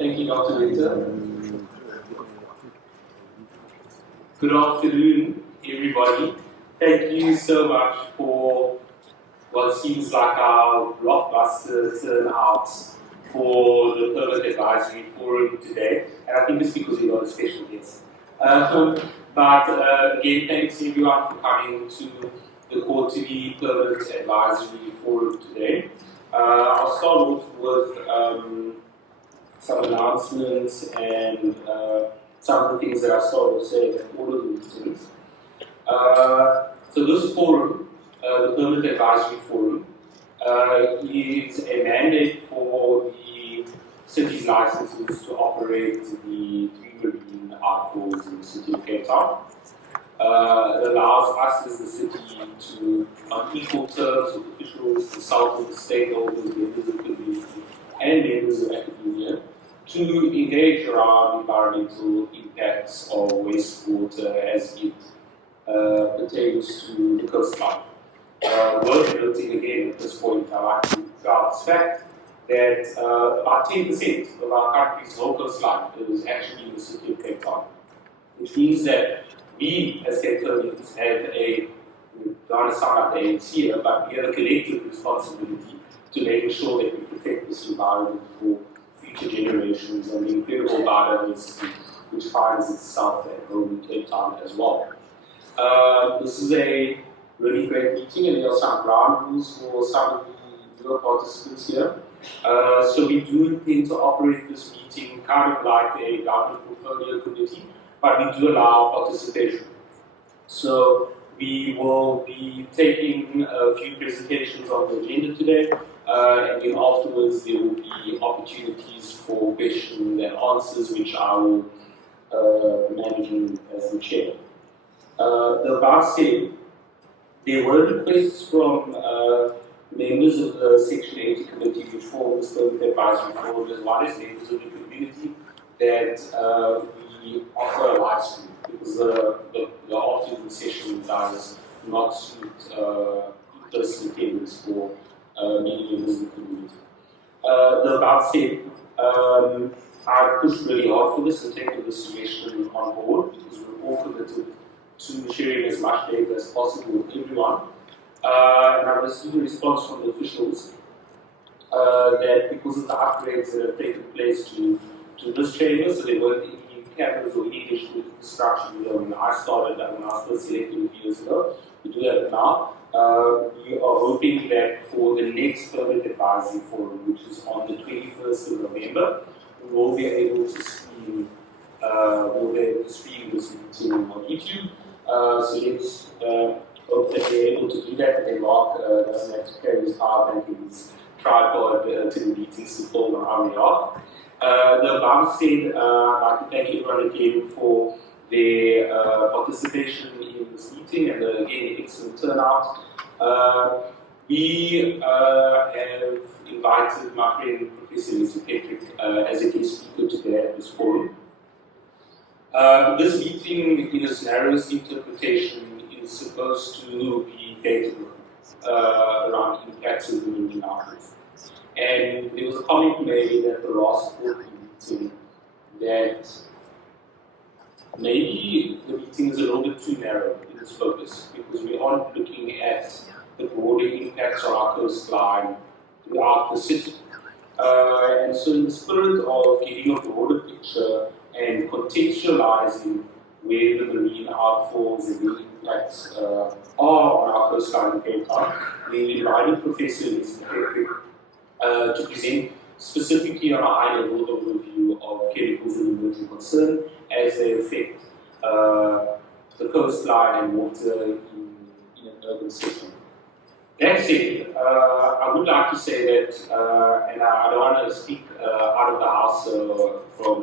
Thank you, Dr. Winter. Good afternoon, everybody. Thank you so much for what seems like our blockbuster turnout for the Permanent Advisory Forum today. And I think it's because we got a special guest. Again, thanks everyone for coming to the quarterly Permanent Advisory Forum today. I'll start off with some announcements and some of the things that I started saying at all of the meetings. So this forum, the Permanent Advisory Forum, is a mandate for the city's licenses to operate the 3 marine outfalls in the city of Cape Town. It allows us as the city to, on equal terms with officials, consultants, stakeholders, members of the community, and members of academia, to engage around environmental impacts of wastewater as it pertains to the coastline. Worth noting again at this point, I like to point this fact that about 10% of our country's whole coastline is actually in the city of Cape Town, which means that we as Cape Townians have a, don't want to sound like the ANC here, but we have a collective responsibility to making sure that we protect this environment for future generations and the incredible biodiversity which finds itself at home in Cape Town as well. This is a really great meeting, and there are some ground rules for some of the newer participants here. So we do intend to operate this meeting kind of like a government portfolio committee, but we do allow participation. So we will be taking a few presentations on the agenda today, and then afterwards there will be opportunities for questions and answers, which I will manage as the chair. The above said, there were requests from members of the Section 80 committee, which form the Permanent Advisory Forum, as well as members of the community, that we offer a live stream, because the afternoon session does not suit in-person attendance for many members of the community. The above said, I've pushed really hard for this and taken this suggestion on board, because we're all committed to sharing as much data as possible with everyone. And I received a response from the officials that because of the upgrades that have taken place to this chamber, so there weren't any cameras or any additional infrastructure when I started, when I was first selected a few years ago. We do have it now. We are hoping that for the next Permanent Advisory Forum, which is on the 21st of November, we will be able to stream this meeting on YouTube. So let's hope that we're able to do that, and then Mark doesn't have to carry his power bank and his tripod to the meetings to film on our behalf. The above said, I'd like to thank everyone again for their participation in this meeting and again, excellent turnout. We have invited my friend Professor Leslie Petrik as a guest speaker today at this forum. This meeting, in its narrowest interpretation, is supposed to be data-driven around impacts of the marine outfalls. And there was a comment made at the last quarterly meeting that maybe the meeting is a little bit too narrow in its focus, because we aren't looking at the broader impacts on our coastline throughout the city. And so in the spirit of getting a broader picture and contextualizing where the marine outfalls and the impacts are on our coastline in Cape Town, we invited Professor Leslie Petrik to present specifically on a high-level overview of chemicals of emerging concern as they affect the coastline and water in an urban setting. That said, I would like to say that, and I don't want to speak out of the house from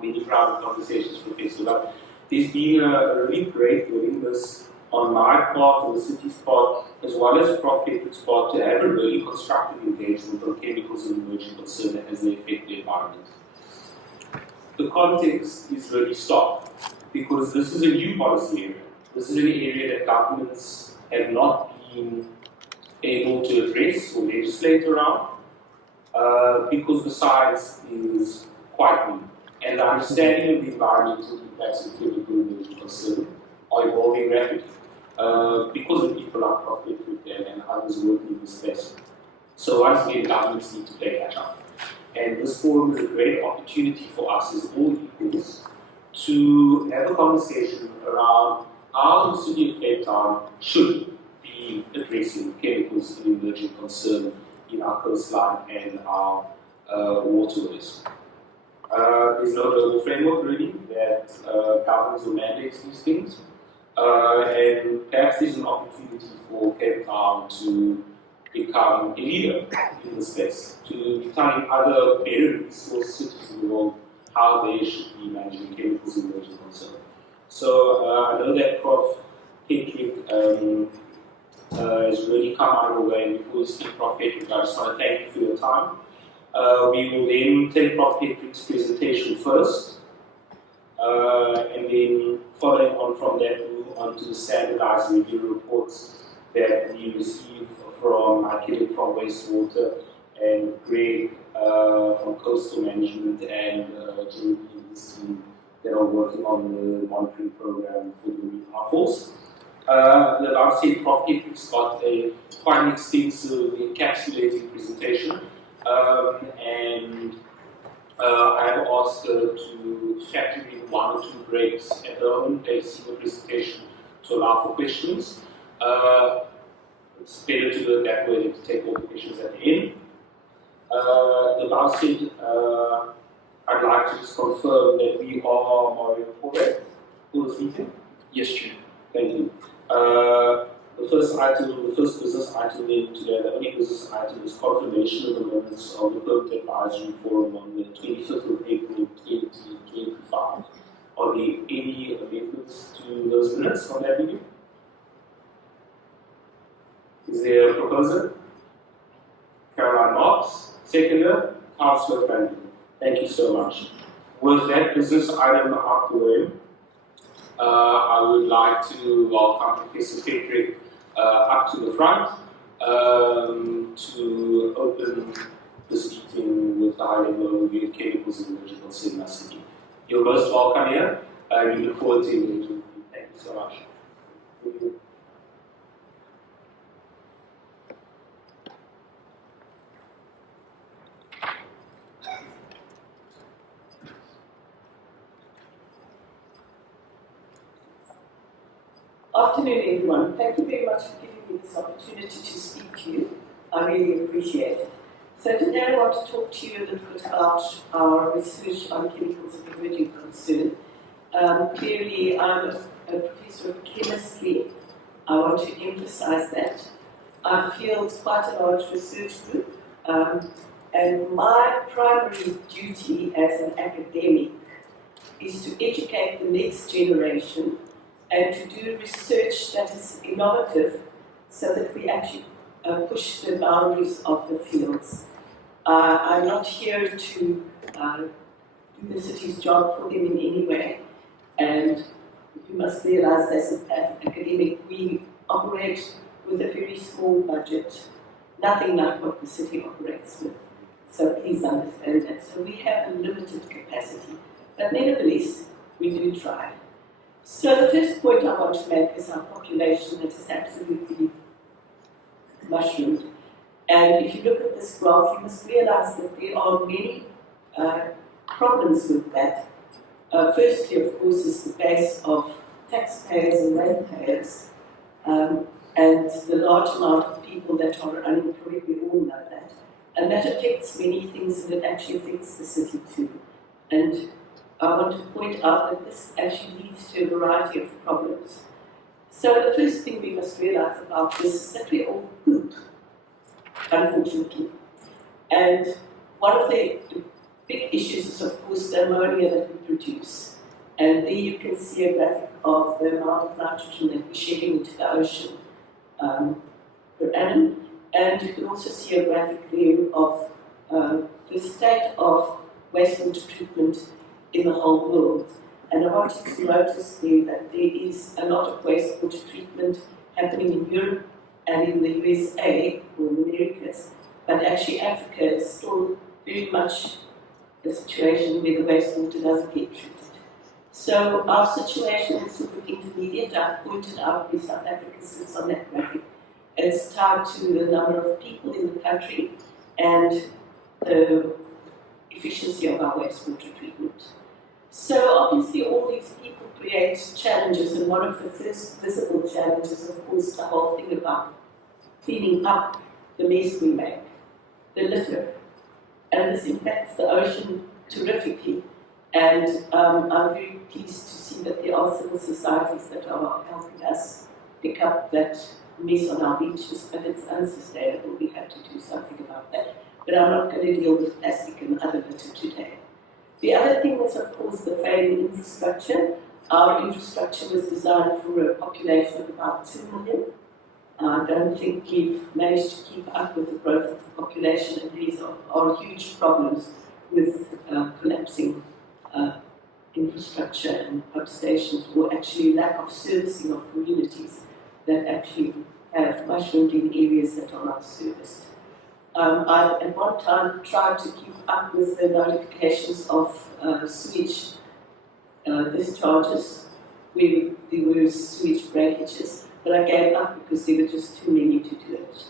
many private conversations, Professor, but there's been a really great willingness on my part, on the city's part, as well as Prof. Petrik's part, to have a really constructive engagement on chemicals of emerging concern as they affect the environment. The context is really stark, because this is a new policy area. This is an area that governments have not been able to address or legislate around, because the science is quite new. And the understanding of the environmental impacts of chemical emerging concern are evolving rapidly because of people like Professor Petrik and others working in this space. So once again, governments need to play catch up. And this forum is a great opportunity for us as all equals to have a conversation around how the city of Cape Town should be addressing chemicals of emerging concern in our coastline and our waterways. There's no global framework really that governs or mandates these things. And perhaps there's an opportunity for Cape Town to become a leader in the space, to be telling other better resource cities in the world how they should be managing chemicals of emerging concern. So I know that Prof. Petrik has really come out of the way, and before we speak Prof. Petrik, I just want to thank you for your time. We will then take Prof. Petrik's presentation first, and then following on from that, move on to the standardized review reports that we receive from Akilip from wastewater and Greg from coastal management and Jimmy and his team that are working on the monitoring program for the marine outfalls. Like I said, Prof. Petrik's got a quite an extensive encapsulating presentation, and I have asked her to factor in 1 or 2 breaks at her own pace in the presentation to allow for questions. It's better to do it that way than to take all the questions at the end. The last thing, I'd like to just confirm that we are moderating correct for this meeting. Yes, Chair. Thank you. The first business item then today, the only business item is confirmation of the minutes of the Permanent Advisory Forum on the 25th of April 2025. Are there any amendments to those minutes on that meeting? Is there a proposer? Caroline Marks, seconder, Councillor Franklin. Thank you so much. With that business item out the way, I would like to welcome Professor Petrik up to the front to open this meeting with a high-level overview of chemicals and emerging concern in our city. You're most welcome here, and we look forward to engaging with you. Thank you so much. Thank you. Afternoon, everyone. Thank you very much for giving me this opportunity to speak to you. I really appreciate it. So today I want to talk to you a little bit about our research on chemicals of emerging concern. Clearly, I'm a professor of chemistry. I want to emphasize that. I field quite a large research group, and my primary duty as an academic is to educate the next generation and to do research that is innovative so that we actually push the boundaries of the fields. I'm not here to do the city's job for them in any way, and you must realize as an academic we operate with a very small budget, nothing like what the city operates with. So please understand that. So we have a limited capacity, but nevertheless we do try. So the first point I want to make is our population that is absolutely mushroomed. And if you look at this graph, you must realize that there are many problems with that. Firstly, of course, is the base of taxpayers and ratepayers, and the large amount of people that are unemployed, we all know that. And that affects many things, and it actually affects the city too. And I want to point out that this actually leads to a variety of problems. So the first thing we must realize about this is that we all poop, unfortunately. And one of the big issues is, of course, the ammonia that we produce. And there you can see a graphic of the amount of nitrogen that we're shedding into the ocean per annum. And you can also see a graphic there of the state of wastewater treatment in the whole world. And I want you to notice there that there is a lot of wastewater treatment happening in Europe and in the USA or in the Americas, but actually Africa is still very much a situation where the wastewater doesn't get treated. So our situation is sort of intermediate. I've pointed out where South Africa sits on that graphic. It's tied to the number of people in the country and the efficiency of our wastewater treatment. So obviously all these people create challenges, and one of the first visible challenges, of course, the whole thing about cleaning up the mess we make, the litter. And this impacts the ocean terrifically. And I'm very pleased to see that there are civil societies that are helping us pick up that mess on our beaches, but it's unsustainable. We have to do something about that. But I'm not going to deal with plastic and other litter today. The other thing is, of course, the failing infrastructure. Our infrastructure was designed for a population of about 2 million. I don't think we've managed to keep up with the growth of the population, and these are huge problems with collapsing infrastructure and pump stations, or actually lack of servicing of communities that actually have mushroomed in areas that are not serviced. I, at one time, tried to keep up with the notifications of sewage discharges, where there were sewage breakages, but I gave up because there were just too many to do it.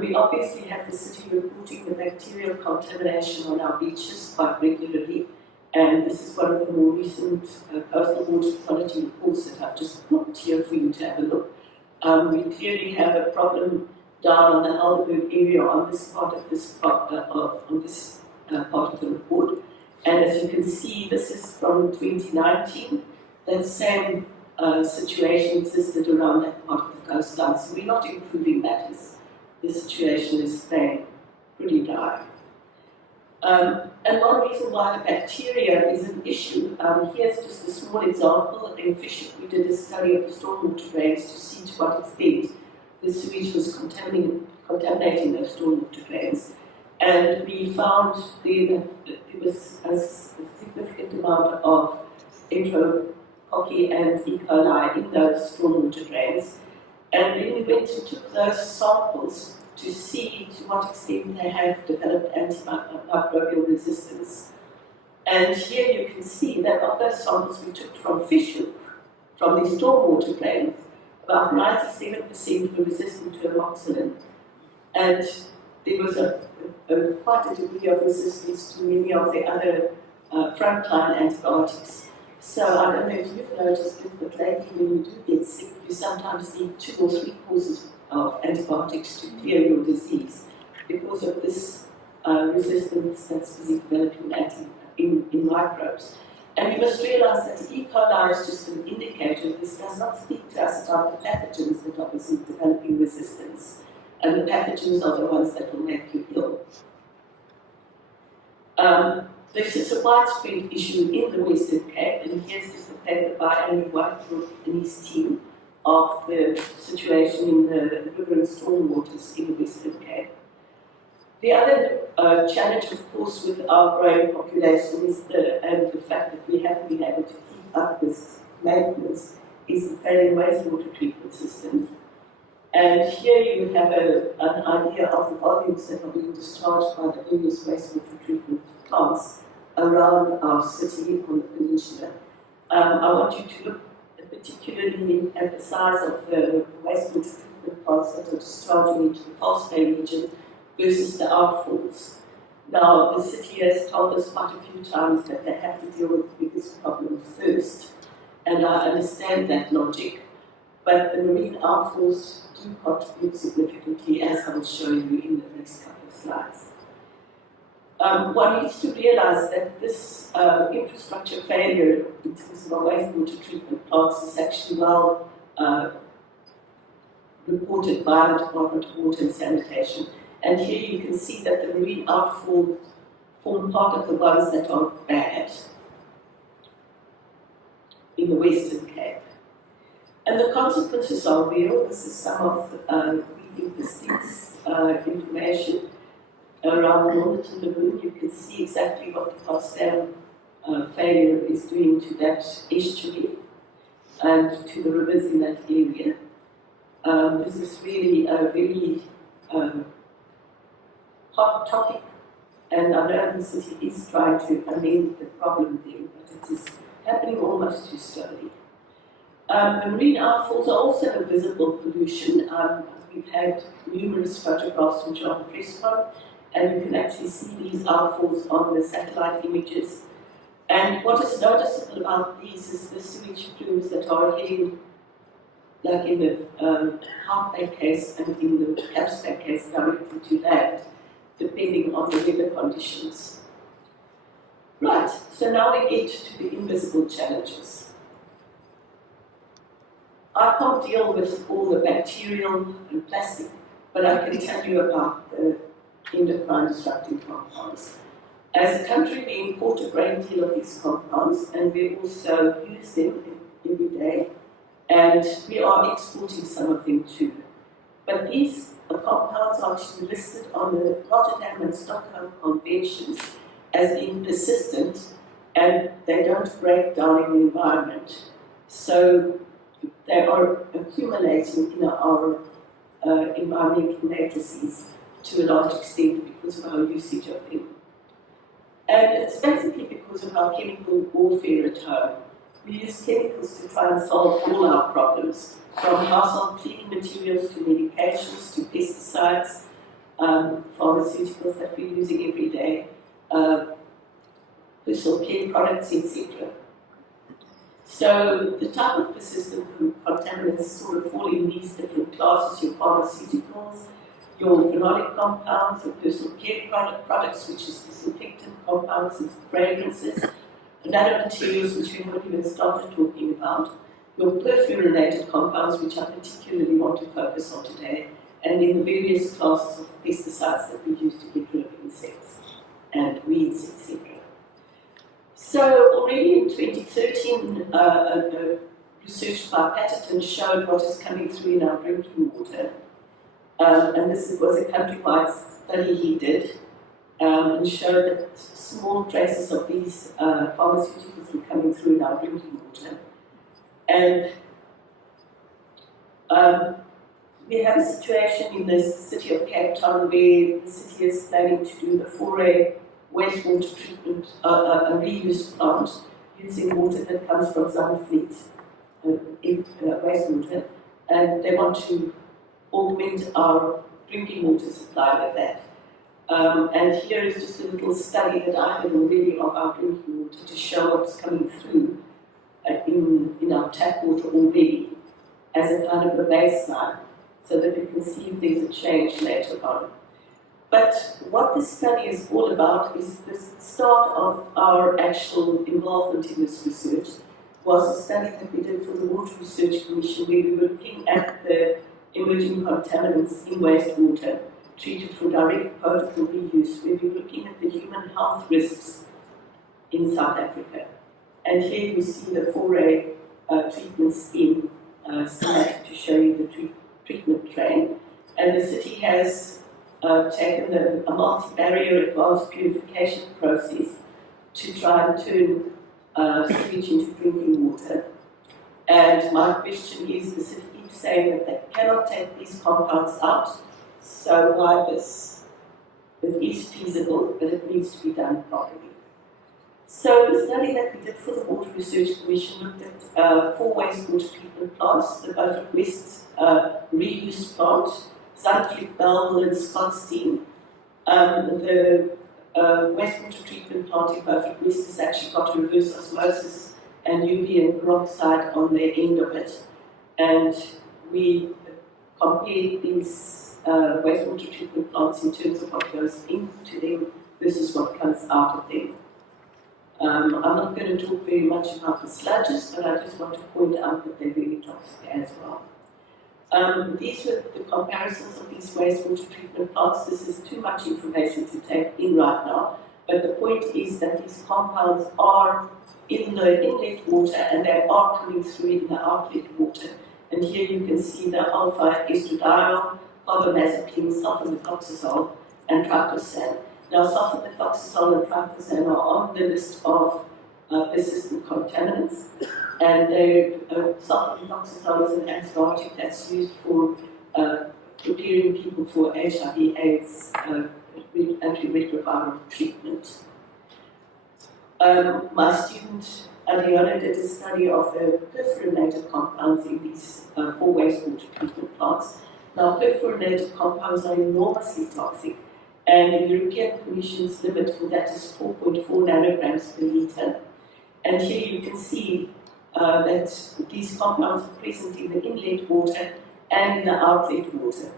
We obviously have the city reporting the bacterial contamination on our beaches quite regularly, and this is one of the more recent coastal water quality reports that I've just put here for you to have a look. We clearly have a problem down on the Helderberg area on this part of the report, and as you can see, this is from 2019. That same situation existed around that part of the coastline, so we're not improving matters. The situation is staying pretty dire. And one reason why the bacteria is an issue, here's just a small example. In Fisher, we did a study of the stormwater drains to see to what extent the sewage was contaminating those stormwater drains. And we found there was a significant amount of Enterococci and E. coli in those stormwater drains. And then we went and took those samples to see to what extent they have developed antimicrobial resistance. And here you can see that of those samples we took from Fisher, from the stormwater drains, about 97% were resistant to amoxicillin. And there was quite a degree of resistance to many of the other frontline antibiotics. So I don't know if you've noticed it, but lately when you do get sick, you sometimes need 2 or 3 courses of antibiotics to clear your disease because of this resistance that's busy developing in microbes. And we must realize that E. coli is just an indicator. This does not speak to us about the pathogens that are busy developing resistance. And the pathogens are the ones that will make you ill. This is a widespread issue in the Western Cape, and here's just a paper by Andy Whitebrook and his team of the situation in the river and stormwaters in the Western Cape. The other challenge, of course, with our growing population is the fact that we haven't been able to keep up with maintenance is the failing wastewater treatment systems. And here you have an idea of the volumes that are being discharged by the various wastewater treatment plants around our city on the peninsula. I want you to look particularly at the size of the wastewater treatment plants that are discharging into the False Bay region versus the outfalls. Now, the city has told us quite a few times that they have to deal with the biggest problem first, and I understand that logic, but the marine outfalls do contribute significantly, as I will show you in the next couple of slides. One needs to realize that this infrastructure failure in terms of our wastewater treatment plants is actually well reported by the Department of Water and Sanitation. And here you can see that the marine outfall form part of the ones that are bad in the Western Cape. And the consequences are real. This is some of we think distinct information around the Milnerton Lagoon. You can see exactly what the Potsdam failure is doing to that estuary and to the rivers in that area. This is really a very hot topic, and I know the city is trying to amend the problem there, but it is happening almost too slowly. The marine outfalls are also a visible pollution. We've had numerous photographs from John Prescott, and you can actually see these outfalls on the satellite images. And what is noticeable about these is the sewage plumes that are heading, like in the Hart Bay case and in the Caps Bay case, directly to land, depending on the weather conditions. Right, so now we get to the invisible challenges. I can't deal with all the bacterial and plastic, but I can tell you about the endocrine disrupting compounds. As a country, we import a great deal of these compounds, and we also use them every day, and we are exporting some of them too. But these compounds are actually listed on the Rotterdam and Stockholm Conventions as being persistent, and they don't break down in the environment. So they are accumulating in our environmental matrices to a large extent because of our usage of them. And it's basically because of our chemical warfare at home. We use chemicals to try and solve all our problems, from household cleaning materials to medications to pesticides, pharmaceuticals that we're using every day, personal care products, etc. So the type of persistent contaminants sort of fall in these different classes: your pharmaceuticals, your phenolic compounds, your personal care products, which is disinfectant compounds and fragrances, nanomaterials, which we haven't even started talking about, your perfume-related compounds, which I particularly want to focus on today, and then the various classes of pesticides that we use to get rid of insects and weeds, etc. So already in 2013, research by Patterson showed what is coming through in our drinking water. And this was a countrywide study he did, and showed that small traces of these pharmaceuticals were coming through in our drinking water. And we have a situation in the city of Cape Town where the city is planning to do the foray wastewater treatment, a reuse plant using water that comes from Zandvliet, wastewater, and they want to augment our drinking water supply with that. And here is just a little study that I had already of our drinking water to show what's coming through in our tap water already as a kind of a baseline, so that we can see if there's a change later on. But what this study is all about is the start of our actual involvement in this research was a study that we did for the Water Research Commission, where we were looking at the emerging contaminants in wastewater treated for direct potable reuse, where we were looking at the human health risks in South Africa. And here you see the foray treatment scheme schematic to show you the treatment train. And the city has taken a multi-barrier advanced purification process to try and turn sewage into drinking water. And my question is, the city keeps saying that they cannot take these compounds out, so why this? It is feasible, but it needs to be done properly. So the study that we did for the Water Research Commission looked at 4 wastewater treatment plants, the Beaufort West reuse plant, Zandvliet, Bellville and Scottsdene. The wastewater treatment plant in Beaufort West has actually got reverse osmosis and UV and peroxide on the end of it. And we compared these wastewater treatment plants in terms of what goes into them versus what comes out of them. I'm not going to talk very much about the sludges, but I just want to point out that they're very toxic as well. These were the comparisons of these wastewater treatment plants. This is too much information to take in right now, but the point is that these compounds are in the inlet water and they are coming through in the outlet water. And here you can see the alpha estradiol, carbamazepine, sulfamethoxazole, and triclosan. Now, sulfamethoxazole and triclosan are on the list of persistent contaminants, and sulfamethoxazole is an antibiotic that's used for preparing people for HIV/AIDS antiretroviral treatment. My student Adriana did a study of the perfluorinated compounds in these 4 wastewater treatment plants. Now, perfluorinated compounds are enormously toxic, and the European Commission's limit for that is 4.4 nanograms per litre. And here you can see that these compounds are present in the inlet water and in the outlet water.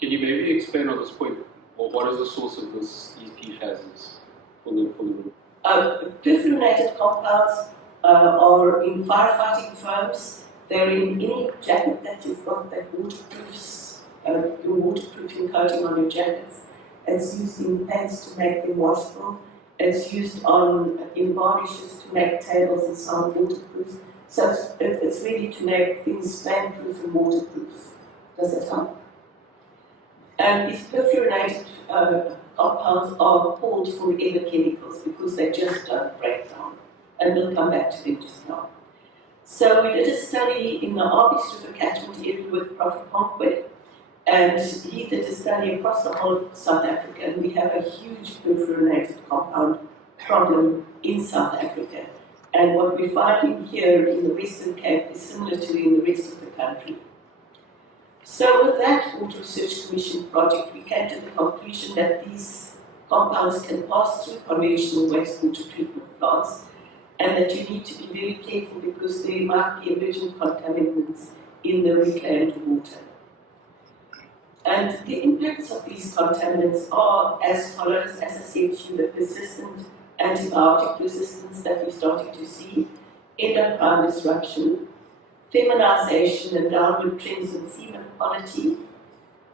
Can you maybe explain on this point, what is the source of these PFAS for the room? Perfluorinated compounds are in firefighting foams. They're in any jacket that you've got that waterproofs, your waterproofing coating on your jackets. It's used in paints to make them washable. It's used in varnishes to make tables and so on waterproof. So it's really to make things stain-proof and waterproof. Does that help? And these perfluorinated compounds are called forever chemicals because they just don't break down. And we'll come back to them just now. So we did a study in the Arbis River catchment area with Prof. Conquet, and he did a study across the whole of South Africa, and we have a huge perfluorinated compound problem in South Africa. And what we're finding here in the Western Cape is similar to in the rest of the country. So with that Water Research Commission project, we came to the conclusion that these compounds can pass through conventional wastewater treatment plants, and that you need to be very careful because there might be emerging contaminants in the reclaimed water. And the impacts of these contaminants are as follows. As I said to you, the persistent antibiotic resistance that we're starting to see, endocrine disruption, feminization and downward trends in semen quality,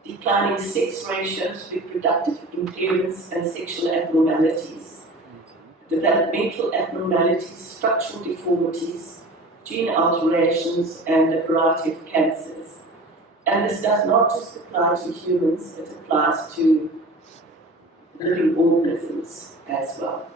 declining sex ratios, reproductive impairments and sexual abnormalities, developmental abnormalities, structural deformities, gene alterations, and a variety of cancers. And this does not just apply to humans, it applies to living organisms as well.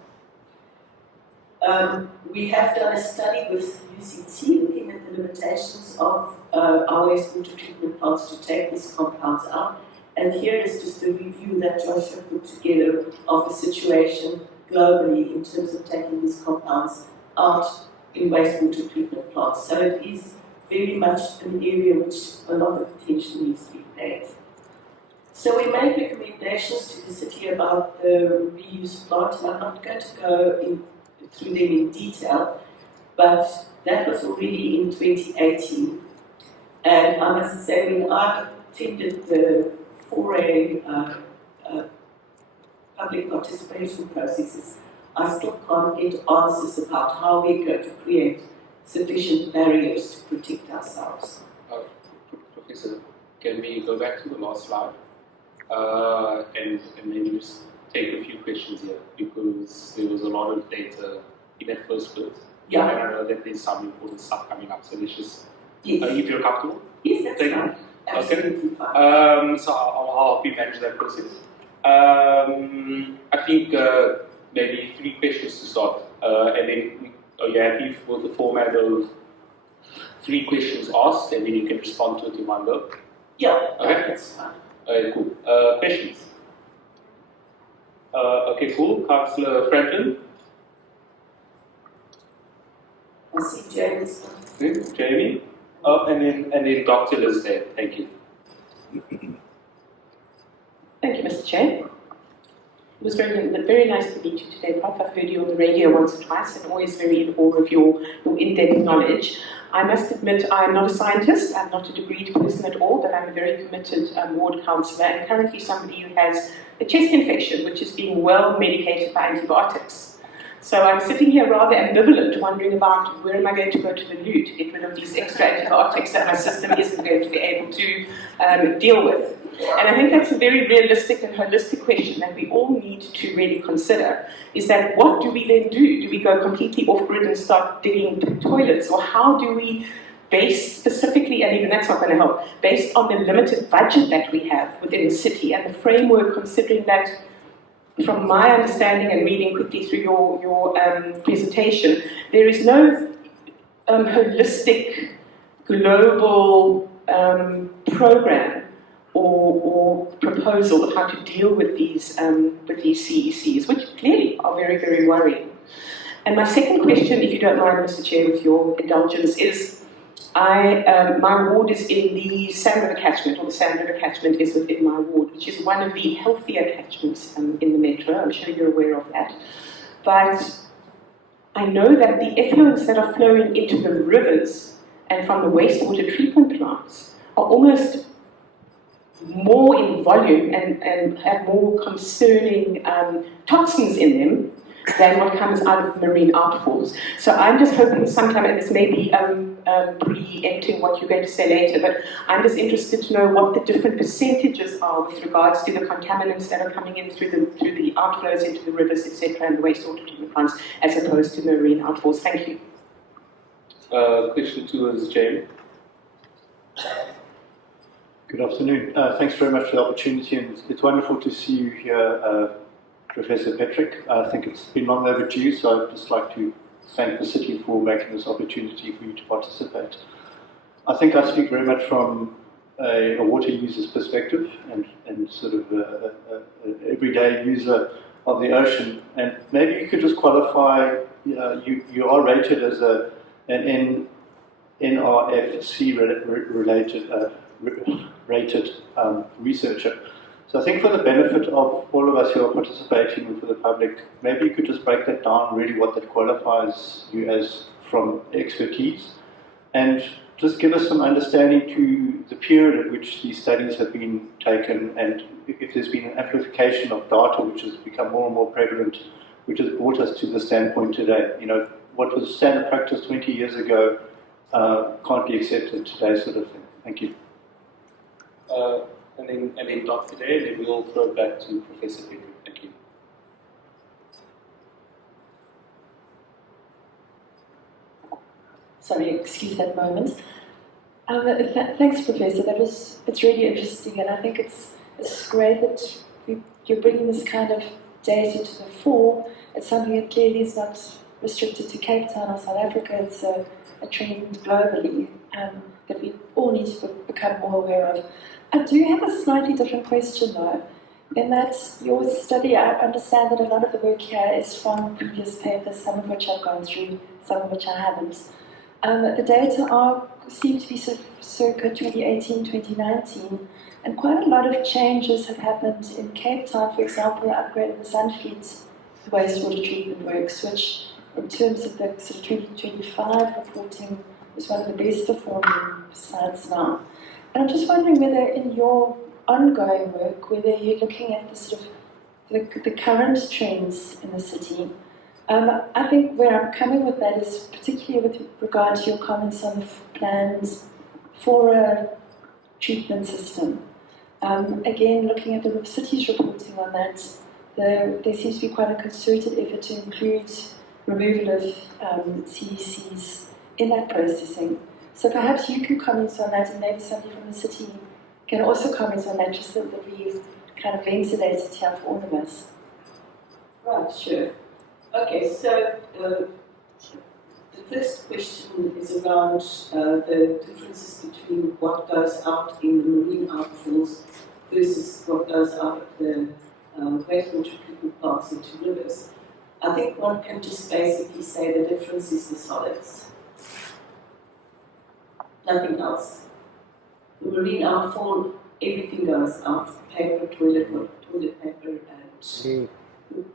We have done a study with UCT looking at the limitations of our wastewater treatment plants to take these compounds out. And here is just a review that Joshua put together of the situation globally in terms of taking these compounds out in wastewater treatment plants. So it is very much an area which a lot of attention needs to be paid. So we made recommendations to the city about the reuse plant, and I'm not going to go through them in detail, but that was already in 2018. And I must say, when I attended the foray public participation processes, I still can't get answers about how we're going to create sufficient barriers to protect ourselves. Professor, can we go back to the last slide and maybe just take a few questions here, because there was a lot of data in that first bit. Yeah. And I know that there's some important stuff coming up, so let's just, Yes. if you're comfortable. Yes, that's Thank fine. Absolutely fine. So I'll help you manage that process. I think maybe 3 questions to start, and then are you happy with the format of 3 questions asked, and then you can respond to it in one go? Yeah, Okay. that's fine. Cool. Questions? Okay, cool. Councillor Franklin? I see James. Okay, Jamie? And then Dr. Liz there. Thank you. Thank you, Mr. Chair. It was very nice to meet you today, Prof. I've heard you on the radio once or twice and always very in awe of your in-depth knowledge. I must admit I'm not a scientist, I'm not a degreed person at all, but I'm a very committed ward counsellor and currently somebody who has a chest infection which is being well medicated by antibiotics. So I'm sitting here rather ambivalent, wondering about where am I going to go to the loo to get rid of these extra antibiotics that my system isn't going to be able to deal with. And I think that's a very realistic and holistic question that we all need to really consider, is that what do we then do? Do we go completely off-grid and start digging toilets? Or how do we, based specifically, and even that's not going to help, based on the limited budget that we have within the city and the framework, considering that from my understanding and reading quickly through your presentation, there is no holistic, global program or proposal of how to deal with these CECs, which clearly are very, very worrying. And my second question, if you don't mind, Mr. Chair, with your indulgence, is my ward is in the Sand River catchment, or the Sand River catchment is within my ward, which is one of the healthier catchments in the metro. I'm sure you're aware of that. But I know that the effluents that are flowing into the rivers and from the wastewater treatment plants are almost more in volume and have more concerning toxins in them than what comes out of marine outfalls. So I'm just hoping sometime, and this may be preempting what you're going to say later, but I'm just interested to know what the different percentages are with regards to the contaminants that are coming in through the outflows into the rivers, etc., and the wastewater treatment plants, as opposed to marine outfalls. Thank you. Question 2 is Jane. Good afternoon. Thanks very much for the opportunity, and it's wonderful to see you here, Professor Petrik. I think it's been long overdue, so I'd just like to thank the city for making this opportunity for you to participate. I think I speak very much from a water user's perspective and sort of an everyday user of the ocean. And maybe you could just qualify, you are rated as an NRFC rated researcher. So I think for the benefit of all of us who are participating and for the public, maybe you could just break that down, really what that qualifies you as from expertise, and just give us some understanding to the period at which these studies have been taken, and if there's been an amplification of data which has become more and more prevalent, which has brought us to the standpoint today. You know, what was standard practice 20 years ago can't be accepted today, sort of thing. Thank you. And then Dr. Day, and then we'll throw it back to Professor Petrik. Thank you. Sorry, excuse that moment. Thanks, Professor. It's really interesting, and I think it's great that you're bringing this kind of data to the fore. It's something that clearly is not restricted to Cape Town or South Africa. It's a trend globally that we all need to become more aware of. I do have a slightly different question though, in that your study, I understand that a lot of the work here is from previous papers, some of which I've gone through, some of which I haven't. The data seem to be sort of circa 2018, 2019, and quite a lot of changes have happened in Cape Town. For example, the upgrade of the Sunfleet wastewater treatment works, which in terms of the sort of 2025 reporting is one of the best performing sites now. And I'm just wondering whether in your ongoing work, whether you're looking at the sort of the current trends in the city. I think where I'm coming with that is particularly with regard to your comments on the plans for a treatment system. Again, looking at the city's reporting on that, there seems to be quite a concerted effort to include removal of CECs in that processing. So perhaps you can comment on that, and maybe somebody from the city can also comment on that, just so that we kind of ventilate it here for all of us. Right, sure. Okay, so the first question is around the differences between what goes out in the marine outfalls versus what goes out of the wastewater treatment plants into rivers. I think one can just basically say the difference is the solids. Nothing else. The marine outfall, everything goes out. Paper, toilet paper, and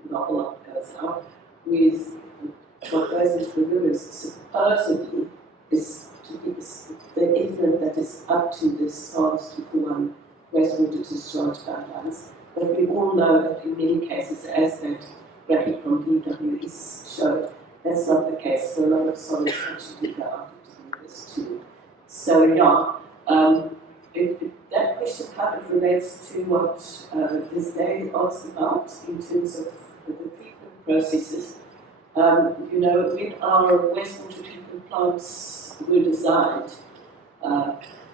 the whole lot goes out. With what goes into the rivers supposedly is the effluent that is up to the SARS 241 wastewater discharge guidelines. But we all know that in many cases, as that graphic from DW showed, that's not the case. So a lot of solids actually go out into the rivers too. So yeah, that question kind of relates to what this day asked about in terms of the treatment processes. You know, when our wastewater treatment plants were designed,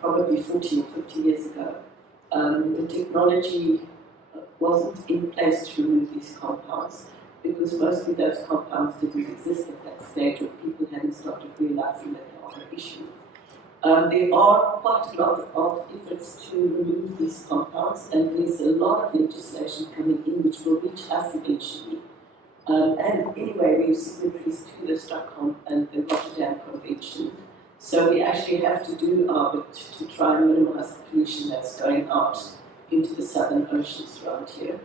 probably 40 or 50 years ago, the technology wasn't in place to remove these compounds, because mostly those compounds didn't exist at that stage, or people hadn't started realizing that they are an issue. There are quite a lot of efforts to remove these compounds, and there's a lot of legislation coming in which will reach us eventually. And anyway, we're signatories to the Stockholm and the Rotterdam Convention, so we actually have to do our bit to try and minimize the pollution that's going out into the southern oceans around here.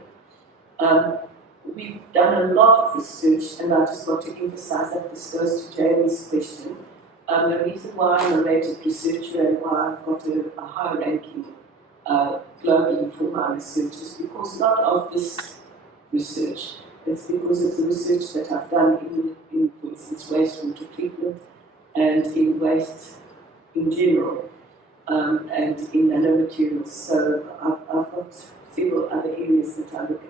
We've done a lot of research, and I just want to emphasize that this goes to Jamie's question. The reason why I'm a rated researcher and why I've got a high ranking globally for my research is because not of this research, it's because of the research that I've done in for instance, wastewater treatment and in waste in general, and in nanomaterials. So I've got several other areas that I look at.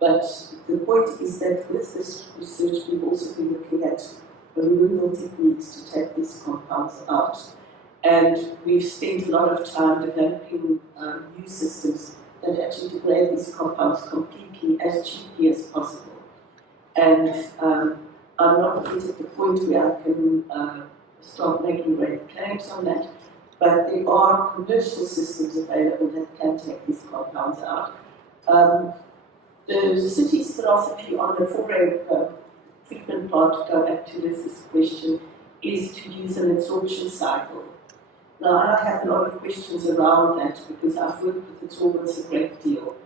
But the point is that with this research, we've also been looking at removal techniques to take these compounds out. And we've spent a lot of time developing new systems that actually degrade these compounds completely as cheaply as possible. And I'm not yet at the point where I can start making great claims on that, but there are commercial systems available that can take these compounds out. The city's philosophy on the foray treatment plant, to go back to this question, is to use an absorption cycle. Now, I have a lot of questions around that because I've worked with absorbents a great deal,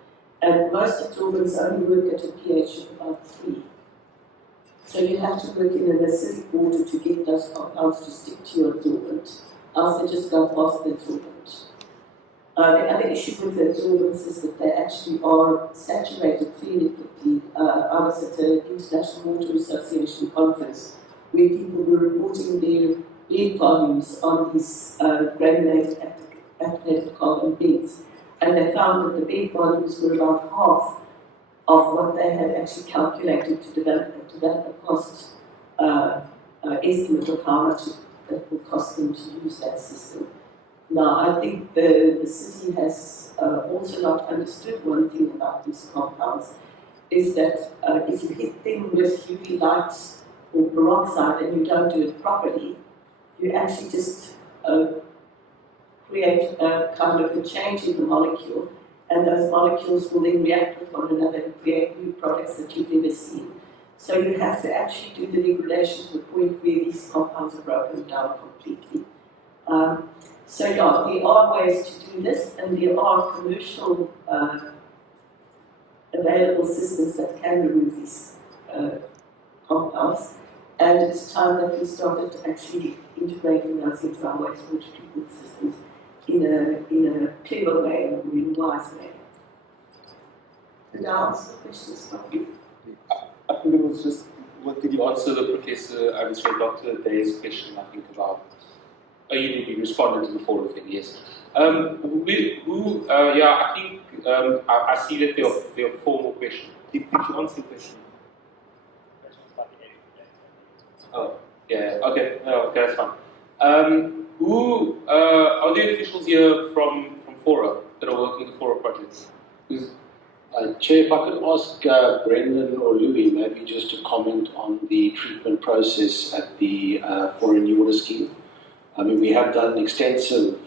and most absorbents only work at a pH of about 3. So you have to work in an acidic water to get those compounds to stick to your absorbent, else they just go past the absorbent. The other issue with the absorbents is that they actually are saturated fairly quickly. I was at an International Water Association conference where people were reporting their bed volumes on these granulated activated carbon beds, and they found that the bed volumes were about half of what they had actually calculated to develop a cost estimate of how much it would cost them to use that system. Now, I think the city has also not understood one thing about these compounds, is that if you hit them with UV lights or peroxide and you don't do it properly, you actually just create a kind of a change in the molecule, and those molecules will then react with one another and create new products that you've never seen. So you have to actually do the degradation to the point where these compounds are broken down completely. So yeah, there are ways to do this, and there are commercial available systems that can remove these compounds, and it's time that we started actually integrating those into our wastewater treatment systems in a clever way and in a wise way. Did I answer the questions properly? I think it was just, what did you answer the Professor, I would say Dr. Day's question, I think, about, you responded to the forum thing, yes. I think, I see that there are 4 more questions. Did you answer the question? Oh, yeah, okay, that's fine. Are there officials here from Fora that are working the Fora projects? Chair, if I could ask Brendan or Louis maybe just to comment on the treatment process at the Fora New Water Scheme. I mean, we have done extensive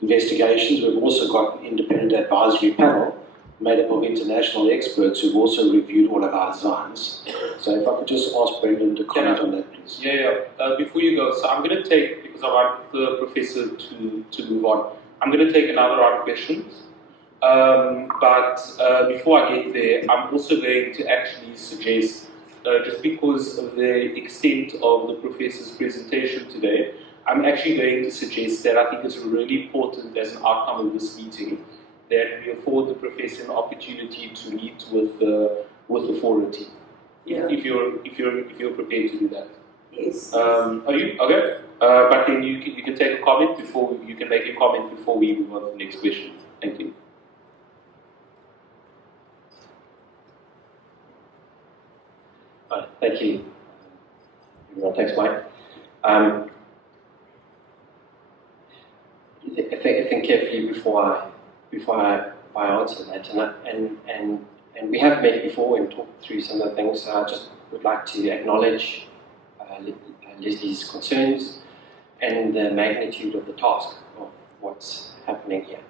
investigations. We've also got an independent advisory panel made up of international experts who've also reviewed all of our designs. So if I could just ask Brendan to comment on that, please. Before you go, so I'm going to take, because I want the Professor to move on, I'm going to take another round of questions. But before I get there, I'm also going to actually suggest, just because of the extent of the Professor's presentation today, I'm actually going to suggest that I think it's really important as an outcome of this meeting that we afford the Professor an opportunity to meet with the Fora team. Yeah. If you're prepared to do that. Yes. Are you? Okay. But then you can take a comment before, you can make a comment before we move on to the next question. Thank you. Thank you. Thanks, Mike. Think carefully before I answer that, and we have met before and talked through some of the things. So I just would like to acknowledge Leslie's concerns and the magnitude of the task of what's happening here.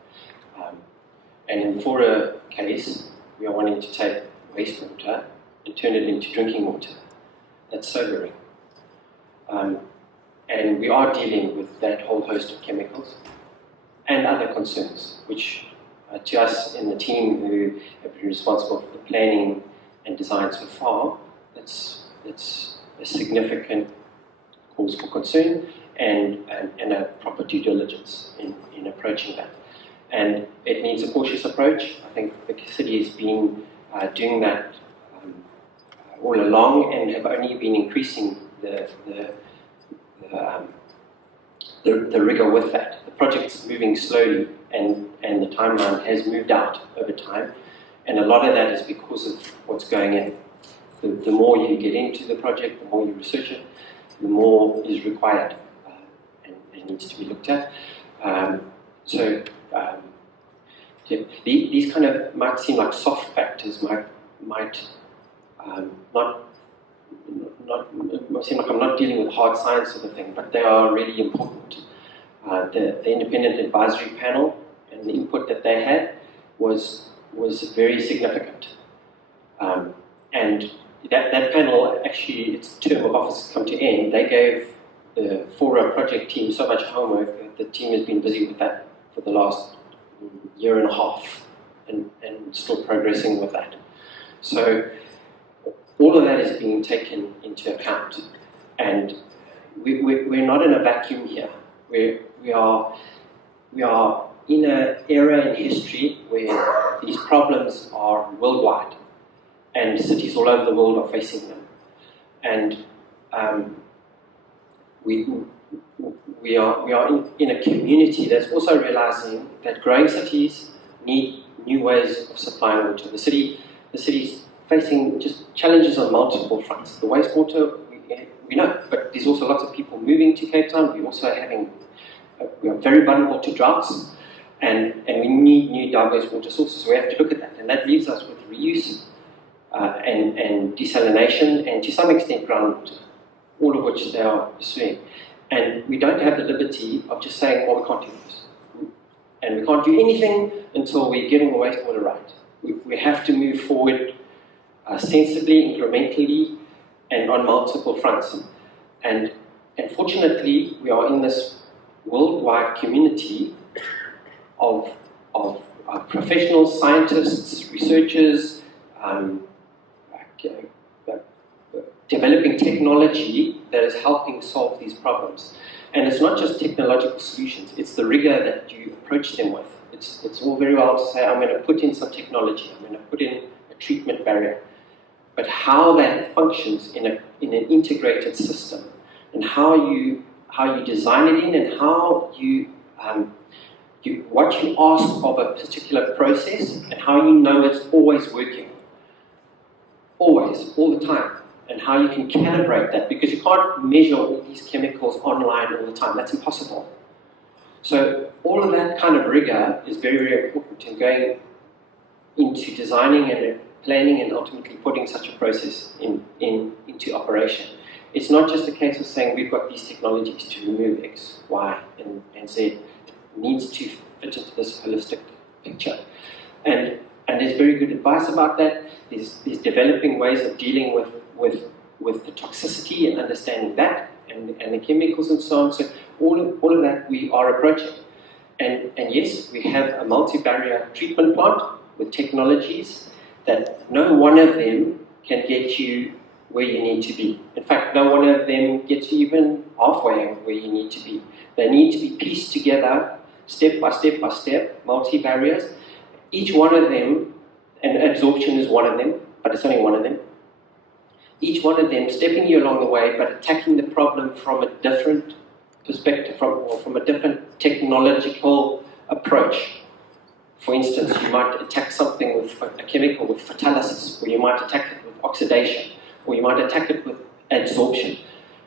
And for a case, we are wanting to take wastewater and turn it into drinking water. That's sobering. And we are dealing with that whole host of chemicals and other concerns, which to us in the team who have been responsible for the planning and design so far, it's a significant cause for concern and a proper due diligence in approaching that. And it needs a cautious approach. I think the city has been doing that all along and have only been increasing the rigor with that. The project's moving slowly and the timeline has moved out over time, and a lot of that is because of what's going in. The more you get into the project, the more you research it, the more is required and needs to be looked at. These kind of might seem like soft factors, might seem like I'm not dealing with hard science sort of thing, but they are really important. The independent advisory panel and the input that they had was very significant. And that panel, actually, its term of office has come to end. They gave the Fora project team so much homework that the team has been busy with that for the last year and a half and still progressing with that. So all of that is being taken into account. And we're not in a vacuum here. We are in an era in history where these problems are worldwide, and cities all over the world are facing them. And we are in a community that's also realizing that growing cities need new ways of supplying water. The city's facing just challenges on multiple fronts. The wastewater, we know, but there's also lots of people moving to Cape Town. We are very vulnerable to droughts, and we need new diverse water sources. So we have to look at that, and that leaves us with reuse and desalination, and to some extent groundwater, all of which they are pursuing. And we don't have the liberty of just saying, well, we can't do this. And we can't do anything until we're getting the wastewater right. We have to move forward sensibly, incrementally, and on multiple fronts. And fortunately, we are in this worldwide community of professionals, scientists, researchers, developing technology that is helping solve these problems. And it's not just technological solutions, it's the rigor that you approach them with. It's all very well to say, I'm going to put in some technology, I'm going to put in a treatment barrier. But how that functions in an integrated system, and how you design it in, and how what you ask of a particular process, and how you know it's always working. Always, all the time. And how you can calibrate that, because you can't measure all these chemicals online all the time. That's impossible. So all of that kind of rigor is very, very important in going into designing and planning and ultimately putting such a process into operation. It's not just a case of saying we've got these technologies to remove X, Y, and Z. It needs to fit into this holistic picture. And there's very good advice about that. There's developing ways of dealing with the toxicity and understanding that, and the chemicals and so on. So all of that we are approaching. And yes, we have a multi-barrier treatment plant with technologies that no one of them can get you where you need to be. In fact, no one of them gets you even halfway where you need to be. They need to be pieced together, step by step by step, multi-barriers. Each one of them, and absorption is one of them, but it's only one of them. Each one of them stepping you along the way, but attacking the problem from a different perspective, from a different technological approach. For instance, you might attack something with a chemical with photolysis, or you might attack it with oxidation, or you might attack it with adsorption.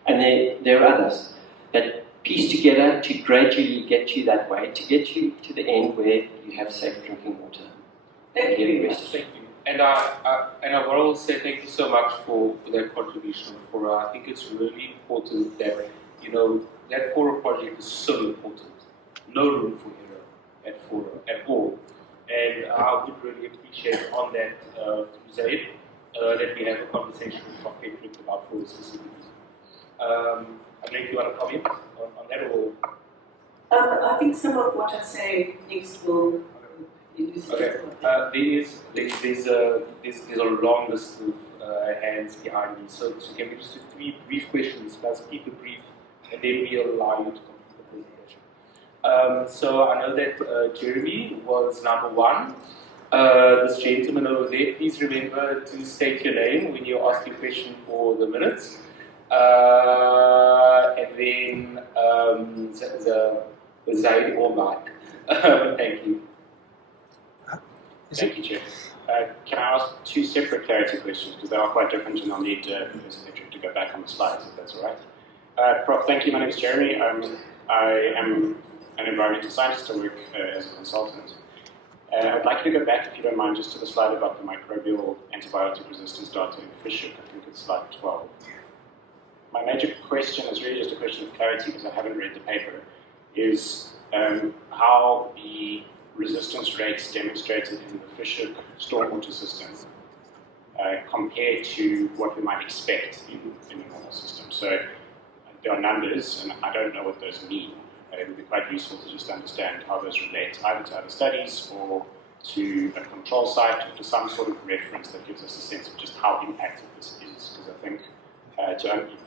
And there are others that piece together to gradually get you that way, to get you to the end where you have safe drinking water. Thank you. Thank you. And I will say thank you so much for that contribution. I think it's really important that, that Fora project is so important. No room for error at Fora at all. And I would really appreciate on that, Zaid, that we have a conversation with Prof. Petrik about Fora specifically. I don't know if you want to comment on that or. I think some of what I say next will elucidate. Okay. There's a long list of hands behind me. So can we just do 3 brief questions? Let's keep it brief, and then we'll allow you to complete the presentation. So I know that Jeremy was number 1. This gentleman over there, please remember to state your name when you ask your question for the minutes. And then Zaid or Mike. Thank you. Thank you, Chair. Can I ask 2 separate clarity questions, because they are quite different, and I'll need Professor Petrik to go back on the slides, if that's all right. Prof, thank you. My name is Jeremy. I am an environmental scientist. I work as a consultant. I'd like you to go back, if you don't mind, just to the slide about the microbial antibiotic resistance data in fish. I think it's slide 12. My major question is really just a question of clarity, because I haven't read the paper, is how the resistance rates demonstrated in the fish stormwater system compared to what we might expect in a normal system. So there are numbers, and I don't know what those mean. It would be quite useful to just understand how those relate either to other studies or to a control site or to some sort of reference that gives us a sense of just how impacted this is. Because I think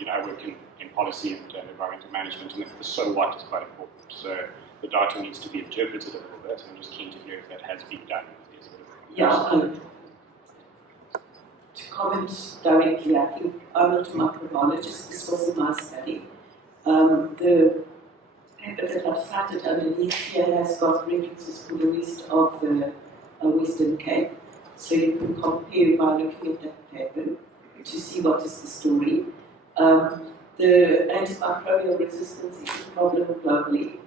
I work in policy and environmental management, and the so what is quite important. So the data needs to be interpreted a little bit. I'm just keen to hear if that has been done. To comment directly, I think I'm not a microbiologist. This wasn't my study. The paper that I've cited underneath here has got references for the rest of the Western Cape. So you can compare by looking at that paper to see what is the story. The antimicrobial resistance is a problem globally,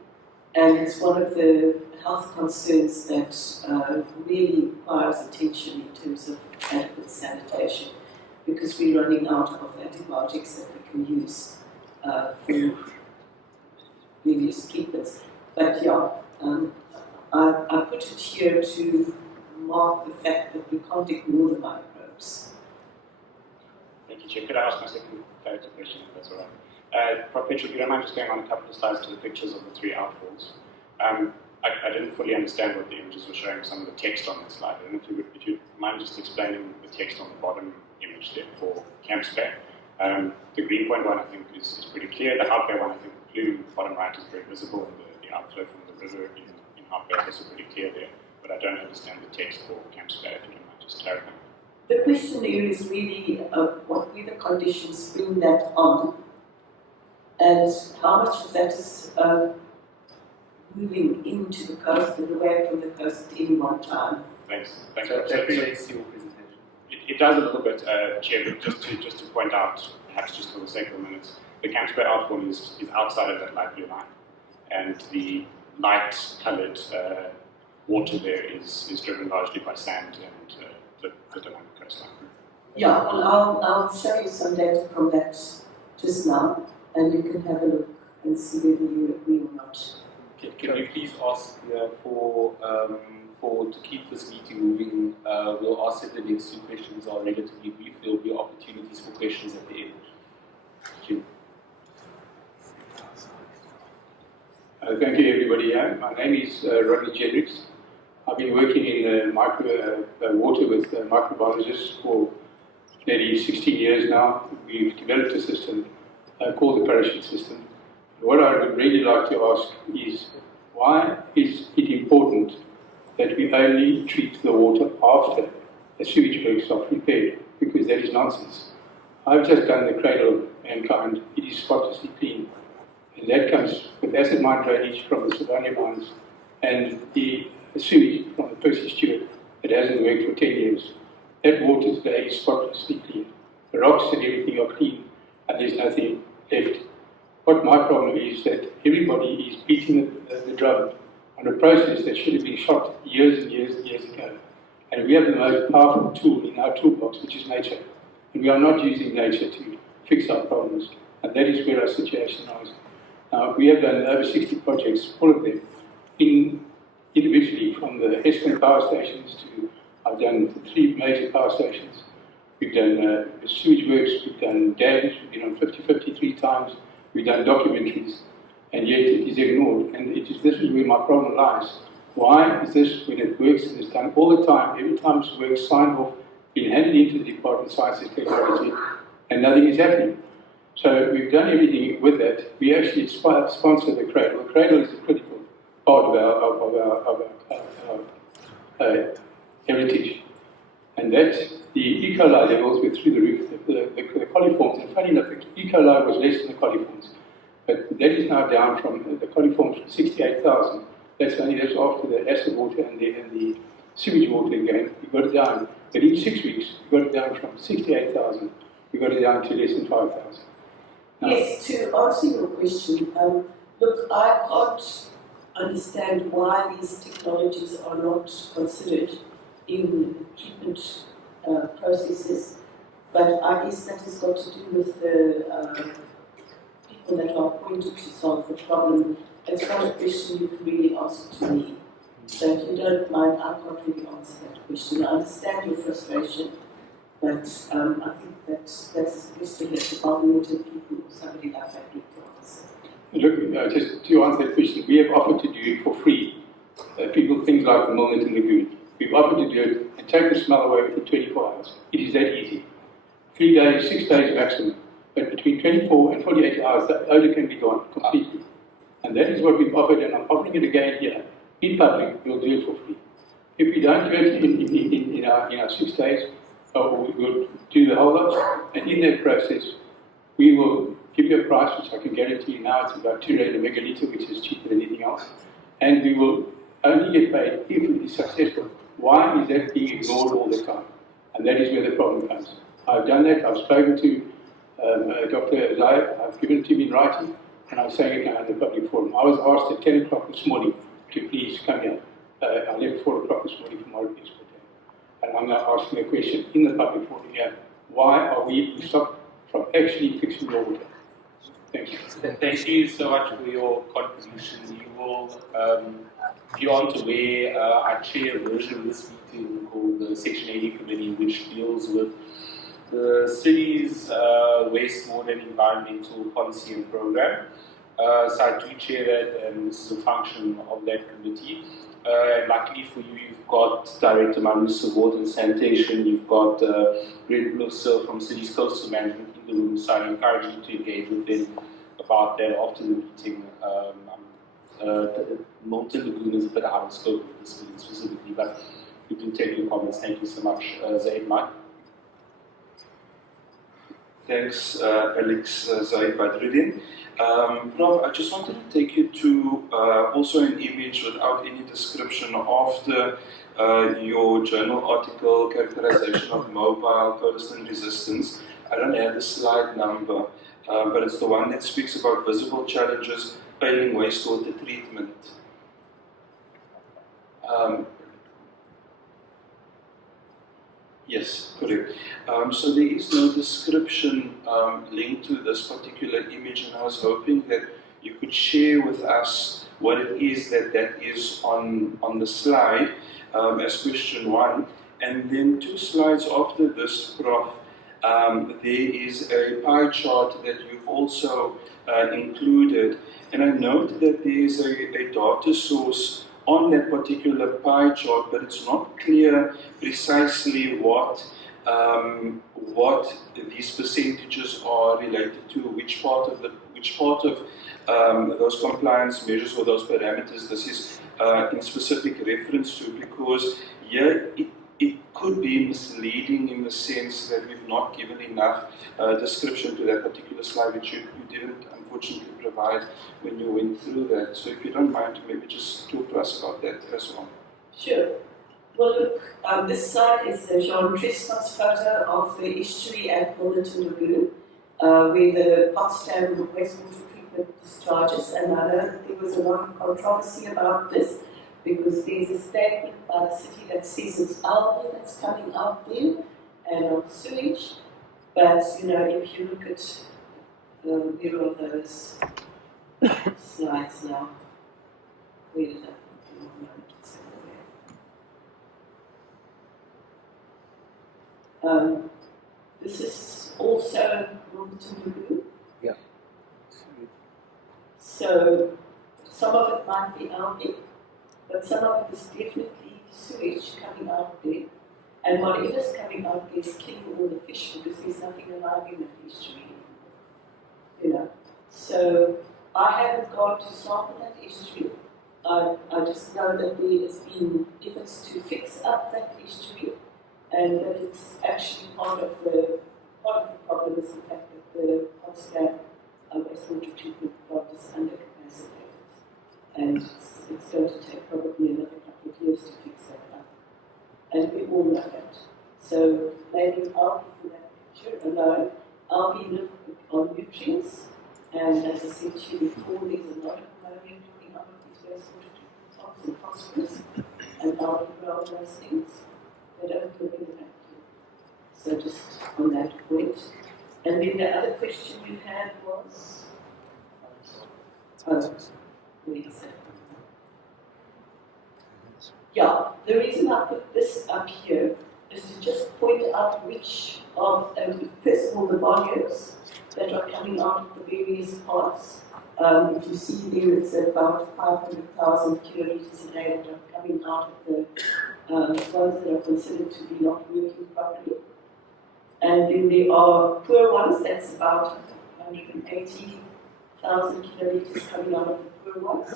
and it's one of the health concerns that really requires attention in terms of adequate sanitation, because we're running out of antibiotics that we can use for various treatments. But yeah, I put it here to mark the fact that we can't ignore the microbes. Thank you, Chair. Could I ask my second clarity question, if that's all right? Prof. Petrik, if you don't mind just going on a couple of slides to the pictures of the 3 outfalls. I didn't fully understand what the images were showing, some of the text on the slide. I don't know if you mind just explaining the text on the bottom image there for Camp Spare. The green point one, I think, is pretty clear. The Hout Bay one, I think the blue bottom right is very visible, and the outflow from the river in Hout Bay is also pretty clear there. But I don't understand the text for Camp Spare, if you don't mind just clarifying. The question here is really what were the conditions bring that on, and how much of that is moving into the coast and away from the coast at any one time. Thanks. So that relates to your presentation. It does a little bit, Chair, but just to point out, perhaps just for the sake of the minutes, the Camp Spare outfall is outside of that light blue line, and the light-coloured water there is driven largely by sand and the Durban coastline. Yeah, well, I'll show you some data from that just now, and you can have a look and see whether you agree or not. Can you please ask for to keep this meeting moving? We'll ask if the next 2 questions are relatively brief. There will be opportunities for questions at the end. Thank you. Thank you, everybody. My name is Rodney Jedricks. I've been working in water with microbiologists for nearly 16 years now. We've developed a system called the parachute system. What I would really like to ask is, why is it important that we only treat the water after the sewage works are prepared? Because that is nonsense. I've just done the cradle of mankind. It is spotlessly clean. And that comes with acid mine drainage from the Sylvania mines and the sewage from the Percy Stewart that hasn't worked for 10 years. That water today is spotlessly clean. The rocks and everything are clean, and there's nothing left. What my problem is that everybody is beating the drum on a process that should have been shot years and years and years ago. And we have the most powerful tool in our toolbox, which is nature. And we are not using nature to fix our problems. And that is where our situation lies. Now, we have done over 60 projects, all of them, individually, from the Eskom power stations to, I've done 3 major power stations. We've done sewage works, we've done dams, we've been on 50-53 times, we've done documentaries, and yet it is ignored. And this is where my problem lies. Why is this, when it works and it's done all the time, every time it's worked, signed off, been handed into the Department of Science and Technology, and nothing is happening? So we've done everything with that. We actually sponsor the Cradle. The Cradle is a critical part of our heritage. And that, the E. coli levels were through the roof, the coliforms, and funny enough, the E. coli was less than the coliforms. But that is now down from the coliforms from 68,000. That's after the acid water and the sewage water again. We got it down. But in 6 weeks, we got it down from 68,000. We got it down to less than 5,000. Yes, to answer your question, look, I can't understand why these technologies are not considered in treatment processes, but I guess that has got to do with the people that are appointed to solve the problem. It's not a question you can really ask to me. So if you don't mind, I can't really answer that question. I understand your frustration, but I think that's a question that the governmental people or somebody like that need to answer. Look, just to answer that question, we have offered to do it for free. People, things like the Milnerton Lagoon. We've offered to do it and take the smell away within 24 hours. It is that easy. 3 days, 6 days maximum. But between 24 and 48 hours, the odour can be gone completely. And that is what we've offered, and I'm offering it again here. In public, we'll do it for free. If we don't do it in our 6 days, we'll do the whole lot, and in that process, we will give you a price which I can guarantee you now, it's about 2 rand a megalitre, which is cheaper than anything else, and we will only get paid if it is successful. Why is that being ignored all the time? And that is where the problem comes. I've done that, I've spoken to Dr. Zayed, I've given it to him in writing, and I'm saying it now in the public forum. I was asked at 10 o'clock this morning to please come here. I left 4 o'clock this morning from Emeritus. And I'm now asking a question in the public forum here. Why are we stopped from actually fixing the water? Thank you. Thank you so much for your contribution. You will, if you aren't aware, I chair a version of this meeting called the Section 80 Committee, which deals with the city's wastewater and environmental policy and program. So I do chair that, and this is a function of that committee. And luckily for you, you've got Director Manus of Water and Sanitation, you've got Greg Blusser from City's Coastal Management in the room, so I encourage you to engage with them about that after the meeting. Milnerton Lagoon is a bit out of scope of this meeting specifically, but we do take your comments. Thank you so much. Zaid, Mike. Thanks, Alex Zaid Badruddin. Prof, I just wanted to take you to also an image without any description after your journal article, Characterization of Mobile Colistin Resistance. I don't have the slide number, but it's the one that speaks about visible challenges failing wastewater treatment. Yes, correct. So there is no description linked to this particular image, and I was hoping that you could share with us what it is that is on the slide as question 1. And then 2 slides after this, Prof, there is a pie chart that you've also included. And I note that there is a data source on that particular pie chart, but it's not clear precisely what these percentages are related to, which part of those compliance measures or those parameters this is in specific reference to, because here it could be misleading in the sense that we've not given enough description to that particular slide, which you didn't unfortunately provide when you went through that. So if you don't mind, maybe just talk to us about that as well. Sure. Well, look, this slide is the Jean Trespass photo of the estuary at Milnerton Lagoon, where the Potsdam wastewater treatment discharges. And I know there was a lot of controversy about this, because there's a statement by the city that says it's algae that's coming out there and not sewage. But, you know, if you look at there are those slides now. Where did that this is also Montenegro. Yeah. So some of it might be algae, but some of it is definitely sewage coming out there. And whatever's coming out there is killing all the fish because there's nothing alive in the estuary. You know. So I haven't gone to sample that estuary. I just know that there has been efforts to fix up that estuary, and that it's actually part of the problem is the fact that the hot slab wastewater treatment plant is undercapacitated, and it's going to take probably another couple of years to fix that up, and we all know that. So maybe algae for that picture alone, algae live on nutrients, and as I said to you before, there's a lot of ammonia coming out of these wastewater treatment plants and phosphorus, and algae grow on those things. They don't live in the vacuum. So just on that point. And then the other question you had was, yeah, the reason I put this up here is to just point out which of, first of all, the volumes that are coming out of the various parts. If you see there, it's about 500,000 kiloliters a day that are coming out of the ones that are considered to be not working properly. And then there are poor ones, that's about 180,000 kiloliters coming out of the poor ones.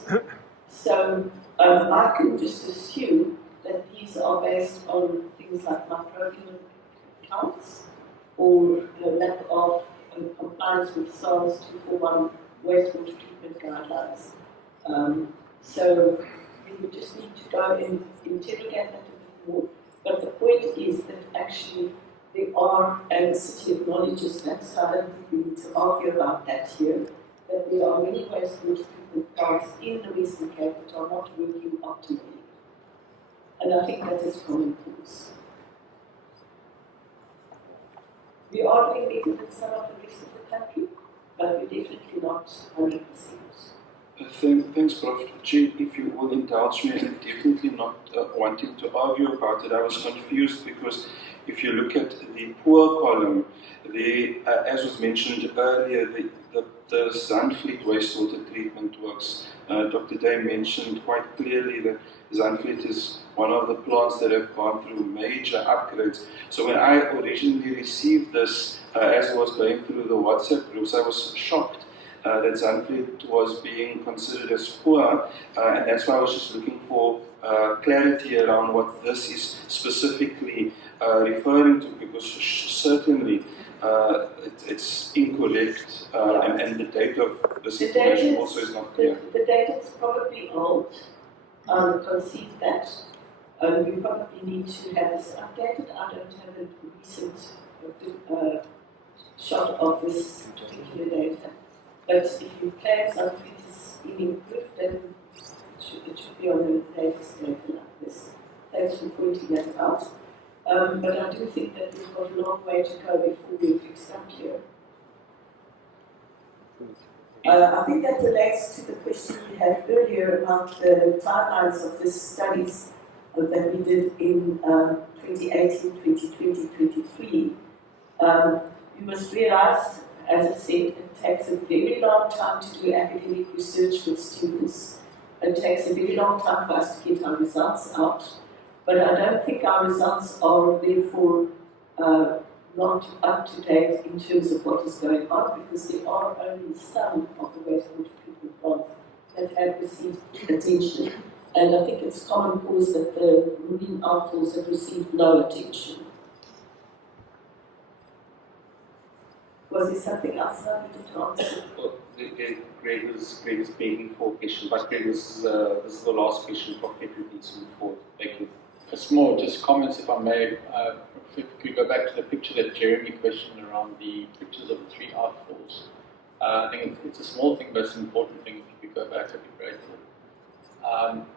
So I can just assume that these are based on things like microbial counts or the lack of compliance with SARS 241 wastewater treatment guidelines. So we would just need to go and interrogate that a bit more. But the point is that actually there are, and the city acknowledges that, so I don't think we need to argue about that here, that there are many wastewater treatment plants in the Western Cape that are not working optimally. And I think that is common cause. We are doing better than some of the rest of the country, but we're definitely not 100%. Thanks, Prof. Chair, if you will indulge me, and definitely not wanting to argue about it. I was confused because if you look at the poor column, as was mentioned earlier, the Zandvliet wastewater treatment works. Dr. Day mentioned quite clearly that Zandvliet is one of the plants that have gone through major upgrades. So when I originally received this, as I was going through the WhatsApp groups, I was shocked that Zandvliet was being considered as poor, and that's why I was just looking for clarity around what this is specifically referring to, because certainly it's incorrect, and the date of this information also is not clear. The data is probably old. Concede that. We probably need to have this updated. I don't have a recent shot of this particular data. But if you claim something is improved, then it should be on the latest data like this. Thanks for pointing that out. But I do think that we've got a long way to go before we fix up here. I think that relates to the question we had earlier about the timelines of the studies that we did in 2018, 2020, 2023. You must realize, as I said, it takes a very long time to do academic research with students. It takes a very long time for us to get our results out. But I don't think our results are therefore not up to date in terms of what is going on, because there are only some of the wastewater treatment plants that have received attention. And I think it's common cause that the marine outfalls have received no attention. Was there something else I needed to answer? Well, Greg is begging for a question, but Greg, this is the last question for Petrik needs to move forward. Thank you. Just more, just comments if I may. If we could go back to the picture that Jeremy questioned around the pictures of the 3 outfalls. I think it's a small thing, but it's an important thing. If you could go back, I'd be grateful.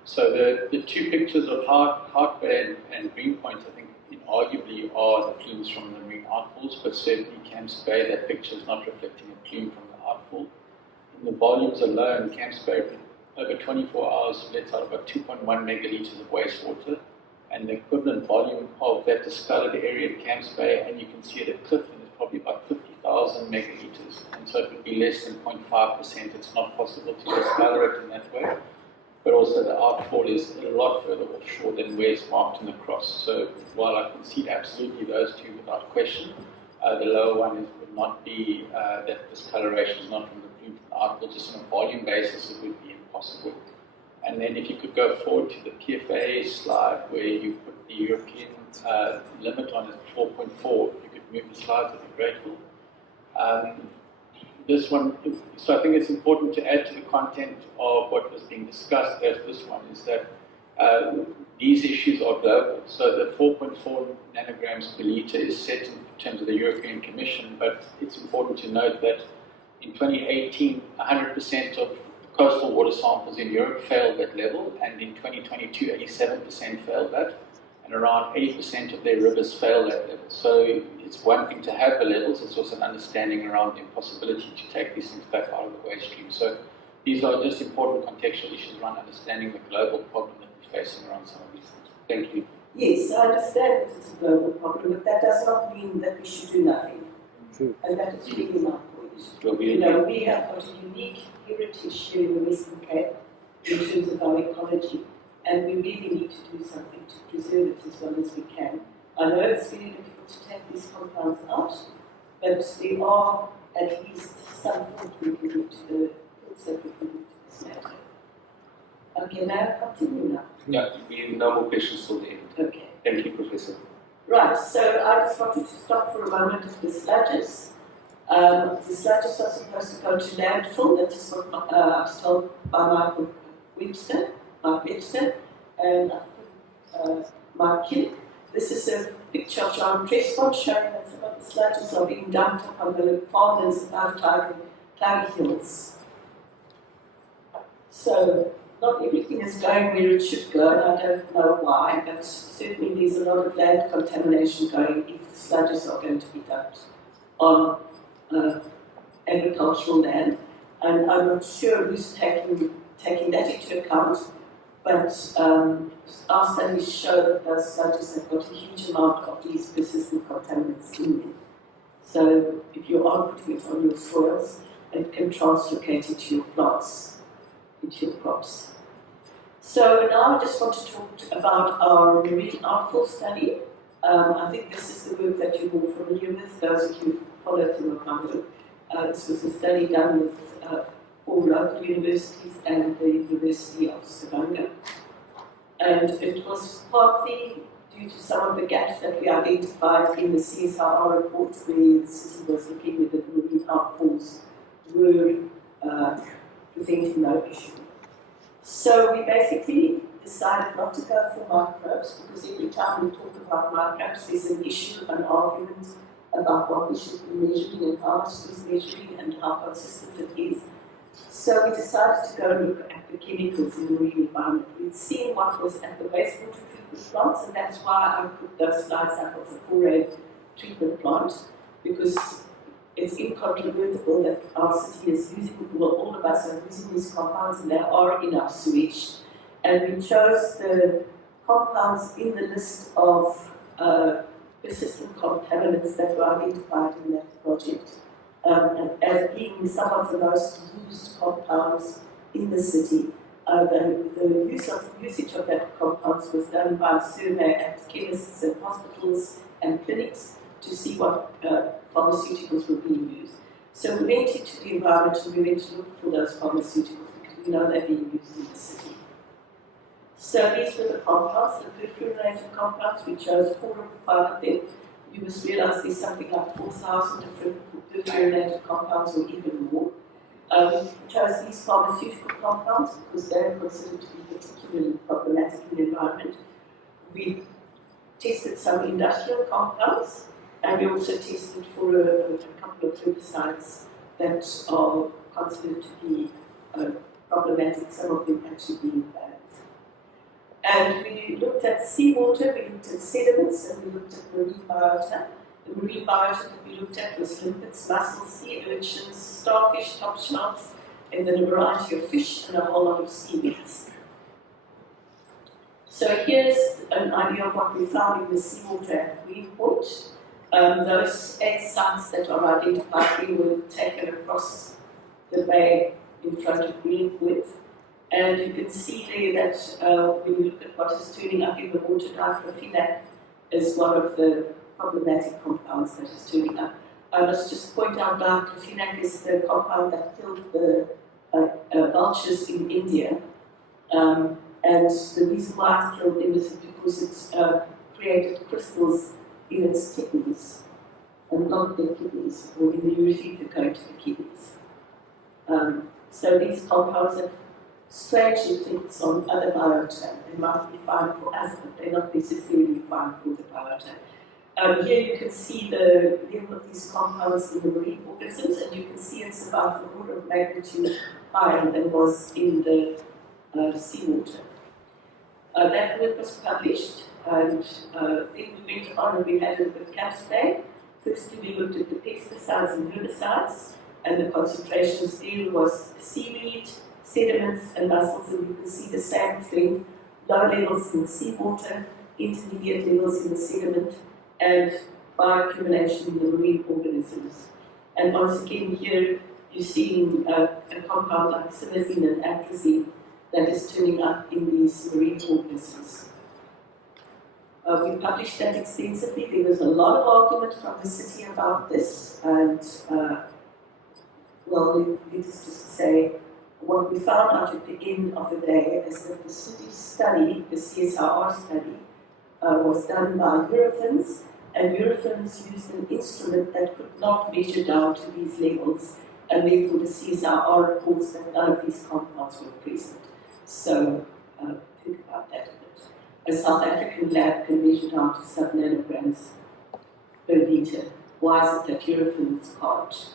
So the 2 pictures of Hart Bay and Greenpoint, I think, arguably are the plumes from the marine outfalls, but certainly Camps Bay, that picture is not reflecting a plume from the outfall. the volumes alone, Camps Bay, over 24 hours, lets out about 2.1 megalitres of wastewater, and the equivalent volume of that discolored area at Camps Bay, and you can see it at Clifton, is probably about 50,000 megalitres, and so it would be less than 0.5%. It's not possible to discolor it in that way, but also the outfall is a lot further offshore than where it's marked in the cross. So while I concede absolutely those two without question, the lower one would not be, that discoloration is not from the blue outfall, just on a volume basis it would be impossible. And then if you could go forward to the PFA slide where you put the European limit on it 4.4, if you could move the slides, I'd be grateful. This one, so I think it's important to add to the content of what was being discussed as this one is that these issues are global. So the 4.4 nanograms per litre is set in terms of the European Commission, but it's important to note that in 2018, 100% of coastal water samples in Europe failed that level, and in 2022, 87% failed that, and around 80% of their rivers failed that level. So it's one thing to have the levels, it's also an understanding around the impossibility to take these things back out of the waste stream. So these are just important contextual issues around understanding the global problem that we're facing around some of these things. Thank you. Yes, I understand that it's a global problem, but that does not mean that we should do nothing. And that is really my point. You know, we have got a unique heritage here in the Western Cape in terms of our ecology, and we really need to do something to preserve it as well as we can. I know it's very difficult to take these compounds out, but there are at least some thought we can do to the thoughts that we can do to this matter. Okay, now continue now. Yeah, we have no more questions till the end. Okay. Thank you, Professor. Right, so I just wanted to stop for a moment at the sludges. The sludges are supposed to go to landfill. That is what I was told by Michael Webster, and Mark Kidd. This is a picture of John Trescott showing that some of the sludges are being dumped upon the farmlands above Tiger Hills. So, not everything is going where it should go, and I don't know why, but certainly there's a lot of land contamination going if the sludges are going to be dumped on agricultural land. And I'm not sure who's taking that into account, but our studies show that those sludges have got a huge amount of these persistent contaminants in them. So if you are putting it on your soils, it can translocate into your plants, into your crops. So now I just want to talk about our marine outfall study. I think this is the work that you're more familiar with, those of you who followed through Congo. This was a study done with 4 local universities and the University of Stavanger. And it was partly due to some of the gaps that we identified in the CSIR report where the city was looking at the marine outfalls were presenting no issue. So we basically decided not to go for microbes because every time we talk about microbes there's an issue, an argument about what we should be measuring and how much we're measuring and how consistent it is. So we decided to go and look at the chemicals in the marine environment. We'd seen what was at the wastewater treatment plants, and that's why I put those slides up of the chloride treatment plant, because it's incontrovertible that our city is using, well, all of us are using these compounds and they are in our sewage. And we chose the compounds in the list of persistent contaminants that were identified in that project and as being some of the most used compounds in the city. The usage of that compounds was done by a survey at chemists and hospitals and clinics to see what pharmaceuticals were being used. So we went into the environment and we went to look for those pharmaceuticals because we know they're being used in the city. So these were the compounds, the perfluorinated compounds. We chose 4 or 5 of them. You must realize there's something like 4,000 different perfluorinated compounds or even more. We chose these pharmaceutical compounds because they are considered to be particularly problematic in the environment. We tested some industrial compounds, and we also tested for a couple of herbicides that are considered to be problematic, some of them actually being banned. And we looked at seawater, we looked at sediments, and we looked at marine biota. The marine biota that we looked at was limpets, mussels, sea urchins, starfish, top shells, and then a variety of fish and a whole lot of seaweeds. So here's an idea of what we found in the seawater at Greenport. Those 8 sites that are identified, we were taken across the bay in front of Greenport. And you can see there that when you look at what is turning up in the water, diclofenac is one of the problematic compounds that is turning up. I must just point out diclofenac is the compound that killed the vultures in India. And the reason why it killed them is because it created crystals in its kidneys, and not their kidneys, or in the urethra that go to the kidneys. So these compounds have strange effects on other biota. They might be fine for us, but they're not necessarily fine for the biota. Here you can see the level of these compounds in the marine organisms, and you can see it's about an order of magnitude higher than was in the seawater. That work was published, and then we went on and we had a look at Capstan. Firstly, we looked at the pesticides and herbicides, and the concentrations there was seaweed, sediments, and mussels, and you can see the same trend: low levels in seawater, intermediate levels in the sediment, and bioaccumulation in the marine organisms. And once again, here you're seeing a compound like cynazine and atrazine that is turning up in these marine organisms. We published that extensively. There was a lot of argument from the city about this, and well, needless to say, what we found out at the end of the day is that the city's study, the CSRR study, was done by Eurofins, and Eurofins used an instrument that could not measure down to these levels, and therefore the CSRR reports that none of these compounds were present. So think about that a bit. A South African lab can measure down to sub-nanograms per litre. Why is it that Eurofins can't?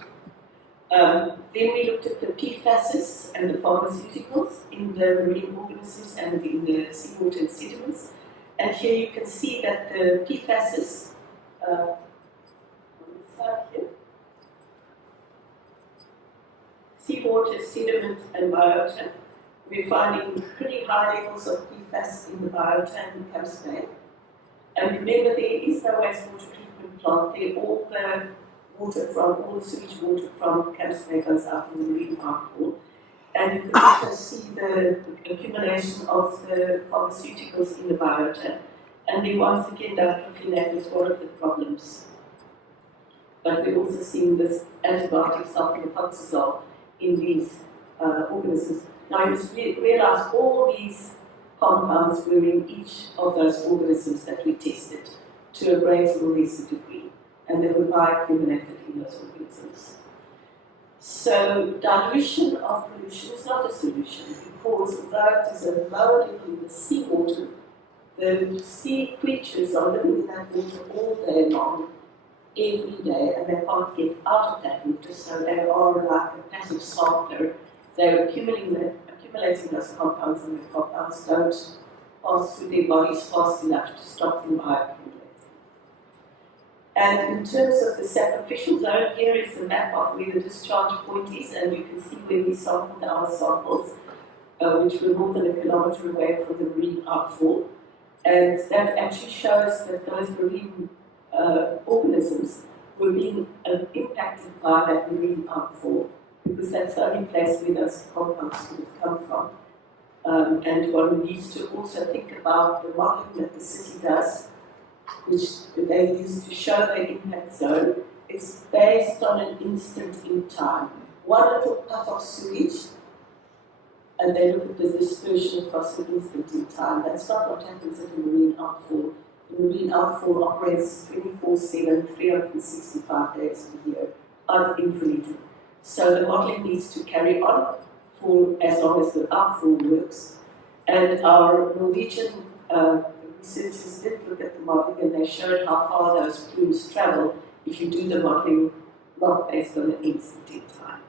Then we looked at the PFASs and the pharmaceuticals in the marine organisms and in the seawater and sediments. And here you can see that the PFASs, on the side here, seawater, sediment, and biota, we're finding pretty high levels of PFAS in the biota and the Camspan. And remember, there is no wastewater treatment plant there. All the water from, all the sewage water from Camspan goes out in the marine outfall. And you can also see the accumulation of the pharmaceuticals in the biota. And then once again, diclofenac is one of the problems. But we're also seeing this antibiotic sulfamethoxazole in these organisms. Now you must realize all these compounds were in each of those organisms that we tested to a greater or lesser degree, and they were bioaccumulated in those organisms. So dilution of pollution is not a solution, because although it is a low level in the seawater, the sea creatures are living in that water all day long, every day, and they can't get out of that water, so they are like a passive sampler. They're accumulating those compounds, and the compounds don't pass through their bodies fast enough to stop them bioaccumulating. And in terms of the sacrificial zone, here is the map of where the discharge point is, and you can see where we sampled our samples, which were more than a kilometre away from the marine outfall. And that actually shows that those marine organisms were being impacted by that marine outfall, because that's the only place where those compounds could have come from. And one needs to also think about the modeling that the city does, which they use to show the impact zone. It's based on an instant in time. One little puff of sewage, and they look at the dispersion across an instant in time. That's not what happens at a marine outfall. The marine outfall operates 24/7, 365 days a year, ad infinitum. So the modelling needs to carry on for as long as the outfall works. And our Norwegian researchers did look at the modelling, and they showed how far those plumes travel if you do the modelling not based on an instant in time.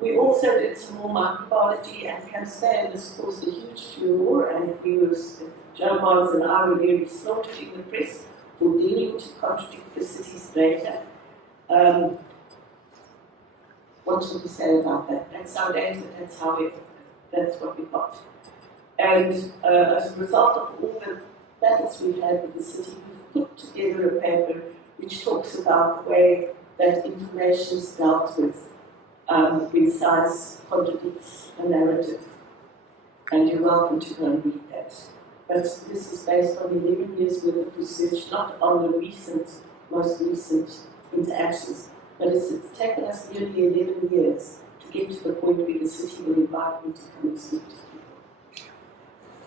We also did some more microbiology at Camspan. This caused a huge furore, and Joe Barnes and I were nearly slaughtered in the press for daring to contradict the city's data. what should we say about that? That's our data, that's what we got. And as a result of all the battles we've had with the city, we've put together a paper which talks about the way that information is dealt with when science contradicts a narrative. And you're welcome to go and read that. But this is based on 11 years worth of research, not on the most recent interactions, but it's taken us nearly 11 years to get to the point where the city will invite me to come and speak to people.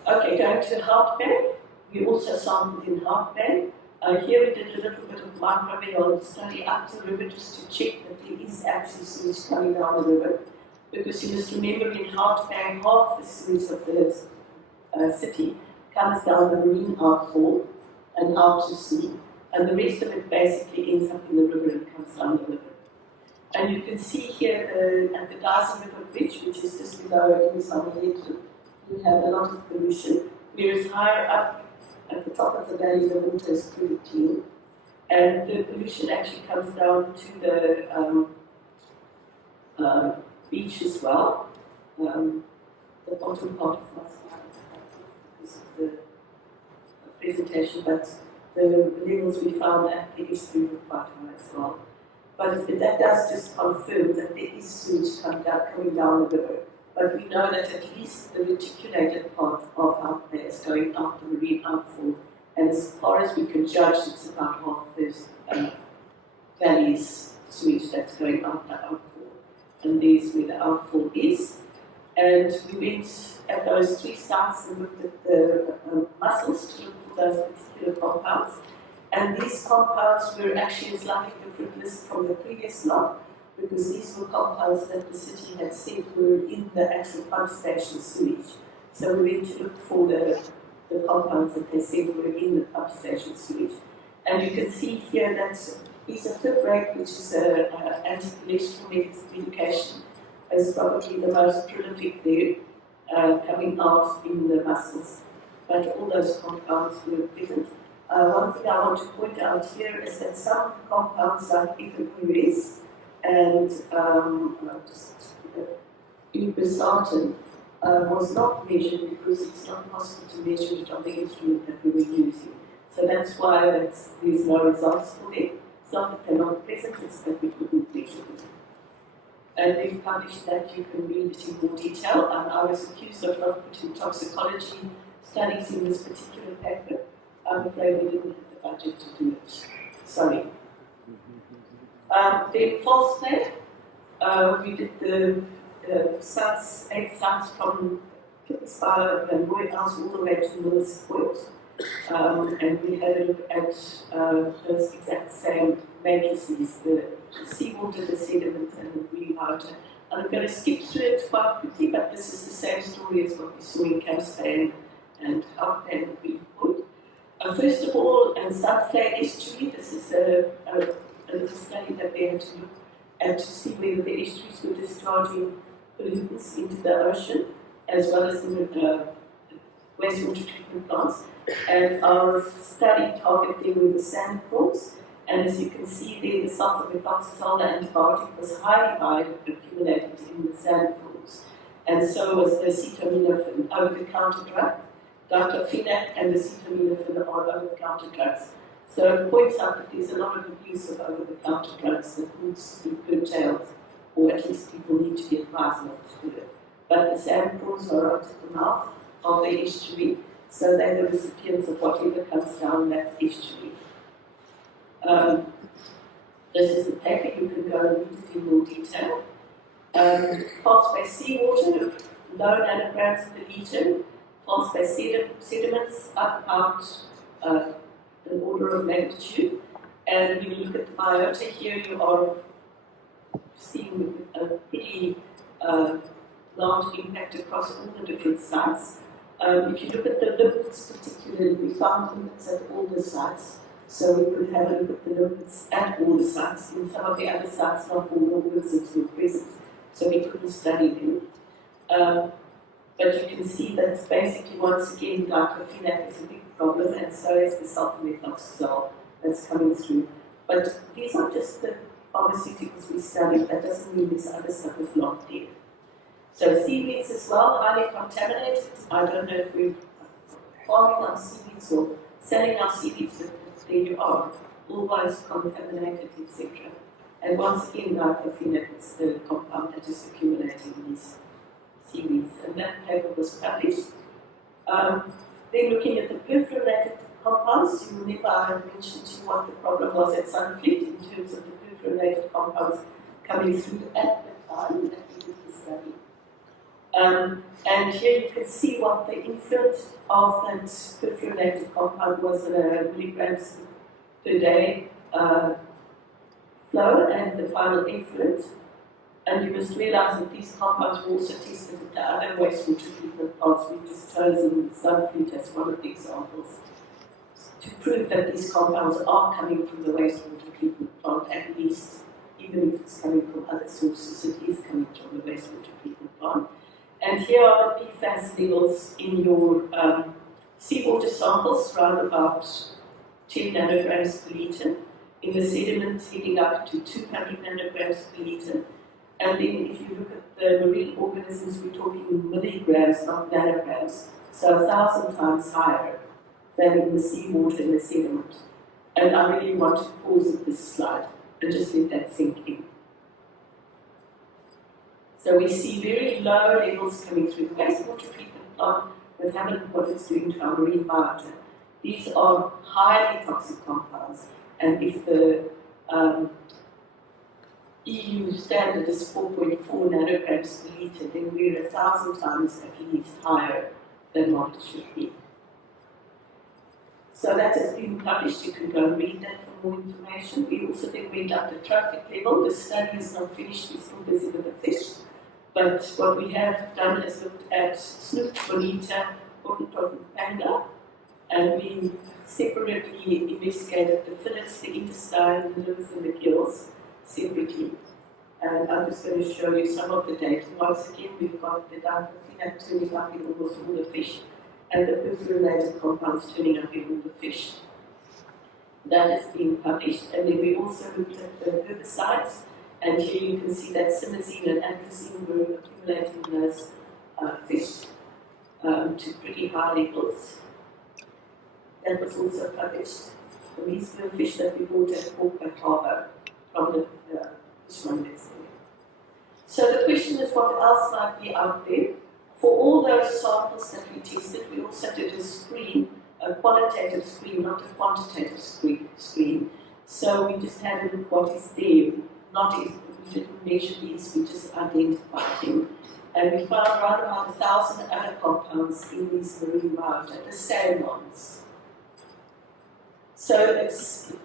Okay, going to Hout Bay. We also sampled in Hout Bay. Here we did a little bit of microbial study up the river just to check that there is actually sewage coming down the river. Because you must remember in Hout Bay, half the sewage of the city comes down the marine outfall and out to sea, and the rest of it basically ends up in the river and comes down the river. And you can see here at the Dyson River Bridge, which is just below in Somerleyton, you have a lot of pollution, whereas higher up at the top of the valley, the water is pretty clean. And the pollution actually comes down to the beach as well. The bottom part of my slide because of the presentation, but the levels we found at the estuary were quite high as well. But that does just confirm that there is sewage coming down the river. But we know that at least the reticulated part of Hout Bay is going out the marine outfall. And as far as we can judge, it's about half this valley's sewage that's going out the outfall. And there's where the outfall is. And we went at those 3 sites and looked at the mussels to look for those particular compounds. And these compounds were actually a slightly different list from the previous lot, because these were compounds that the city had said were in the actual pump station sewage. So we went to look for the compounds that they said were in the pump station sewage. And you can see here that isoflurane, which is an anti-cholesterol medication, is probably the most prolific there, coming out in the mussels. But all those compounds were present. One thing I want to point out here is that some compounds like ethylpyrese and irbesartan was not measured because it's not possible to measure it on the instrument that we were using. So that's why there's no results for them. It's not that they're not present, it's that we couldn't measure them. And we've published that, you can read it in more detail. I was accused of not putting toxicology studies in this particular paper. I'm afraid we didn't have the budget to do it. Sorry. Then false play. We did the sites, 8 sites from Kippenspire and Roy House all the way to Miller's Point. And we had a look at those exact same matrices, the seawater, the sediment, and the greenwater. I'm going to skip through it quite quickly, but this is the same story as what we saw in Campspan and Hout Bay and Greenwood. First of all, in Subflag estuary, this is a little study that they had to look at to see whether the estuaries were discharging pollutants into the ocean, as well as in the wastewater treatment plants. And our study targeted were the sand prawns. And as you can see there, the sulfur-methoxazole antibiotic was highly accumulated in the sand prawns. And so was the acetaminophen, over-the-counter drug. Diclofenac and acetaminophen are over-the-counter drugs. So it points out that there's a lot of abuse of over-the-counter drugs that needs to be curtailed, or at least people need to be advised not to do it. But the sand prawns are right at the mouth of the estuary, so they're the recipients of whatever comes down that estuary. This is the paper, you can go and read it in more detail. Phosphate seawater, low nanograms per litre. Phosphate sediments up out an order of magnitude. And when you look at the biota here, you are seeing a pretty large impact across all the different sites. If you look at the lipids particularly, we found limits at all the sites. So we could have a look at the limits at all the sites. In some of the other sites, not all the organisms were present, so we couldn't study them. But you can see that basically, once again, diclofenac is a big problem, and so is the sulfur-methoxazole that's coming through. But these are just the pharmaceuticals we studied, that doesn't mean this other stuff is not there. So seaweeds as well, highly contaminated. I don't know if we're farming our seaweeds or selling our seaweeds, but there you are, always contaminated, etc. And once again, diclofenac is the compound that is accumulating in these seaweeds. And that paper was published. Then looking at the perfluorinated compounds, you remember I mentioned to you what the problem was at Sunfleet in terms of the perfluorinated compounds coming through at the time that we did the study. And here you can see what the influence of that perfluorinated compound was in milligrams per day flow and the final effluent. And you must realize that these compounds were also tested at the other wastewater treatment plants. We've just chosen Sunfleet as one of the examples to prove that these compounds are coming from the wastewater treatment plant, at least, even if it's coming from other sources, it is coming from the wastewater treatment plant. And here are the PFAS levels in your seawater samples, around about 10 nanograms per litre. In the sediment, heading up to 200 nanograms per litre. And then if you look at the marine organisms, we're talking milligrams, not nanograms, so 1,000 times higher than in the seawater and the sediment. And I really want to pause at this slide and just let that sink in. So we see very low levels coming through the wastewater treatment plant that haven't what it's doing to our marine biota. These are highly toxic compounds, and if the EU standard is 4.4 nanograms per litre, then we're 1,000 times at least higher than what it should be. So that has been published. You can go and read that for more information. We also then went up the trophic level. The study is not finished. We're still busy with the fish. But what we have done is looked at snook, bonita, Ornithop, and panda, and we separately investigated the fillets, the intestine, the livers, and the gills separately. And I'm just going to show you some of the data. Once again, we've got the diclofenac turning up in almost all the fish, and the perfluorinated compounds turning up in all the fish. That has been published. And then we also looked at the herbicides. And here you can see that simazine and atrazine were accumulating in those fish to pretty high levels. That was also published. And these were fish that we bought at Pork Bay Harbour from the fishmongers. So the question is, what else might be out there? For all those samples that we tested, we also did a screen, a qualitative screen, not a quantitative screen. So we just had a look what is there. We didn't measure these, we just identified them. And we found around about 1,000 other compounds in these marine biota, the same ones. So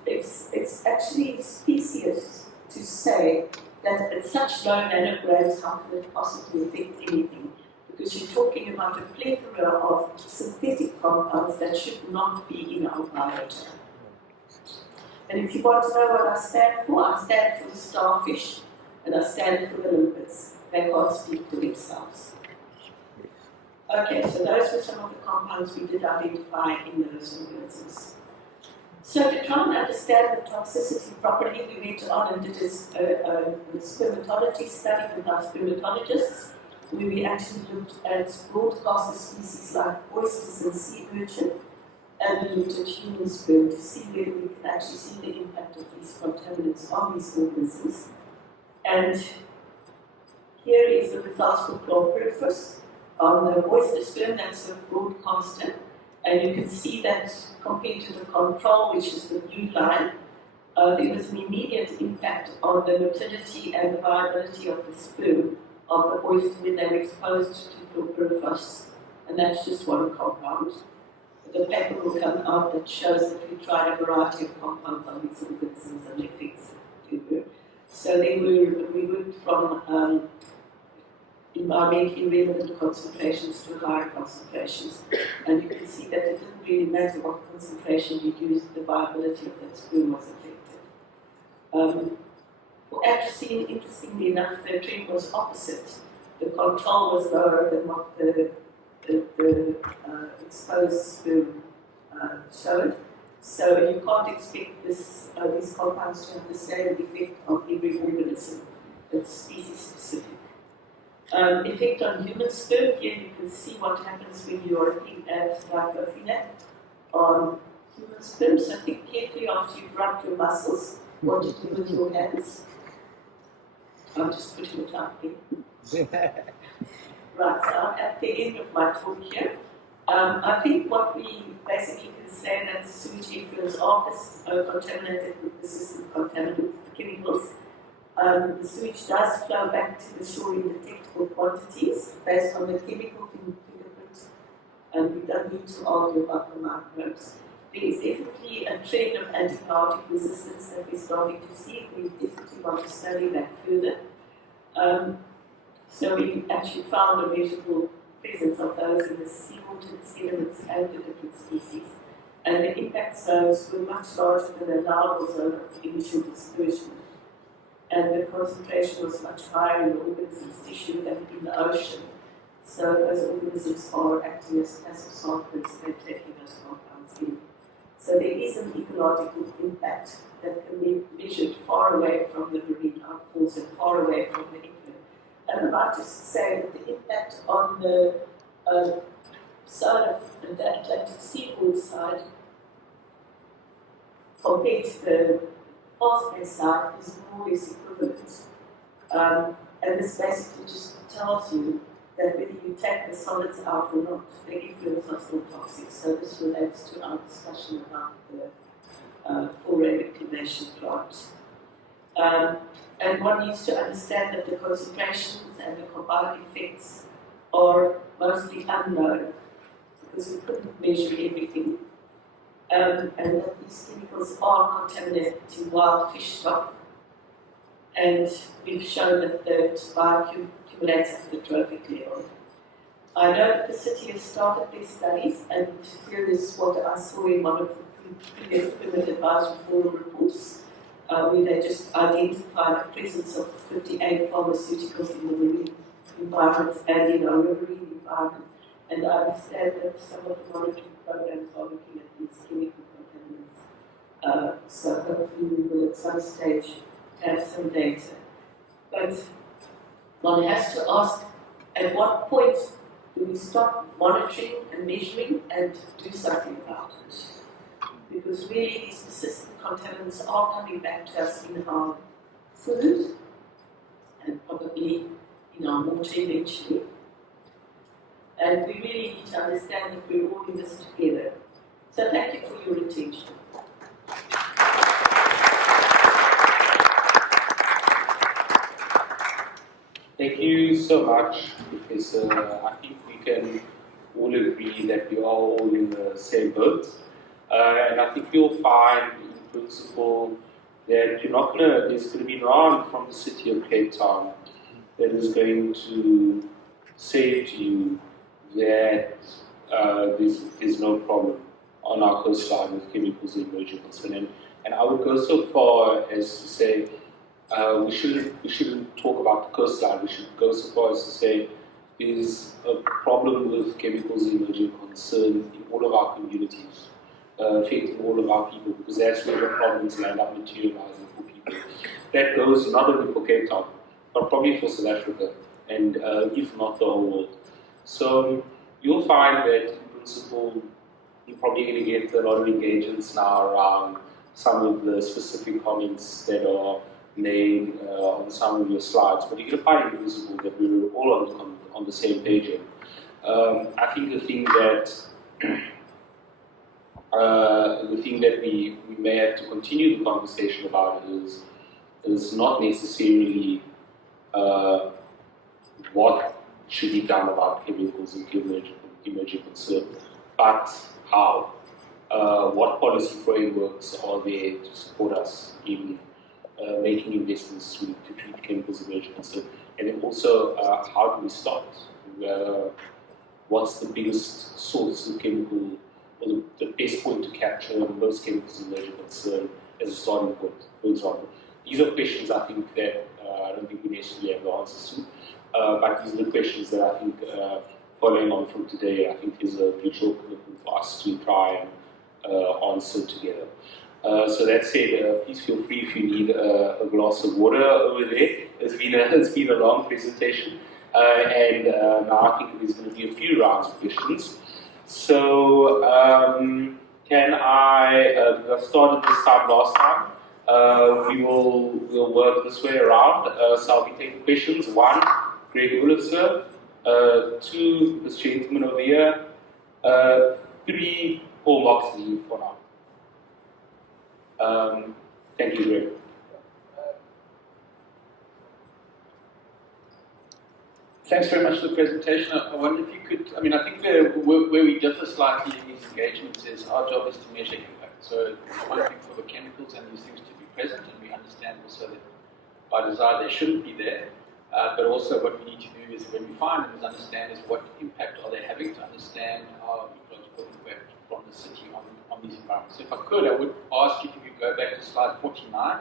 it's actually specious to say that at such low nanograms, how can it possibly affect anything? Because you're talking about a plethora of synthetic compounds that should not be in our biota. And if you want to know what I stand for the starfish, and I stand for the limpets. They can't speak for themselves. Okay, so those were some of the compounds we did identify in those organisms. So to try and understand the toxicity properly, we went on and did a spermatology study with our spermatologists, where we actually looked at broadcaster species like oysters and sea urchin, and we looked at human sperm to see whether we can actually see the impact of these contaminants on these organisms. And here is the results for chlorpyrifos on the oyster sperm, that's a broadcaster. And you can see that compared to the control, which is the blue line, there was an immediate impact on the motility and the viability of the sperm of the oyster when they were exposed to chlorpyrifos. And that's just one compound. The paper will come out that shows that we tried a variety of compounds on these organisms and their effects. So we went from environmentally relevant concentrations to higher concentrations. And you can see that it didn't really matter what concentration you used, the viability of that sperm was affected. For atrazine, interestingly enough, the trend was opposite. The control was lower than what the exposed sperm showed. So you can't expect these compounds to have the same effect on every organism. It's species specific. Effect on human sperm, here you can see what happens when you are looking at diclofenac on human sperm. So think carefully after you've rubbed your muscles, what you do with your hands. I'm just putting it out there. Right, so I'm at the end of my talk here. I think what we basically can say that sewage effluents are contaminated with persistent contaminant chemicals. The sewage does flow back to the shore in detectable quantities based on the chemical fingerprint, and we don't need to argue about the microbes. There is definitely a trend of antibiotic resistance that we're starting to see. We definitely want to study that further. So we actually found a measurable presence of those in the seawater, the sediments, and the different species. And the impact zones were much larger than the allowable zone of initial dispersion. And the concentration was much higher in the organism's tissue than in the ocean. So those organisms are acting as passive samplers, they're taking those compounds in. So there is an ecological impact that can be measured far away from the marine outfalls and far away from the effluent. And I'd like to say that the impact on the side of the Atlantic seaboard side compared to the fast-paced side is more or less equivalent. And this basically just tells you that whether you take the solids out or not, the effluents are still toxic. So this relates to our discussion about the foray reclamation plant. And one needs to understand that the concentrations and the combined effects are mostly unknown because we couldn't measure everything. And that these chemicals are contaminating wild fish stock. And we've shown that the bioaccumulates at the trophic level. I know that the city has started their studies, and here is what I saw in one of the previous Permit Advisory Forum reports, where they just identified the presence of 58 pharmaceuticals in the marine environment and in our riverine environment. And I understand that some of the monitoring programs are looking at these chemical contaminants. So hopefully we will at some stage have some data. But one has to ask, at what point do we stop monitoring and measuring and do something about it? Because really these persistent contaminants are coming back to us in our food and probably in our water eventually. And we really need to understand that we're all in this together. So thank you for your attention. Thank you so much, Professor. I think we can all agree that we are all in the same boat. And I think you'll find, in principle, that there's going to be no one from the city of Cape Town that is going to say to you that there's no problem on our coastline with chemicals and emerging concern. And I would go so far as to say we shouldn't talk about the coastline. We should go so far as to say there's a problem with chemicals and emerging concern in all of our communities, affecting all of our people, because that's where the problems land up materializing for people. That goes not only for Cape Town, but probably for South Africa, and if not the whole world. So you'll find that, in principle, you're probably going to get a lot of engagements now around some of the specific comments that are made on some of your slides, but you're going to find it visible that we're all on the same page here. I think the thing that we may have to continue the conversation about is not necessarily what should be done about chemicals and emerging concern, but how. What policy frameworks are there to support us in making investments to treat chemicals and emerging concern, and then also how do we start? What's the biggest source of chemical, or the best point to capture most chemicals and emerging concern as a starting point, for example? These are questions I think that I don't think we necessarily have the answers to, but these are the questions that I think, following on from today, I think is a mutual commitment for us to try and answer together. So that said, please feel free if you need a glass of water over there. It's been a long presentation, and now I think there's going to be a few rounds of questions. So can I started this time last time? We'll work this way around. So I'll be taking questions. 1, Greg Ulitzer. 2, this gentleman over here. 3, Paul Moxley for now. Thank you, Greg. Thanks very much for the presentation. I wonder if you could, I think where we differ slightly in these engagements is our job is to measure impact. So it's one thing for the chemicals and these things to be present, and we understand also that by design they shouldn't be there. But also what we need to do is, when we find them, is understand is what impact are they having, to understand our ecological impact from the city on these environments. So if I could, I would ask if you could go back to slide 49,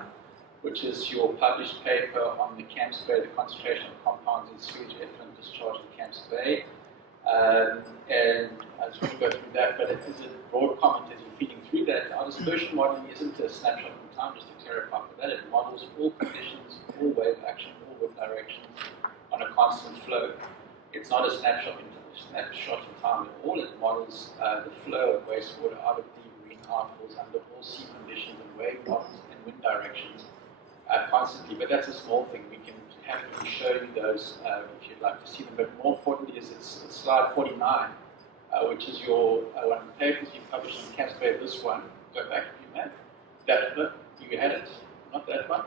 which is your published paper on the Camps Bay, the concentration of compounds in sewage effluent discharge in Camps Bay. And I just want to go through that, but as a broad comment as you're feeding through that, our dispersion modeling isn't a snapshot in time, just to clarify for that. It models all conditions, all wave action, all wind directions on a constant flow. It's not a snapshot in time at all. It models the flow of wastewater out of the marine outfalls under all sea conditions and wave models and wind directions constantly. But that's a small thing. We can happily show you those if you'd like to see them. But more importantly is it's slide 49, which is your one of the papers you published on Camps Bay. This one, go back if you may. That one, you had it, not that one.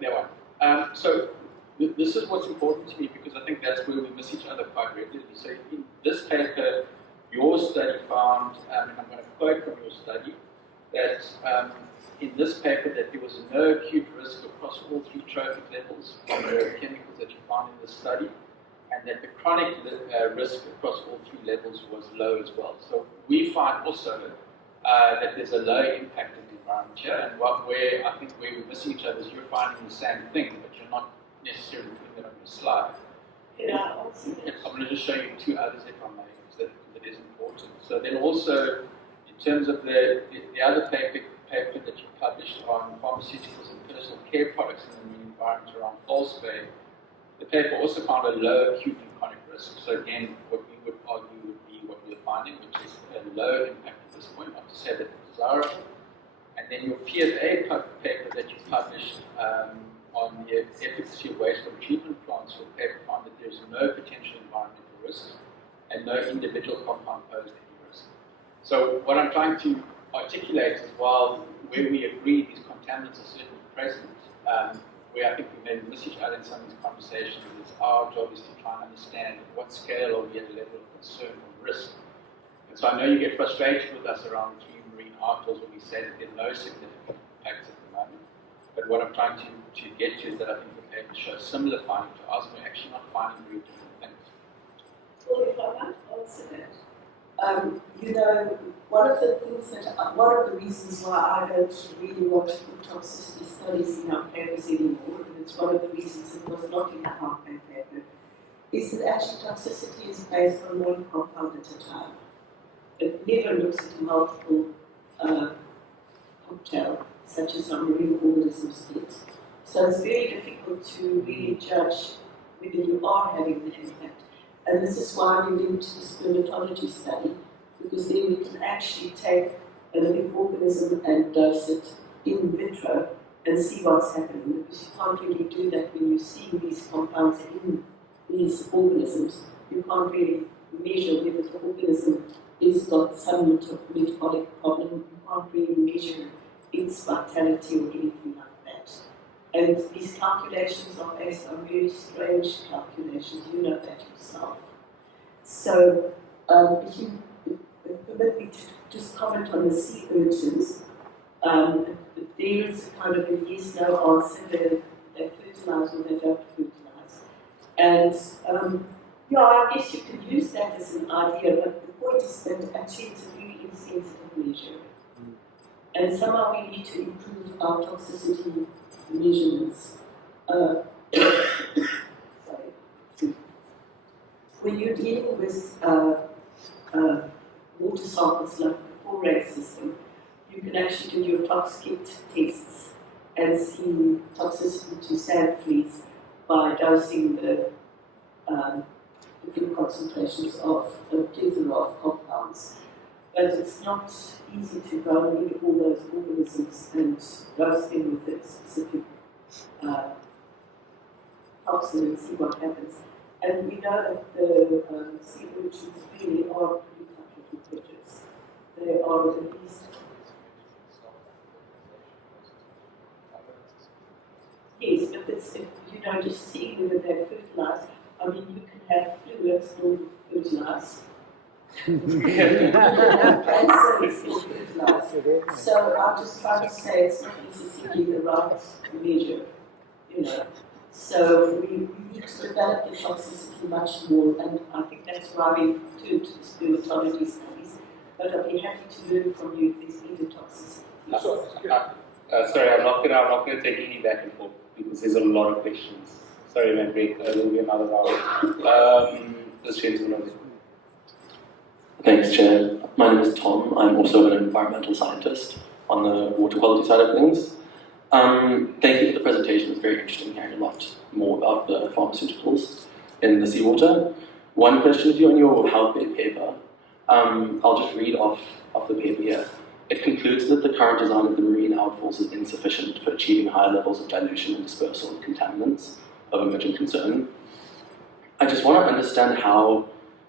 That one. So this is what's important to me, because I think that's where we miss each other quite regularly. So in this paper, your study found, and I'm going to quote from your study, that in this paper that there was no acute risk across all 3 trophic levels from the chemicals that you found in the study, and that the chronic risk across all 3 levels was low as well. So we find also that there's a low impact in the environment here, and where I think where we're missing each other is you're finding the same thing, but you're not necessarily putting it on your slide. Yeah, also. I'm going to just show you 2 others if I may, because that is important. So then also, in terms of the other paper that you published on pharmaceuticals and personal care products in the marine environment around False Bay, the paper also found a low acute and chronic risk. So again, what we would argue would be what we're finding, which is a low impact at this point, not to say that it's desirable. And then your PFA paper that you published on the efficacy of wastewater treatment plants, your paper found that there's no potential environmental risk and no individual compound posed any risk. So what I'm trying to articulate is, while where we agree these contaminants are certainly present, where I think we may miss each other in some of these conversations, is our job is to try and understand at what scale are we at a level of concern or risk. And so I know you get frustrated with us around 3 marine outfalls when we say that there's no significant impacts at the moment. But what I'm trying to get to is that I think the paper shows similar findings to us, and we're actually not finding very different things. Well, if I might answer that. One of the reasons why I don't really want to put toxicity studies in our papers anymore, and it's one of the reasons it was not in our paper, is that actually toxicity is based on one compound at a time. It never looks at a multiple cocktail, such as some marine organisms did. So it's very difficult to really judge whether you are having the impact. And this is why we link to the spermatology study, because then we can actually take a living organism and dose it in vitro and see what's happening, because you can't really do that when you see these compounds in these organisms. You can't really measure whether the organism has got some metabolic problem. You can't really measure its vitality or anything like that. And these calculations are based on very strange calculations. You know that yourself. So, if you permit me to just comment on the sea urchins, there is kind of a yes-no answer. They fertilize or they don't fertilize. And I guess you could use that as an idea, but the point is that actually it's a very insensitive measure. And somehow we need to improve our toxicity measurements. Sorry. When you're dealing with water samples like the four-ray system, you can actually do your tox kit tests and see toxicity to sand fleas by dosing the different concentrations of a plethora of compounds. But it's not easy to go and look at all those organisms and dose them with a specific toxin and see what happens. And we know that the sea urchins really are pretty tough little creatures. They are at least. Yes, but it's, just seeing whether they're fertilized. I mean, you can have fluids still fertilized. So I'm just trying to say it's not necessarily the right measure, So we need to develop the toxicity much more, and I think that's why we turned to the spermatology studies. But I'll be happy to learn from you if there's either toxicity. Sorry, I'm not gonna take any back and forth because there's a lot of questions. Sorry, man, break. There will be another round. This gentleman over there. Thanks, Chair. My name is Tom. I'm also an environmental scientist on the water quality side of things. Thank you for the presentation. It's very interesting hearing a lot more about the pharmaceuticals in the seawater. One question for you on your health paper. I'll just read off the paper here. It concludes that the current design of the marine outfalls is insufficient for achieving higher levels of dilution and dispersal of contaminants of emerging concern. I just want to understand how,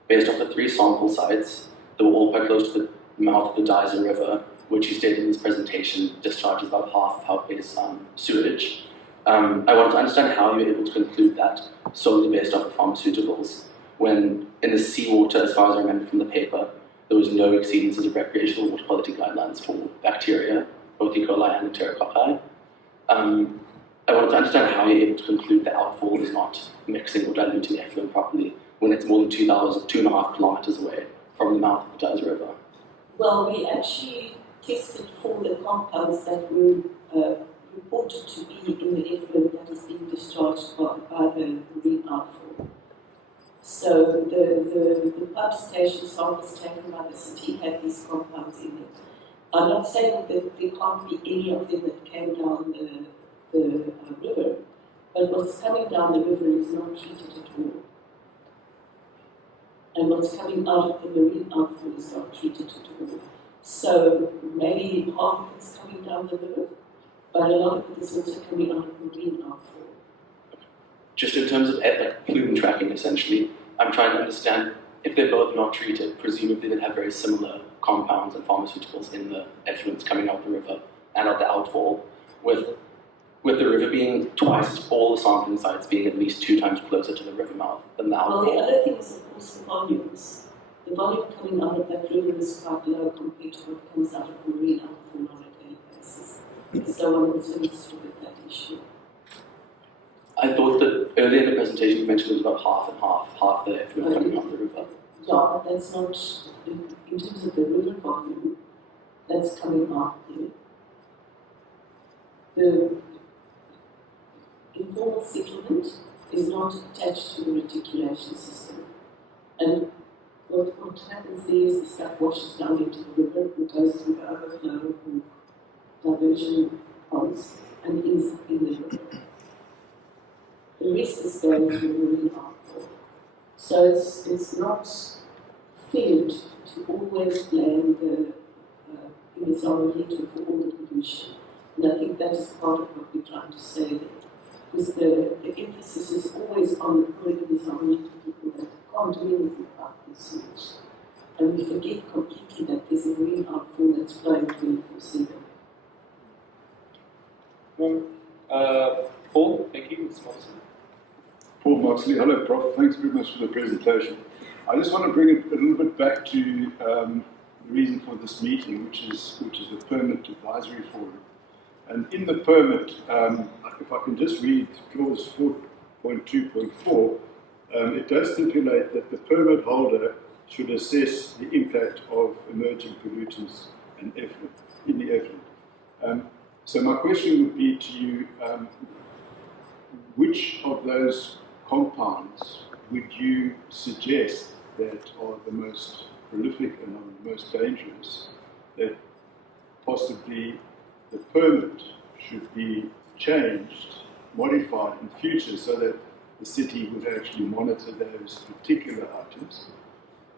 based off the 3 sample sites that were all quite close to the mouth of the Dyser River, which you stated in this presentation discharges about half of how it is sewage. I wanted to understand how you were able to conclude that solely based off of pharmaceuticals, when in the seawater, as far as I remember from the paper, there was no exceedances of recreational water quality guidelines for bacteria, both E. coli and enterococci. I wanted to understand how you're able to conclude the outfall is not mixing or diluting effluent properly when it's more than 2.5 kilometers away from the mouth of the Dyser River. Well, we actually tested for the compounds that were reported to be in the effluent that is being discharged by the marine outfall. So the pump station samples taken by the city had these compounds in it. I'm not saying that there can't be any of them that came down the river, but what's coming down the river is not treated at all. And what's coming out of the marine outfall is not treated at all. So maybe half of it's coming down the river, but a lot of it is also coming out of marine outfall. Just in terms of plume tracking, essentially, I'm trying to understand if they're both not treated, presumably they'd have very similar compounds and pharmaceuticals in the effluents coming out the river and out the outfall, with the river being twice, all the sampling sites being at least 2 times closer to the river mouth than the outfall. Well, the other thing is, of course, the volumes. The volume coming out of that river is quite low compared to what comes out of the marine outfall on a daily basis. So one also needs to look at that issue. I thought that earlier in the presentation you mentioned it was about half and half the effluent coming out of the river. Yeah, but that's not, in terms of the river volume, that's coming out there. The informal settlement is not attached to the reticulation system. And what happens there is the stuff washes down into the river and goes through the overflow or diversion ponds and ends up in the river. The rest is going to the marine outfall. So it's not fair to always blame the environmental for all the pollution. And I think that is part of what we're trying to say there. Because the emphasis is always on the poor environmental people that can't do anything about this sewage. And we forget completely that there's a marine outfall that's flowing 24/7. Paul, thank you. Paul Moxley, hello Prof. Thanks very much for the presentation. I just want to bring it a little bit back to the reason for this meeting, which is the permit advisory forum. And in the permit, if I can just read clause 4.2.4, it does stipulate that the permit holder should assess the impact of emerging pollutants and effluent in the effluent. So my question would be to you, which of those compounds would you suggest that are the most prolific and are the most dangerous, that possibly the permit should be changed, modified in future so that the city would actually monitor those particular items.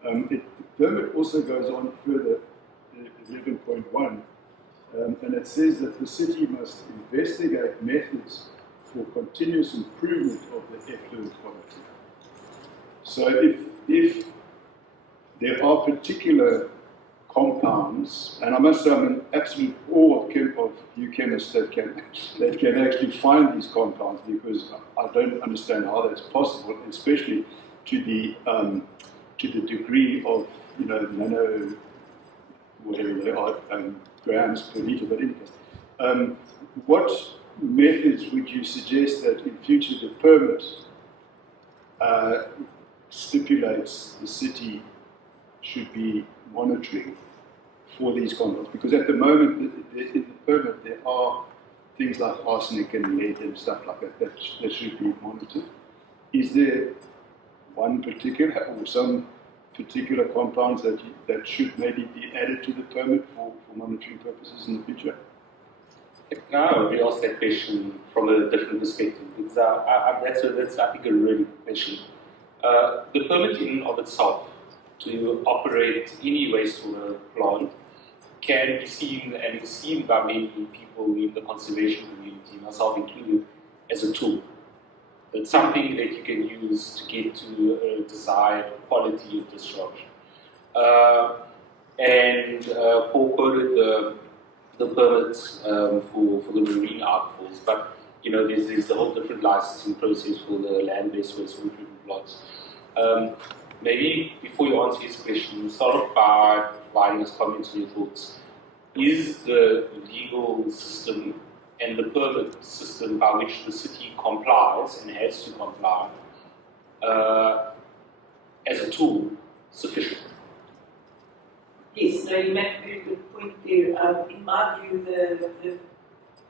The permit also goes on further, 11.1, and it says that the city must investigate methods for continuous improvement of the effluent quality. So if there are particular compounds, and I must say I'm in absolute awe of you chemists that can actually find these compounds, because I don't understand how that's possible, especially to the degree of nano whatever they are grams per liter. But in any case, what methods would you suggest that in future the permit stipulates the city should be monitoring for these compounds? Because at the moment, in the permit, there are things like arsenic and lead and stuff like that should be monitored. Is there one particular or some particular compounds that should maybe be added to the permit for monitoring purposes in the future? Can I ask that question from a different perspective? Because that's I think a really good question. The permit in and of itself to operate any wastewater plant can be seen and is seen by many people in the conservation community, myself included, as a tool. It's something that you can use to get to a desired quality of discharge. Paul quoted the permits for the marine outfalls, but there's a whole different licensing process for the land-based wastewater treatment plants. Maybe before you answer his question, start off by providing us comments on your thoughts. Is the legal system and the permit system by which the city complies and has to comply as a tool sufficient? Yes, no, you make a very good point there. In my view, the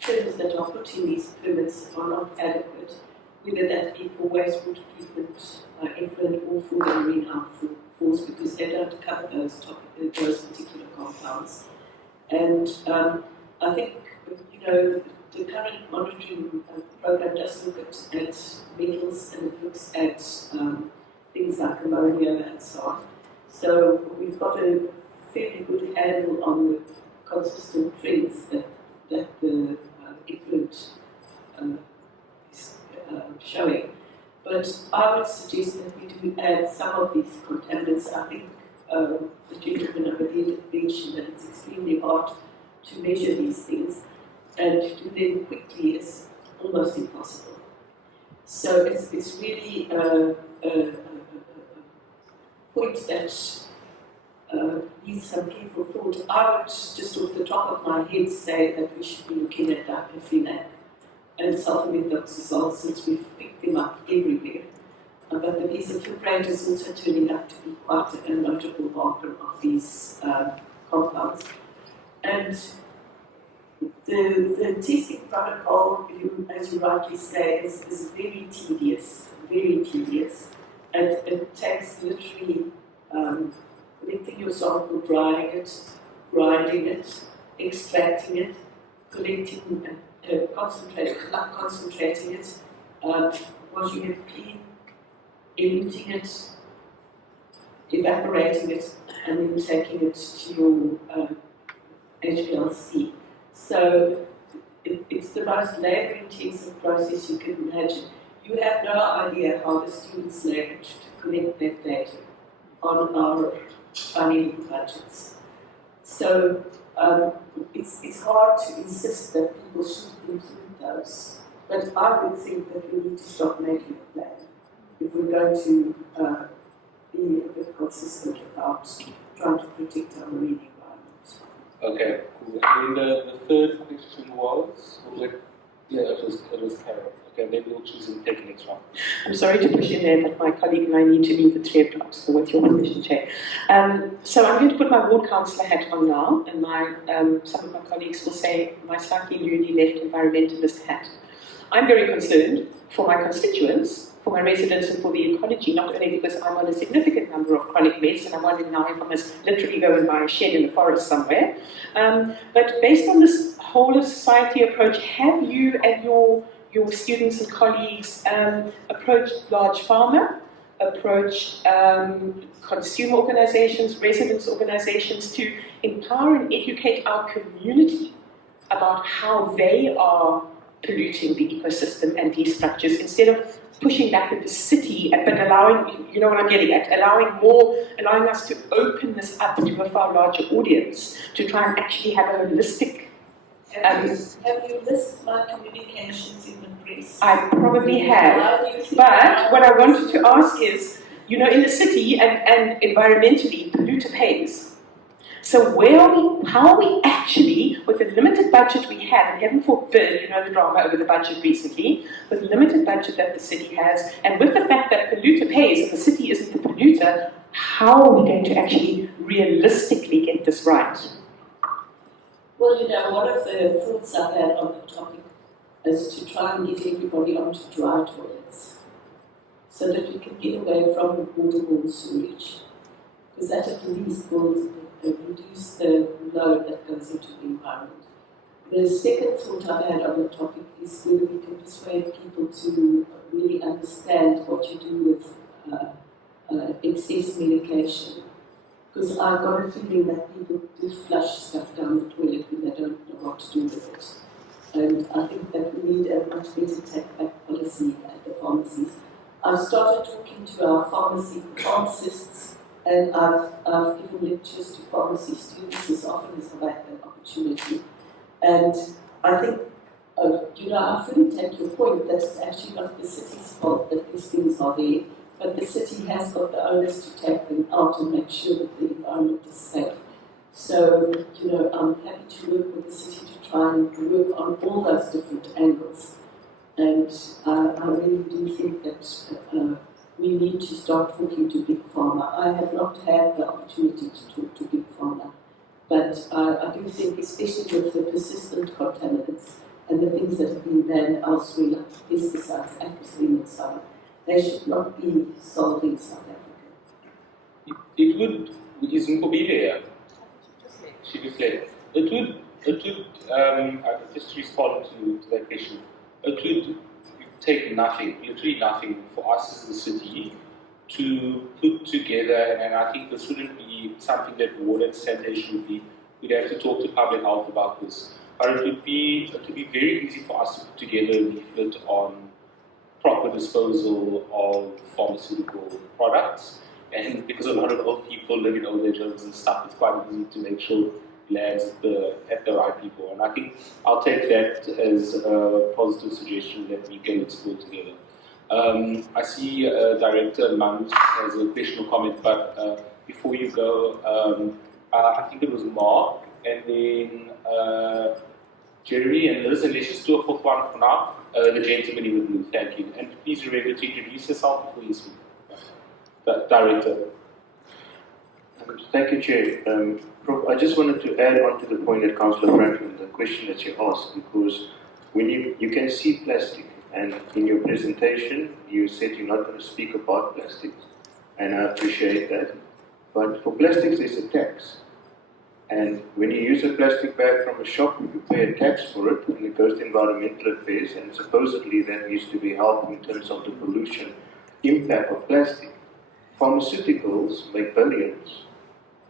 terms that are put in these permits are not adequate, whether that be for wastewater treatment, effluent, or for the marine outfalls, because they don't cover those particular compounds. And I think, the current monitoring program does look at metals, and it looks at things like ammonia and so on. So we've got a fairly good handle on the consistent trends that the effluent is showing. But I would suggest that we do add some of these contaminants. I think the gentleman over there mentioned that it's extremely hard to measure these things, and to do them quickly is almost impossible. So it's really a point that needs some careful thought. I would just off the top of my head say that we should be looking at diclofenac and sulfamethoxazole, since we've picked them up everywhere. But the disinfiltrate is also turning out to be quite a notable marker of these compounds. And the testing protocol, as you rightly say, is very tedious, and it takes literally collecting your sample, drying it, grinding it, extracting it, collecting and concentrating it, washing it clean, eluting it, evaporating it, and then taking it to your HPLC. So it's the most labor-intensive process you can imagine. You have no idea how the students labored to collect that data on our financial budgets. So it's hard to insist that people should include those. But I would think that we need to stop making a plan if we're going to be a bit consistent about trying to protect our marine environment. Okay, cool. And then the third question was it? Yeah, it was Carol. Okay, maybe we'll choose and take the next one. I'm sorry to push in there, but my colleague and I need to leave at 3 o'clock, so with your permission, Chair. So I'm going to put my ward councillor hat on now, and some of my colleagues will say my slightly newly left environmentalist hat. I'm very concerned for my constituents, for my residents, and for the ecology, not only because I'm on a significant number of chronic meds, and I'm wondering now if I must literally go and buy a shed in the forest somewhere. But based on this whole of society approach, have you and your students and colleagues approached large pharma, approached consumer organizations, residents organizations to empower and educate our community about how they are polluting the ecosystem and these structures, instead of pushing back at the city, but allowing, you know what I'm getting at, allowing us to open this up to a far larger audience, to try and actually have a holistic. Have you listed my communications in the press? I probably have, but what I wanted to ask is, you know, in the city and environmentally, polluter pays. So how are we actually, with the limited budget we have, and heaven forbid, you know the drama over the budget recently, with the limited budget that the city has, and with the fact that polluter pays and the city isn't the polluter, how are we going to actually realistically get this right? Well, you know, one of the thoughts I've had on the topic is to try and get everybody onto dry toilets, so that we can get away from waterborne sewage, because that at least will reduce the load that goes into the environment. The second thought I've had on the topic is whether we can persuade people to really understand what you do with excess medication. Because I've got a feeling that people do flush stuff down the toilet when they don't know what to do with it. And I think that we need a much better take-back policy at the pharmacies. I've started talking to our pharmacists, and I've given lectures to pharmacy students as often as I've had that opportunity. And I think, you know, I fully take your point that it's actually not the city's fault that these things are there, but the city has got the onus to take them out and make sure that the environment is safe. So, you know, I'm happy to work with the city to try and work on all those different angles. And I really do think that we need to start talking to Big Pharma. I have not had the opportunity to talk to Big Pharma, but I do think, especially with the persistent contaminants and the things that have been banned elsewhere, like pesticides, atrazine and so on, they should not be sold in South Africa. It would, is Nkobile here? She just left. It would, just to respond to that question, it would take nothing, literally nothing, for us as the city to put together, and I think this wouldn't be something that water and sanitation would be. We'd have to talk to public health about this. But it would be very easy for us to put together a leaflet on proper disposal of pharmaceutical products. And because a lot of old people live in old age homes and stuff, it's quite easy to make sure it lands at the right people. And I think I'll take that as a positive suggestion that we can explore together. I see Director Mund has a question or comment, but before you go, I think it was Mark, and then Jeremy and Liz, and let's just do a fourth one for now. The gentleman in the blue, thank you. And please remember to introduce yourself before you speak. Director. Thank you, Chair. Prof, I just wanted to add on to the point that Councillor Franklin, the question that you asked, because when you can see plastic, and in your presentation you said you're not going to speak about plastics, and I appreciate that. But for plastics there's a tax. And when you use a plastic bag from a shop, you pay a tax for it, and it goes to environmental affairs, and supposedly that used to be helped in terms of the pollution impact of plastic. Pharmaceuticals make billions.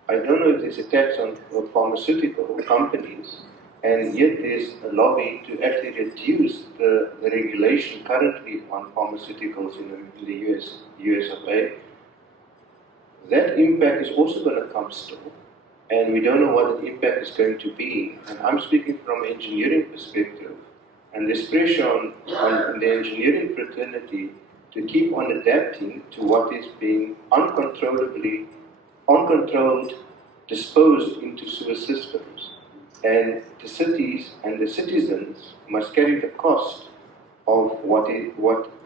I don't know if there's a tax on pharmaceutical companies, and yet there's a lobby to actually reduce the regulation currently on pharmaceuticals in the US of A. That impact is also going to come still. And we don't know what the impact is going to be. And I'm speaking from an engineering perspective. And there's pressure on the engineering fraternity to keep on adapting to what is being uncontrolled, disposed into sewer systems. And the cities and the citizens must carry the cost of what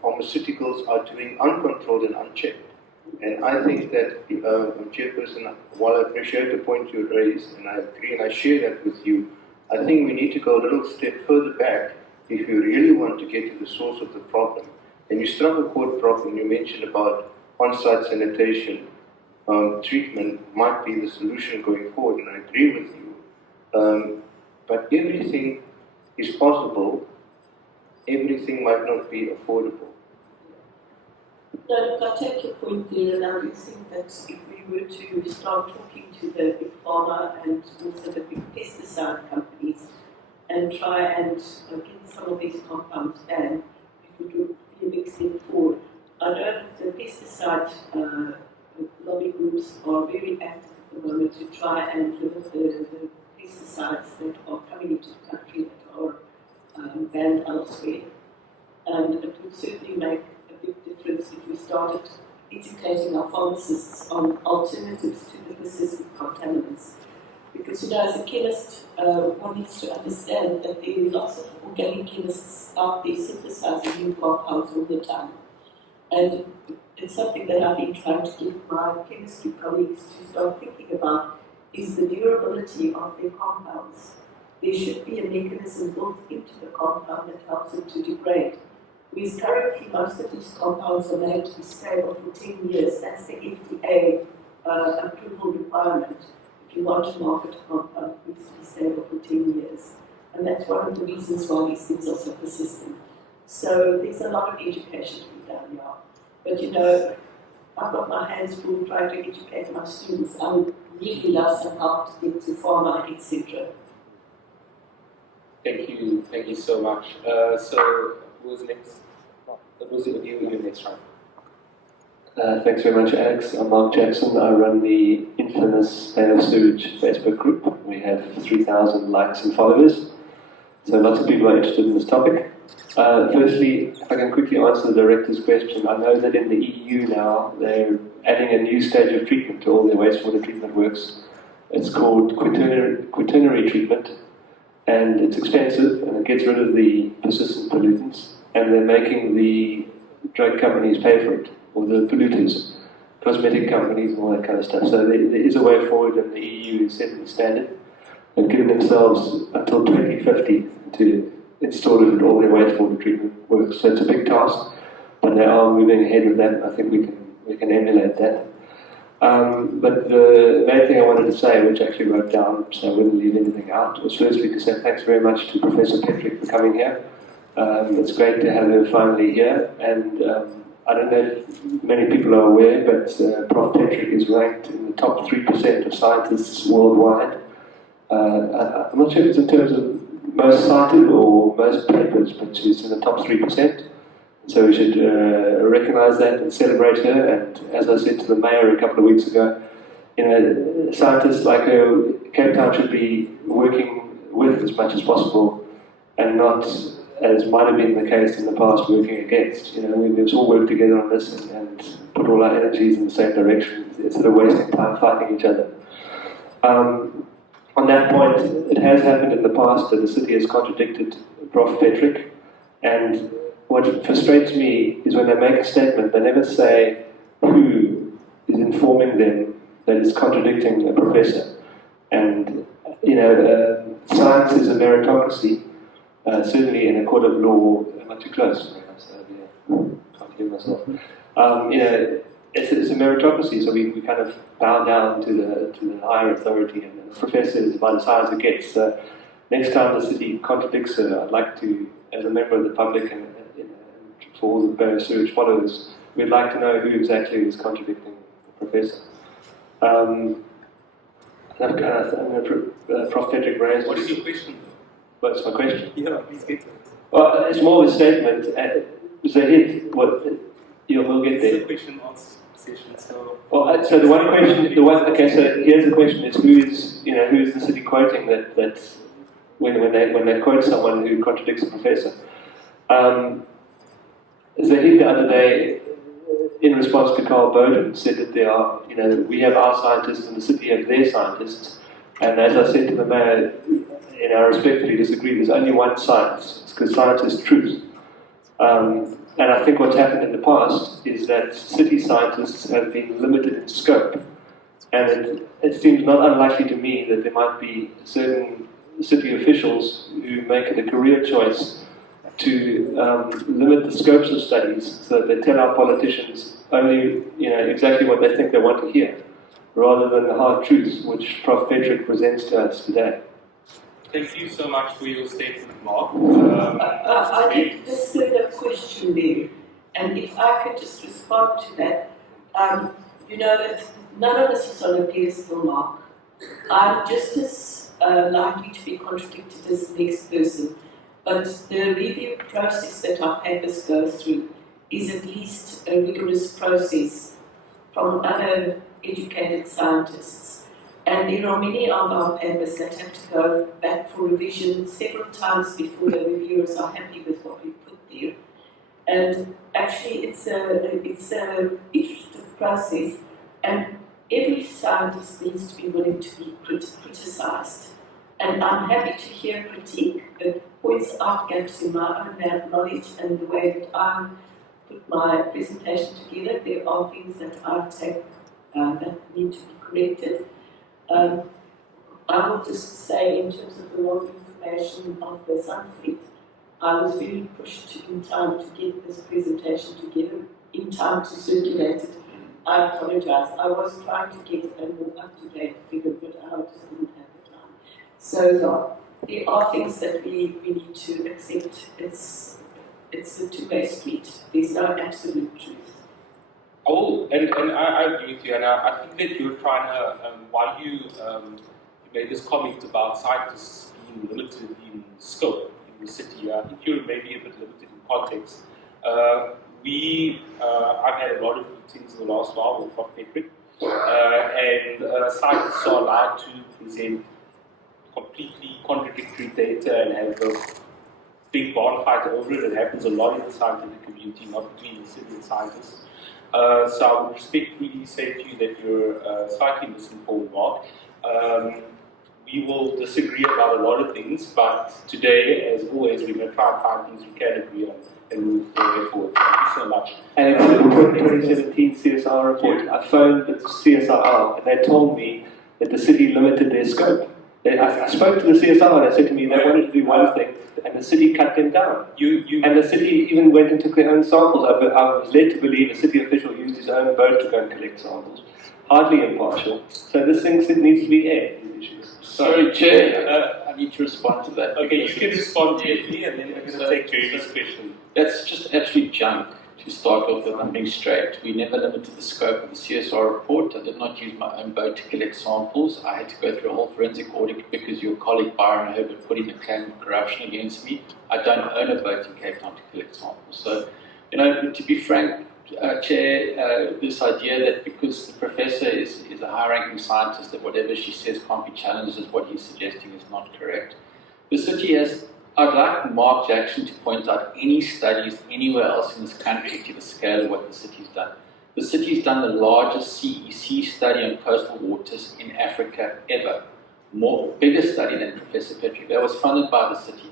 pharmaceuticals are doing uncontrolled and unchecked. And I think that, Chairperson, while I appreciate the point you raised, and I agree and I share that with you, I think we need to go a little step further back if you really want to get to the source of the problem, and you struck a chord, Prof, when you mentioned about on-site sanitation, treatment might be the solution going forward, and I agree with you. But everything is possible, everything might not be affordable. No, look, I take your point there, and I do think that if we were to start talking to the big pharma and also the big pesticide companies and try and get some of these compounds banned, it would be a big step forward. I know that the pesticide lobby groups are very active at the moment to try and limit the pesticides that are coming into the country that are banned elsewhere. And it would certainly make a big difference if we started educating our pharmacists on alternatives to the persistent contaminants. Because, as a chemist, one needs to understand that there are lots of organic chemists out there synthesizing new compounds all the time. And it's something that I've been trying to get my chemistry colleagues to start thinking about, is the durability of their compounds. There should be a mechanism built into the compound that helps it to degrade. Because currently most of these compounds are made to be stable for 10 years. That's the FDA approval requirement. If you want to market a compound, it needs to be stable for 10 years. And that's one of the reasons why these things are so persistent. So there's a lot of education to be done now. But I've got my hands full trying to educate my students. I would really love some help to get to pharma, etc. Thank you so much. So who was next? That was you next round. Thanks very much, Alex. I'm Mark Jackson. I run the infamous Bay of Sewage Facebook group. We have 3,000 likes and followers. So lots of people are interested in this topic. Firstly, if I can quickly answer the director's question, I know that in the EU now they're adding a new stage of treatment to all their wastewater treatment works. It's called quaternary treatment, and it's expensive and it gets rid of the persistent pollutants, and they're making the drug companies pay for it, or the polluters, cosmetic companies and all that kind of stuff. So there is a way forward, and the EU is setting the standard. They've given themselves until 2050 to install it in all their wastewater treatment works. So it's a big task, but they are moving ahead with that. I think we can emulate that. But the main thing I wanted to say, which I actually wrote down so I wouldn't leave anything out, was firstly to say thanks very much to Professor Petrik for coming here. It's great to have her finally here, and I don't know if many people are aware, but Prof. Petrik is ranked in the top 3% of scientists worldwide. I'm not sure if it's in terms of most cited or most papers, but she's in the top 3%. So we should recognise that and celebrate her. And as I said to the mayor a couple of weeks ago, scientists like her, Cape Town should be working with as much as possible, and not, as might have been the case in the past, working against. We've all worked together on this and put all our energies in the same direction instead of wasting time fighting each other. On that point, it has happened in the past that the city has contradicted Prof. Petrik, and what frustrates me is when they make a statement, they never say who is informing them that it's contradicting a professor. And, science is a meritocracy, certainly in a court of law. Am I too close? Can't hear myself. It's a meritocracy, so we kind of bow down to the higher authority, and the professor is about as high as it gets. So next time the city contradicts her, I'd like to, as a member of the public and for all the Bay of Sewage followers, we'd like to know who exactly is contradicting the professor. Prof. Petrik raised. What is your question? What's my question? Yeah, please get to it. Well, it's more of a statement. Zahid, we'll get there. It's a question answer session. So so the one question, so here's the question: is who is the city quoting that when they quote someone who contradicts a professor? Zahid the other day, in response to Carl Bowden, said that there are, we have our scientists and the city have their scientists, and as I said to the mayor, I respectfully disagree. There's only one science. It's because science is truth. And I think what's happened in the past is that city scientists have been limited in scope. And it seems not unlikely to me that there might be certain city officials who make it a career choice to limit the scopes of studies so that they tell our politicians only exactly what they think they want to hear, rather than the hard truths which Prof. Petrik presents to us today. Thank you so much for your statement, Mark. I did just send a question there, and if I could just respond to that, you know that none of us is on a pedestal, Mark. I'm just as likely to be contradicted as the next person, but the review process that our papers go through is at least a rigorous process from other educated scientists. And there are many of our papers that have to go back for revision several times before the reviewers are happy with what we put there. And actually, it's a iterative process, and every scientist needs to be willing to be criticized. And I'm happy to hear critique that points out gaps in my own knowledge and the way that I put my presentation together. There are things that I take that need to be corrected. I will just say, in terms of the raw information of the Sunfleet, I was very pushed in time to get this presentation together, in time to circulate it. I apologize. I was trying to get a more up-to-date figure, but I just didn't have the time. So there are things that we need to accept. It's a two-way street. There's no absolute truth. Oh, and I agree with you, and I think that you're trying to, while you made this comment about scientists being limited in scope in the city, I think you're maybe a bit limited in context. I've had a lot of meetings in the last while with Prof. Petrik, and scientists are allowed to present completely contradictory data and have a big bonfire over it. It happens a lot in the scientific community, not between the city and scientists. So I would respectfully say to you that you're slightly misinformed, Mark. We will disagree about a lot of things, but today, as always, we're going to try and find things we can agree on and move the way forward. Thank you so much. And in the 2017 CSR report, I phoned the CSIR and they told me that the city limited their scope. I spoke to the CSIR and they said to me they wanted to do one thing, and the city cut them down. And the city even went and took their own samples. I was led to believe a city official used his own boat to go and collect samples. Hardly impartial. So this thing needs to be aired, these issues. Sorry, Chair, I need to respond to that. Okay, you can respond briefly, and then we're going to take Jeremy's question. That's just absolute junk to start off with. I'm being straight. We never limited the scope of the CSR report. I did not use my own boat to collect samples. I had to go through a whole forensic audit because your colleague Byron Herbert put in a claim of corruption against me. I don't own a boat in Cape Town to collect samples. So, to be frank, Chair, this idea that because the professor is a high-ranking scientist, that whatever she says can't be challenged is what he's suggesting is not correct. The city has, I'd like Mark Jackson to point out any studies anywhere else in this country to the scale of what the city's done. The city's done the largest CEC study on coastal waters in Africa ever. Bigger study than Professor Petrik. That was funded by the city.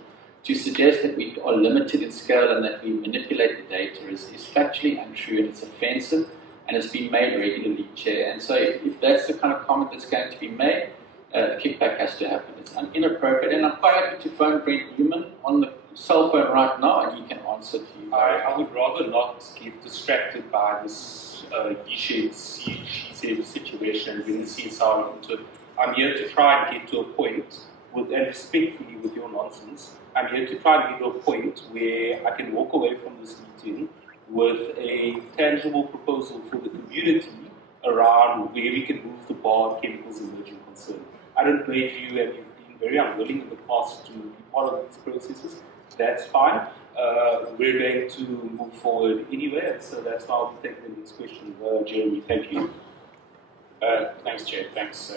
To suggest that we are limited in scale and that we manipulate the data is factually untrue, and it's offensive, and it's been made regularly, Chair. And so if that's the kind of comment that's going to be made, kickback has to happen. It's inappropriate, and I'm quite happy to phone Brent Newman on the cell phone right now, and he can answer to you. I would rather not get distracted by this he said situation when the CSR into it. I'm here to try and get to a point, and respectfully with your nonsense, I'm here to try and get to a point where I can walk away from this meeting with a tangible proposal for the community around where we can move the bar of chemicals emerging concern. I don't blame you, and you've been very unwilling in the past to be part of these processes. That's fine. We're going to move forward anyway, and so that's why I'll be taking the next question. Jeremy, thank you. Thanks, Chair. Thanks,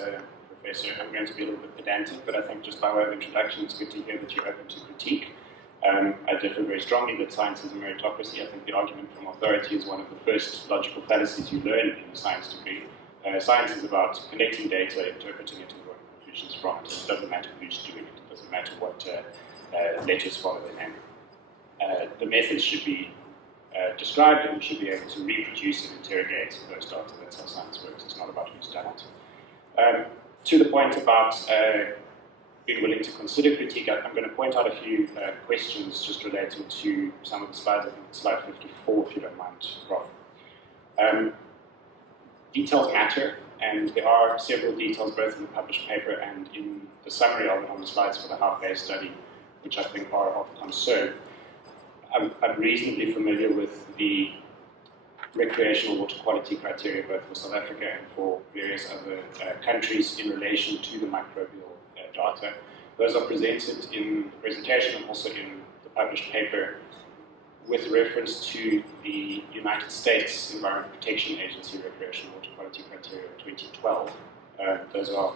Professor. I'm going to be a little bit pedantic, but I think just by way of introduction, it's good to hear that you're open to critique. I differ very strongly that science is a meritocracy. I think the argument from authority is one of the first logical fallacies you learn in a science degree. Science is about collecting data, interpreting it, and drawing conclusions from it. It doesn't matter who's doing it. It doesn't matter what letters follow the name. The methods should be described, and we should be able to reproduce and interrogate those data. That's how science works. It's not about who's done it. To the point about been willing to consider critique. I'm going to point out a few questions just relating to some of the slides. I think slide 54, if you don't mind, Rob. Details matter, and there are several details both in the published paper and in the summary of it on the slides for the half-day study, which I think are of concern. I'm reasonably familiar with the recreational water quality criteria both for South Africa and for various other countries in relation to the microbial data. Those are presented in the presentation and also in the published paper with reference to the United States Environmental Protection Agency recreational water quality criteria 2012. Those are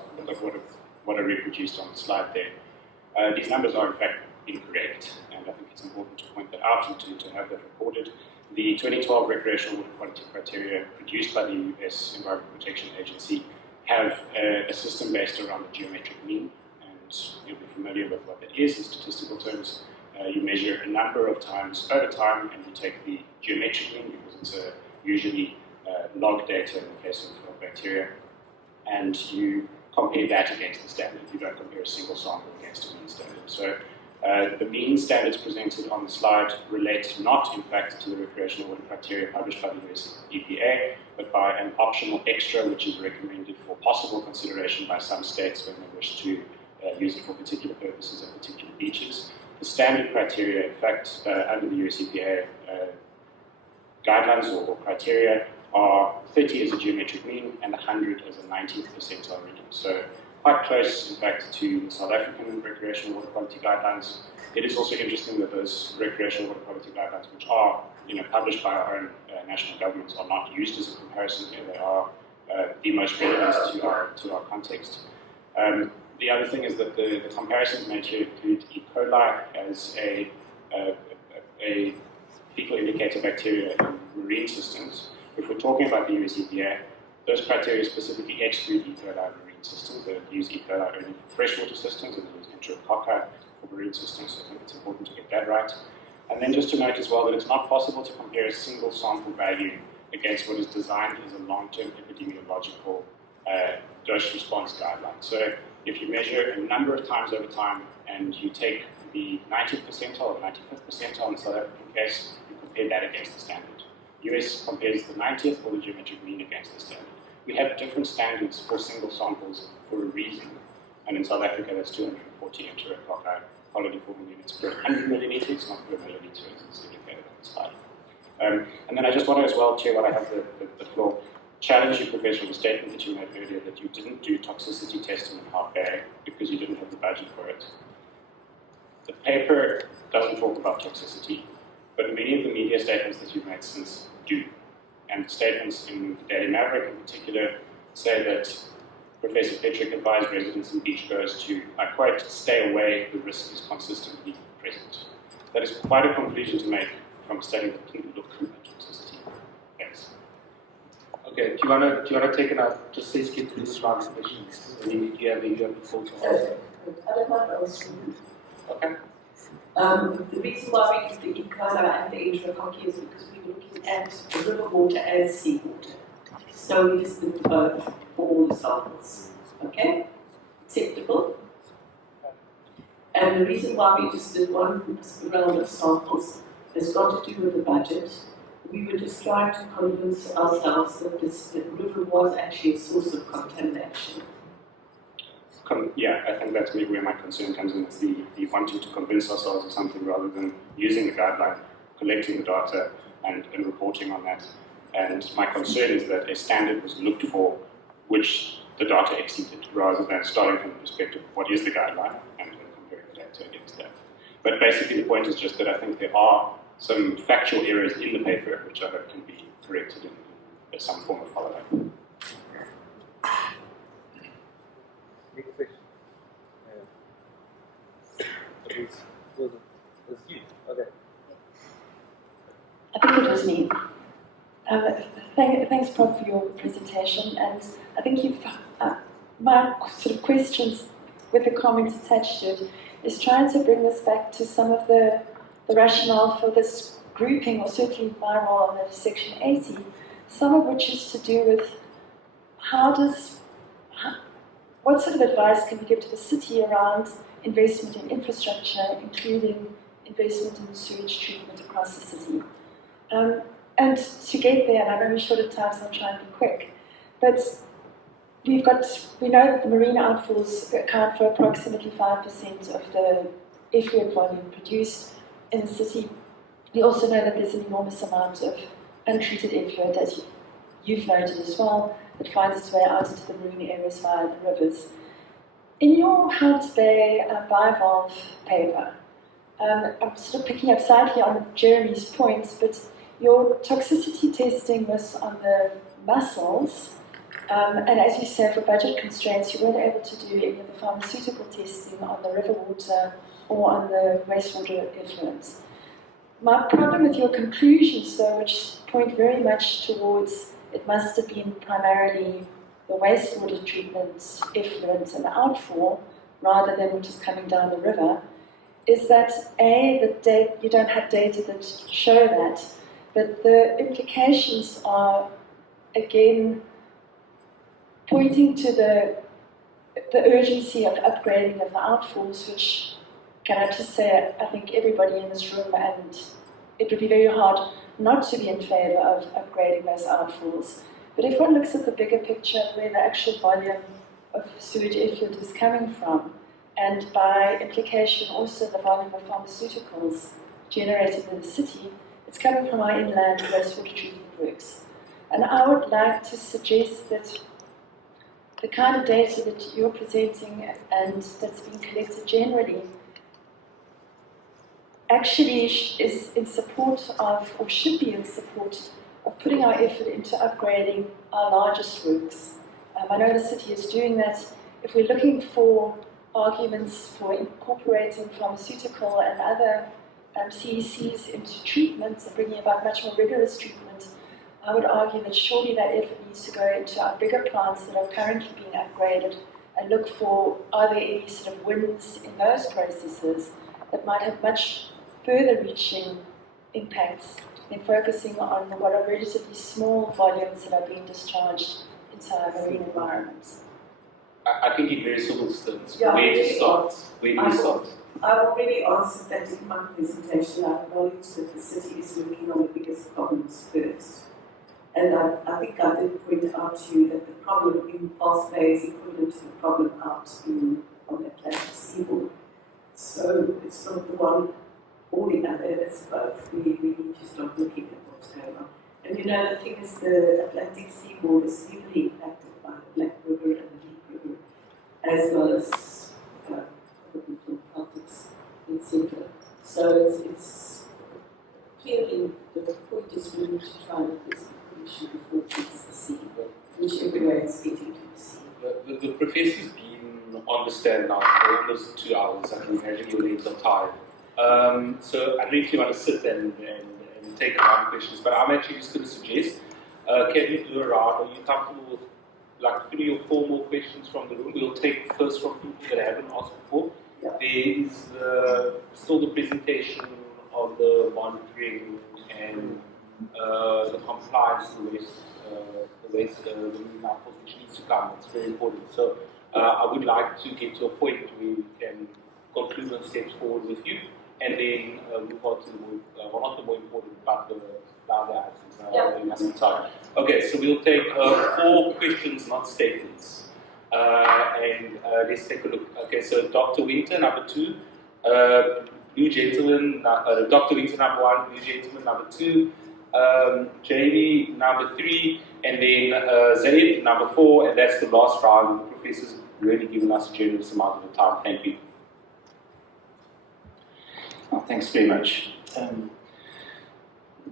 what are reproduced on the slide there. These numbers are in fact incorrect, and I think it's important to point that out and to have that recorded. The 2012 recreational water quality criteria produced by the US Environmental Protection Agency have a system based around the geometric mean, and you'll be familiar with what that is in statistical terms. You measure a number of times over time, and you take the geometric mean because it's usually log data in the case of bacteria, and you compare that against the standard. You don't compare a single sample against a mean standard. So the mean standards presented on the slide relate not, in fact, to the recreational water criteria published by the US EPA, but by an optional extra which is recommended for possible consideration by some states when they wish to use it for particular purposes at particular beaches. The standard criteria, in fact, under the US EPA guidelines or criteria are 30 as a geometric mean and 100 as a 19th percentile reading. So quite close, in fact, to the South African recreational water quality guidelines. It is also interesting that those recreational water quality guidelines, which are published by our own national governments, are not used as a comparison here. They are the most relevant to our context. The other thing is that the comparisons made here include E. coli as a fecal indicator bacteria in marine systems. If we're talking about the US EPA, those criteria specifically exclude E. coli in marine systems. They use E. coli only for freshwater systems, and they use enterococci for marine systems. So I think it's important to get that right. And then just to note as well that it's not possible to compare a single sample value against what is designed as a long-term epidemiological dose response guideline. So if you measure a number of times over time and you take the 90th percentile or 95th percentile in the South African case, you compare that against the standard. US compares the 90th or the geometric mean against the standard. We have different standards for single samples for a reason, and in South Africa that's 240 enterococci polydeforming units per 100 milliliters, not per milliliter as is indicated on the slide. And then I just want to as well, Chair, while I have the floor, challenge you, Professor, on the statement that you made earlier that you didn't do toxicity testing in half day because you didn't have the budget for it. The paper doesn't talk about toxicity, but many of the media statements that you've made since do. And the statements in the Daily Maverick in particular say that Professor Petrik advised residents and beachgoers to, I quote, stay away, the risk is consistently present. That is quite a conclusion to make from a study that didn't look at toxicity. Thanks. Okay, do you want to take it out? Just let's get to these last questions. You have the floor to answer. Okay. The reason why we did the E. coli and the enterococci is because we were looking at river water as seawater. So we just did both for all the samples. Okay? Acceptable? And the reason why we just did one round of samples has got to do with the budget. We were just trying to convince ourselves that the river was actually a source of contamination. Yeah, I think that's where my concern comes in. It's the wanting to convince ourselves of something rather than using the guideline, collecting the data, and reporting on that. And my concern is that a standard was looked for which the data exceeded, rather than starting from the perspective of what is the guideline and comparing the data against that. But basically the point is just that I think there are some factual errors in the paper which I hope can be corrected in some form of follow-up. Next question. Was you? Okay. I think it was me. Thanks, Prof, for your presentation. And I think my sort of questions with the comments attached to it is trying to bring this back to some of the rationale for this grouping, or certainly my role on section 80, some of which is to do with what sort of advice can we give to the city around investment in infrastructure, including investment in sewage treatment across the city? And to get there, and I know we're short of time, so I'll try and be quick, but we know that the marine outfalls account for approximately 5% of the effluent volume produced in the city. We also know that there's an enormous amount of untreated effluent, as you've noted as well, that finds its way out into the marine areas via the rivers. In your Hounds Bay bivalve paper, I'm sort of picking up slightly on Jeremy's points, but your toxicity testing was on the mussels, and as you say, for budget constraints, you weren't able to do any of the pharmaceutical testing on the river water or on the wastewater effluents. My problem with your conclusions, though, which point very much towards it must have been primarily the wastewater treatment, effluent, and outfall, rather than what is coming down the river, is that you don't have data that show that, but the implications are, again, pointing to the urgency of upgrading of the outfalls, which, can I just say, I think everybody in this room, and it would be very hard not to be in favour of upgrading those outfalls. But if one looks at the bigger picture of where the actual volume of sewage effluent is coming from, and by implication also the volume of pharmaceuticals generated in the city, it's coming from our inland wastewater treatment works. And I would like to suggest that the kind of data that you're presenting and that's being collected generally actually is in support of, or should be in support of, putting our effort into upgrading our largest works. I know the city is doing that. If we're looking for arguments for incorporating pharmaceutical and other CECs into treatment and bringing about much more rigorous treatment, I would argue that surely that effort needs to go into our bigger plants that are currently being upgraded and look for, are there any sort of wins in those processes that might have much further reaching impacts than focusing on what are relatively small volumes that are being discharged into our marine environments. I think in very simple terms, Yeah, where to start? Where do you start? I've already answered that in my presentation. I acknowledge that the city is working on the biggest problems first. And I think I did point out to you that the problem in False Bay is equivalent to the problem out on the Atlantic seaboard. So it's not the one or the other, it's both. We need to start looking at what's going on. And you know, the thing is, the Atlantic seaboard is heavily impacted by the Black River and the Deep River, as well as what we call Celtics, etc. So it's clearly the point is we need to try and increase the pollution before it hits the sea, whichever way it's getting to the sea. The professor's been on the stand now for almost 2 hours. I can imagine your legs are tired. So I don't know if you want to sit and take around questions, but I'm actually just going to suggest, can you do a round? Are you comfortable with like 3 or 4 more questions from the room? We'll take first from people that haven't asked before. Yeah. There is still the presentation of the monitoring and the compliance to the marine outfalls, which needs to come. It's very important. So I would like to get to a point where we can conclude on steps forward with you, and then move on to the more, well, not the more important, but the other items. Okay, so we'll take 4 questions, not statements. And let's take a look. Okay, so Dr. Winter, number 2. Blue gentleman, Dr. Winter, number 1. Blue gentleman, number 2. Jamie, number 3. And then Zaid, number 4. And that's the last round. The professor's really given us a generous amount of time. Thank you. Oh, thanks very much.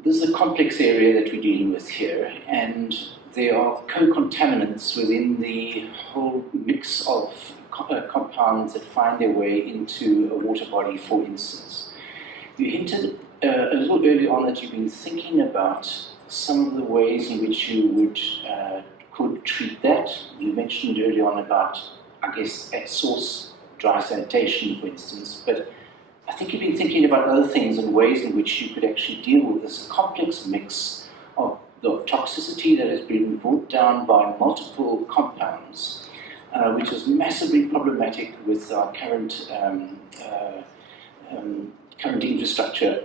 This is a complex area that we're dealing with here, and there are co-contaminants within the whole mix of compounds that find their way into a water body, for instance. You hinted a little early on that you've been thinking about some of the ways in which you could treat that. You mentioned early on about, I guess, at source dry sanitation, for instance, but I think you've been thinking about other things and ways in which you could actually deal with this complex mix of the toxicity that has been brought down by multiple compounds. which was massively problematic with our current current infrastructure.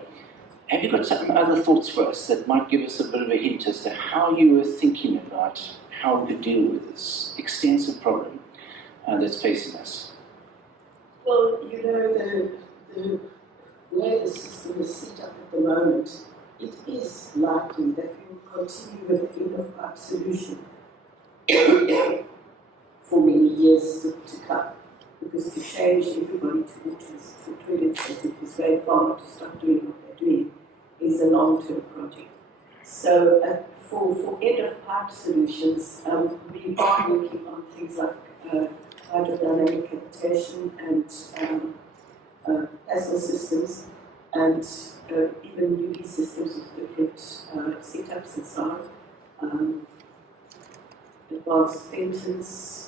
Have you got some other thoughts for us that might give us a bit of a hint as to how you were thinking about how to deal with this extensive problem that's facing us? Well, you know, the way the system is set up at the moment, it is likely that we will continue with the end-of-pipe solution for many years to come. Because to change everybody to waters for toilets that it was very far to start doing what they're doing is a long-term project. So for end-of-pipe solutions, we are working on things like hydrodynamic cavitation and plasma systems, and even UV systems with different setups inside, advanced pentons,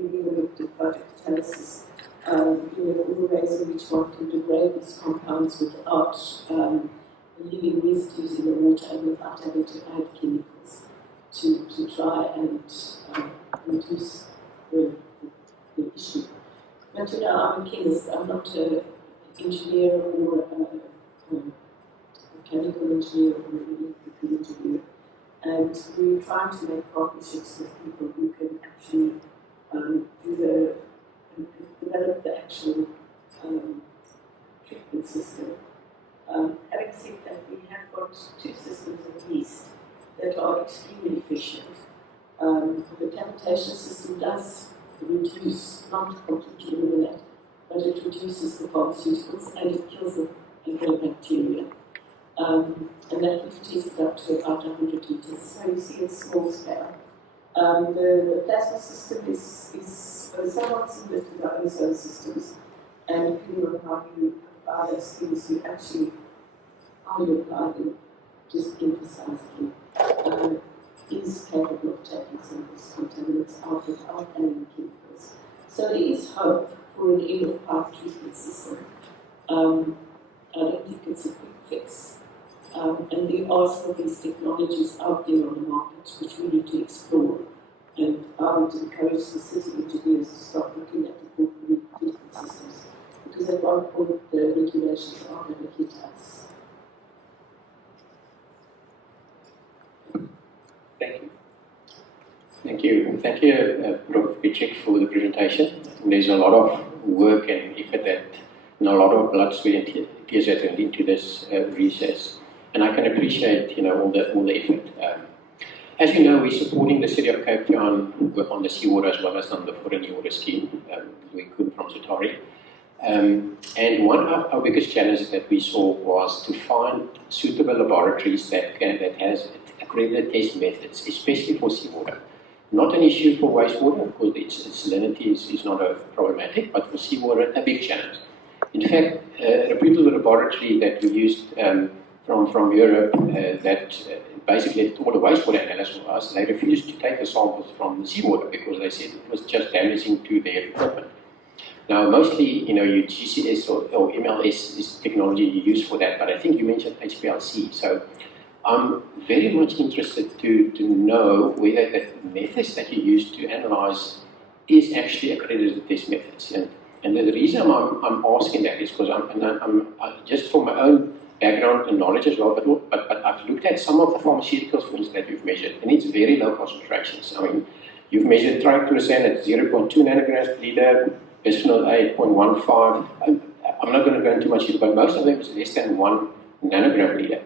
really looked at photocatalysis, all the ways in which one can degrade these compounds without leaving residues in the water and without having to add chemicals to try and reduce the issue. But I'm a chemist, I'm not an engineer or a mechanical engineer or an electrical engineer. And we're trying to make partnerships with people who can actually develop the actual treatment system. Having said that, we have got 2 systems at least that are extremely efficient. The cavitation system does reduce, not completely eliminate, but it reduces the pharmaceuticals and it kills the bacteria. And that we've tested up to about 100 litres. So you see it's small scale. The plasma system is somewhat similar to the ozone systems, and depending on how you apply those things, you actually, how you apply them, just emphasizing, is capable of taking some of these contaminants out without adding chemicals. So there is hope for an end-of-pipe treatment system. I don't think it's a quick fix. And there are some of these technologies out there on the market which we need to explore. And I would encourage the city engineers to start looking at the water treatment systems, because at one point the regulations are going to hit us. Thank you. Thank you. Thank you, Professor Petrik, for the presentation. I think there's a lot of work and effort and a lot of blood, sweat, and tears that went into this research. And I can appreciate, all the effort. As you know, we're supporting the City of Cape Town work on the seawater as well as on the foreign water scheme. We come from Satari. And one of our biggest challenges that we saw was to find suitable laboratories that has accredited test methods, especially for seawater. Not an issue for wastewater, because its salinity is not a problematic, but for seawater, a big challenge. In fact, a reputable laboratory that we used from Europe that basically did all the wastewater analysis for us, they refused to take the samples from the seawater because they said it was just damaging to their equipment. Now, mostly, your GCS or MLS is technology you use for that, but I think you mentioned HPLC. So I'm very much interested to know whether the methods that you use to analyze is actually accredited test methods. And the reason I'm asking that is because I'm just for my own background and knowledge as well, but I've looked at some of the pharmaceuticals, for instance, that you've measured, and it's very low concentrations. I mean, you've measured triclosan at 0.2 nanograms per liter, bisphenol A 0.15. I'm not going to go into much detail, but most of them is less than 1 nanogram per liter.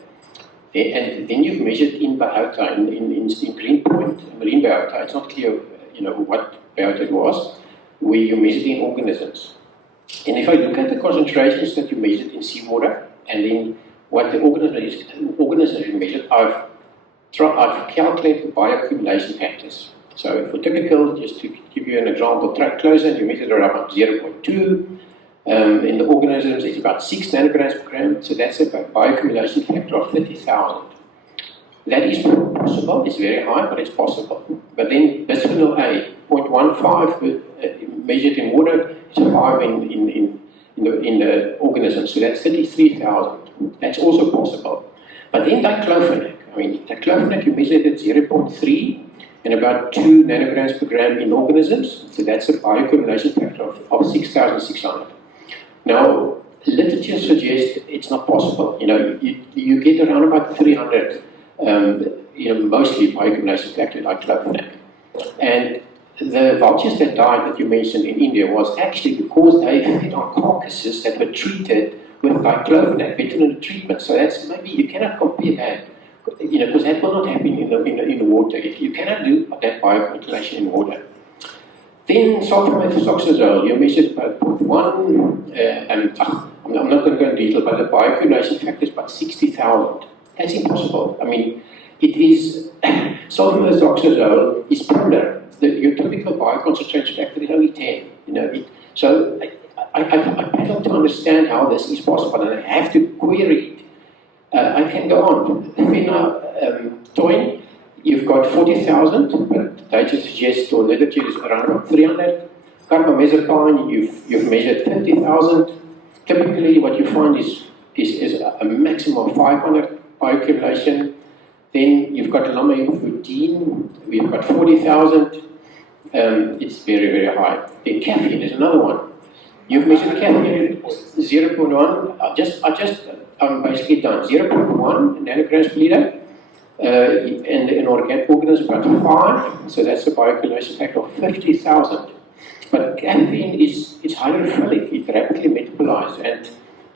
And then you've measured in biota, in Greenpoint, marine biota. It's not clear, what biota it was, where you measured in organisms. And if I look at the concentrations that you measured in seawater, and then what the organisms you measured, I've calculated bioaccumulation factors. So for typical, just to give you an example, triclosan, you measured around 0.2. In the organisms, it's about 6 nanograms per gram, so that's a bioaccumulation factor of 30,000. That is possible, it's very high, but it's possible. But then bisphenol A, 0.15 measured in water, is 5 in the organism, so that's 33,000. That's also possible. But then diclofenac, diclofenac you measured at 0.3, and about 2 nanograms per gram in organisms. So that's a bioaccumulation factor of 6,600. Now, literature suggests it's not possible. You get around about 300, mostly bioaccumulation factor like clofenac. And the vultures that died that you mentioned in India was actually because they fed on carcasses that were treated with diclofenac, veterinary treatment. So that's maybe you cannot compare that, because that will not happen in the water. You cannot do that bioaccumulation in water. Then sulfamethoxazole, you mentioned about 0.1, I'm not going to go in detail, but the bioaccumulation factor is about 60,000. That's impossible. I mean, it is, sulfamethoxazole is polar. Your typical bioconcentration factor is only 10. So I battle to understand how this is possible, and I have to query it. I can go on. Phenatoin, you've got 40,000, but data suggests or literature is around about 300. Carbamazepine, you've measured 50,000. Typically, what you find is a maximum of 500 bioaccumulation. Then you've got lamivudine, we've got 40,000. It's very, very high. Then caffeine is another one. You've measured caffeine 0.1. I'm basically done. 0.1 nanograms per liter. And in organic organisms, about 5. So that's a bioaccumulation factor of 50,000. But caffeine is hydrophilic. It rapidly metabolizes,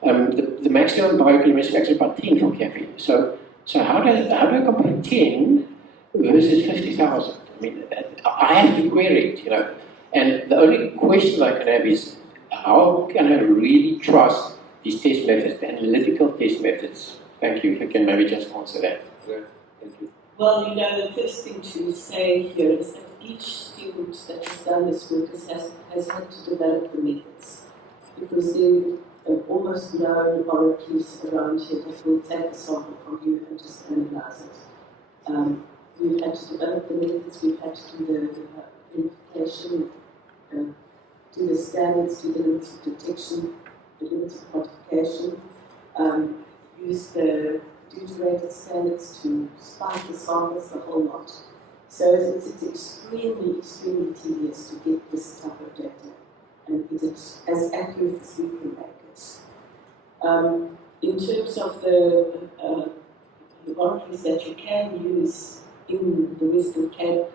and the maximum bioaccumulation factor is about 10 for caffeine. So how do I compare 10 versus 50,000? I mean, I have to query it, And the only question I can have is, how can I really trust these test methods, the analytical test methods? Thank you. If you can maybe just answer that. Thank you. Well, the first thing to say here is that each student that has done this work has had to develop the methods, because there are almost no laboratories around here that will take a sample from you and just analyze it. We've had to develop the methods, we've had to do the verification, do the standards, do the limits of detection, the limits of quantification, use the deuterated standards to spike the samples, the whole lot. So it's extremely, extremely tedious to get this type of data, and it's as accurate as we can make it. In terms of the laboratories that you can use in the Western Cape,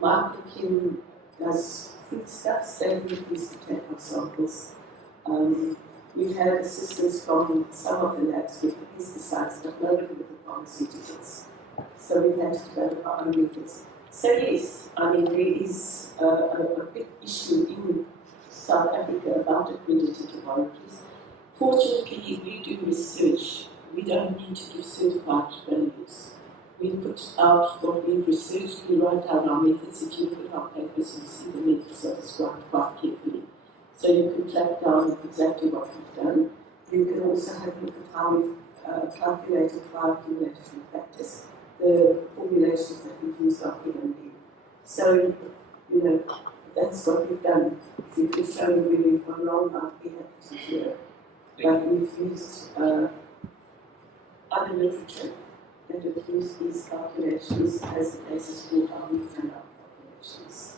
Microkim does foodstuffs, they use to take our samples. We've had assistance from some of the labs with the pesticides, but nobody with the pharmaceuticals. So we've had to develop our own methods. So yes, there is a big issue in South Africa about accredited laboratories. Fortunately, if we do research, we don't need to do certified values. We put out what we've researched, we write down our methods. If you look at our papers, you see the methods are described quite carefully. So you can track down exactly what we've done. You can also have a look at how we've calculated bioaccumulation factors. The formulations that we've used are given there. So, that's what we've done. If you can show me where we've gone wrong, I'd be happy to hear. But we've used other literature that have used these calculations as the basis for how we've done our calculations.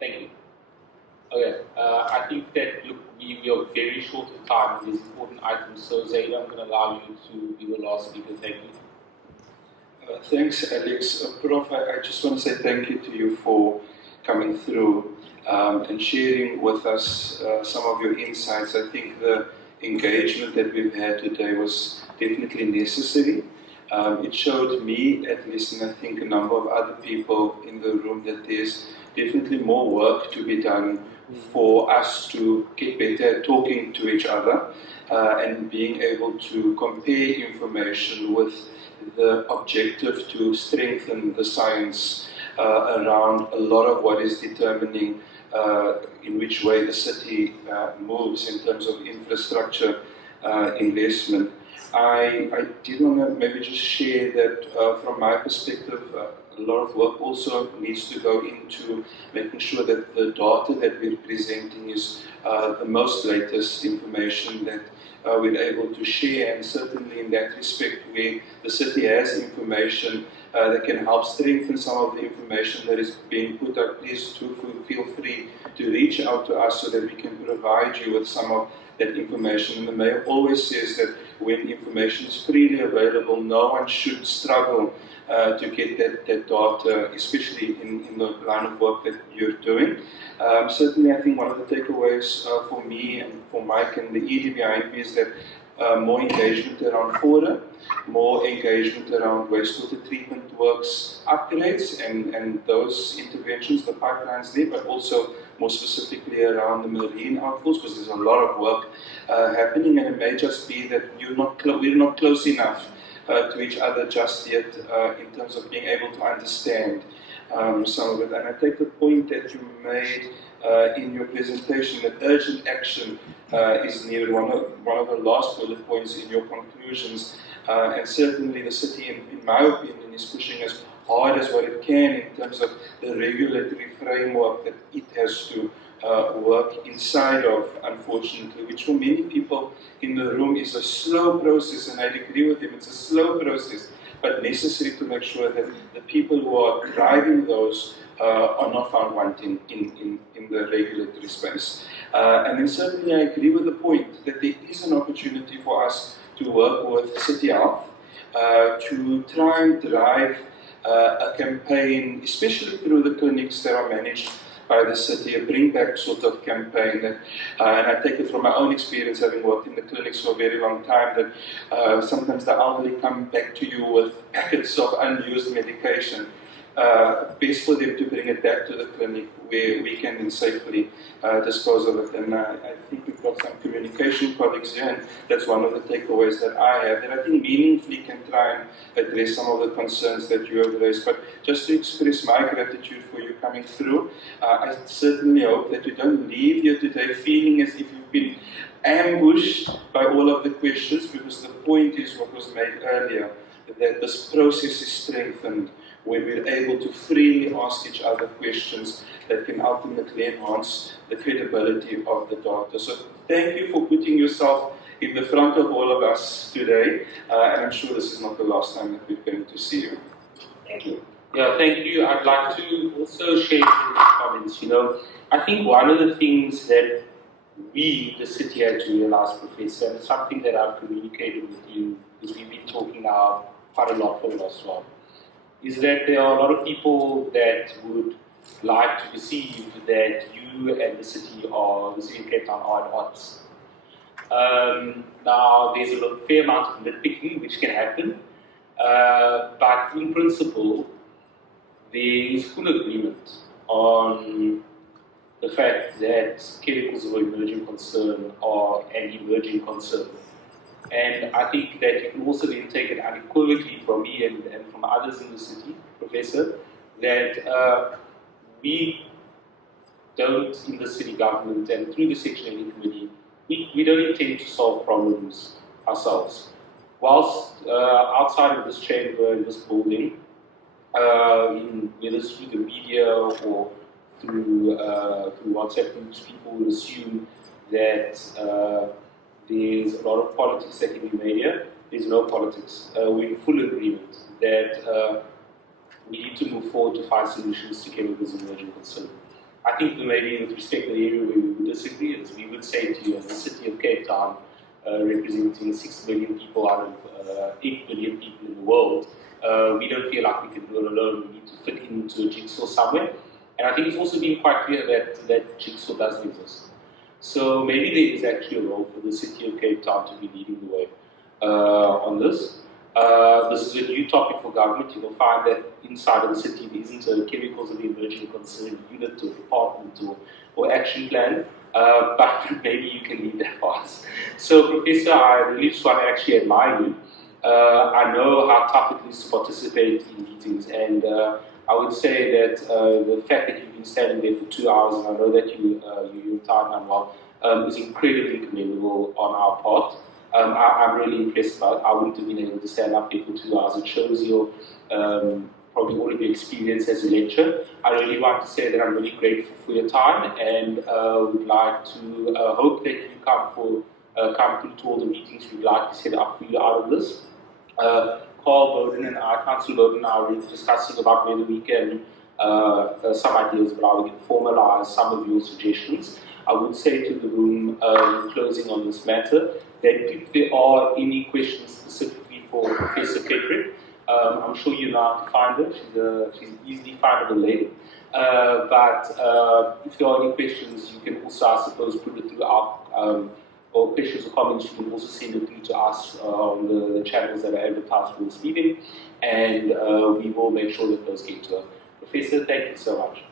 Thank you. Okay, I think that, look, we are very short of time on these important items, so Zaida, I'm going to allow you to be the last speaker. Thank you. Thanks, Alex. Prof, I just want to say thank you to you for coming through and sharing with us some of your insights. I think the engagement that we've had today was definitely necessary. It showed me, at least, and I think a number of other people in the room, that there's definitely more work to be done for us to get better at talking to each other and being able to compare information with the objective to strengthen the science around a lot of what is determining in which way the city moves in terms of infrastructure investment. I did want to maybe just share that from my perspective, a lot of work also needs to go into making sure that the data that we're presenting is the most latest information that we're able to share, and certainly in that respect where the city has information that can help strengthen some of the information that is being put up, please do feel free to reach out to us so that we can provide you with some of that information. And the mayor always says that when information is freely available, no one should struggle to get that data, especially in the line of work that you're doing. Certainly, I think one of the takeaways for me and for Mike and the EDBIP is that more engagement around fora, more engagement around wastewater treatment works upgrades and those interventions, the pipelines there, but also more specifically around the marine outfalls, because there's a lot of work happening, and it may just be that we're not close enough to each other just yet in terms of being able to understand some of it. And I take the point that you made in your presentation that urgent action is needed, one of the last bullet points in your conclusions. And certainly the city, in my opinion, is pushing as hard as what it can in terms of the regulatory framework that it has to work inside of, unfortunately, which for many people in the room is a slow process, and I agree with him, it's a slow process, but necessary to make sure that the people who are driving those are not found wanting in the regulatory space. And then certainly I agree with the point that there is an opportunity for us to work with City Health to try and drive a campaign, especially through the clinics that are managed by the city, a bring back sort of campaign that, and I take it from my own experience having worked in the clinics for a very long time, that sometimes the elderly come back to you with packets of unused medication. Best for them to bring it back to the clinic where we can then safely dispose of it. And I think we've got some communication colleagues here, and that's one of the takeaways that I have, that I think meaningfully can try and address some of the concerns that you have raised. But just to express my gratitude for you coming through, I certainly hope that you don't leave here today feeling as if you've been ambushed by all of the questions, because the point is what was made earlier, that this process is strengthened when we're able to freely ask each other questions that can ultimately enhance the credibility of the data. So thank you for putting yourself in the front of all of us today, and I'm sure this is not the last time that we're going to see you. Thank you. Yeah, thank you. I'd like to also share some comments. I think one of the things that we, the city, had to realize, Professor, and it's something that I've communicated with you, because we've been talking now quite a lot for the last while, is that there are a lot of people that would like to perceive that you and the city of Cape Town are at odds. Now, there's a fair amount of nitpicking which can happen, but in principle, there is full agreement on the fact that chemicals of emerging concern are an emerging concern. And I think that you can also then take it unequivocally from me and from others in the city, Professor, that we don't, in the city government and through the Section 80 committee, we don't intend to solve problems ourselves. Whilst outside of this chamber, in this building, whether it's through the media or through WhatsApp groups, people will assume that there's a lot of politics that can be made here. There's no politics. We're in full agreement that we need to move forward to find solutions to chemicals of emerging concern. I think that maybe with respect to the area where we would disagree is we would say to you, as the city of Cape Town, representing 6 million people out of 8 billion people in the world, we don't feel like we can do it alone. We need to fit into a jigsaw somewhere. And I think it's also been quite clear that that jigsaw doesn't exist. So maybe there is actually a role for the city of Cape Town to be leading the way on this. This is a new topic for government. You will find that inside of the city there isn't a chemicals of emerging concern unit or department or action plan, but maybe you can lead that for us. So Professor, I really just want to actually admire you. I know how tough it is to participate in meetings, and I would say that the fact that you've been standing there for 2 hours, and I know that your time done well, is incredibly commendable on our part. I'm really impressed about it. I wouldn't have been able to stand up here for 2 hours. It shows your probably all of your experience as a lecturer. I really want to say that I'm really grateful for your time, and would like to hope that you come through to all the meetings we'd like to set up for you out of this. Carl Bowden and I, Councillor Bowden and I, are really discussing about whether we can, some ideas about how we can formalize some of your suggestions. I would say to the room, in closing on this matter, that if there are any questions specifically for Professor Petrik, I'm sure you know how to find her. She's an easily findable lady. But if there are any questions, you can also, I suppose, put it through our, or questions or comments, you can also send it through to us on the channels that are advertised for this meeting, and we will make sure that those get to her. Professor, thank you so much.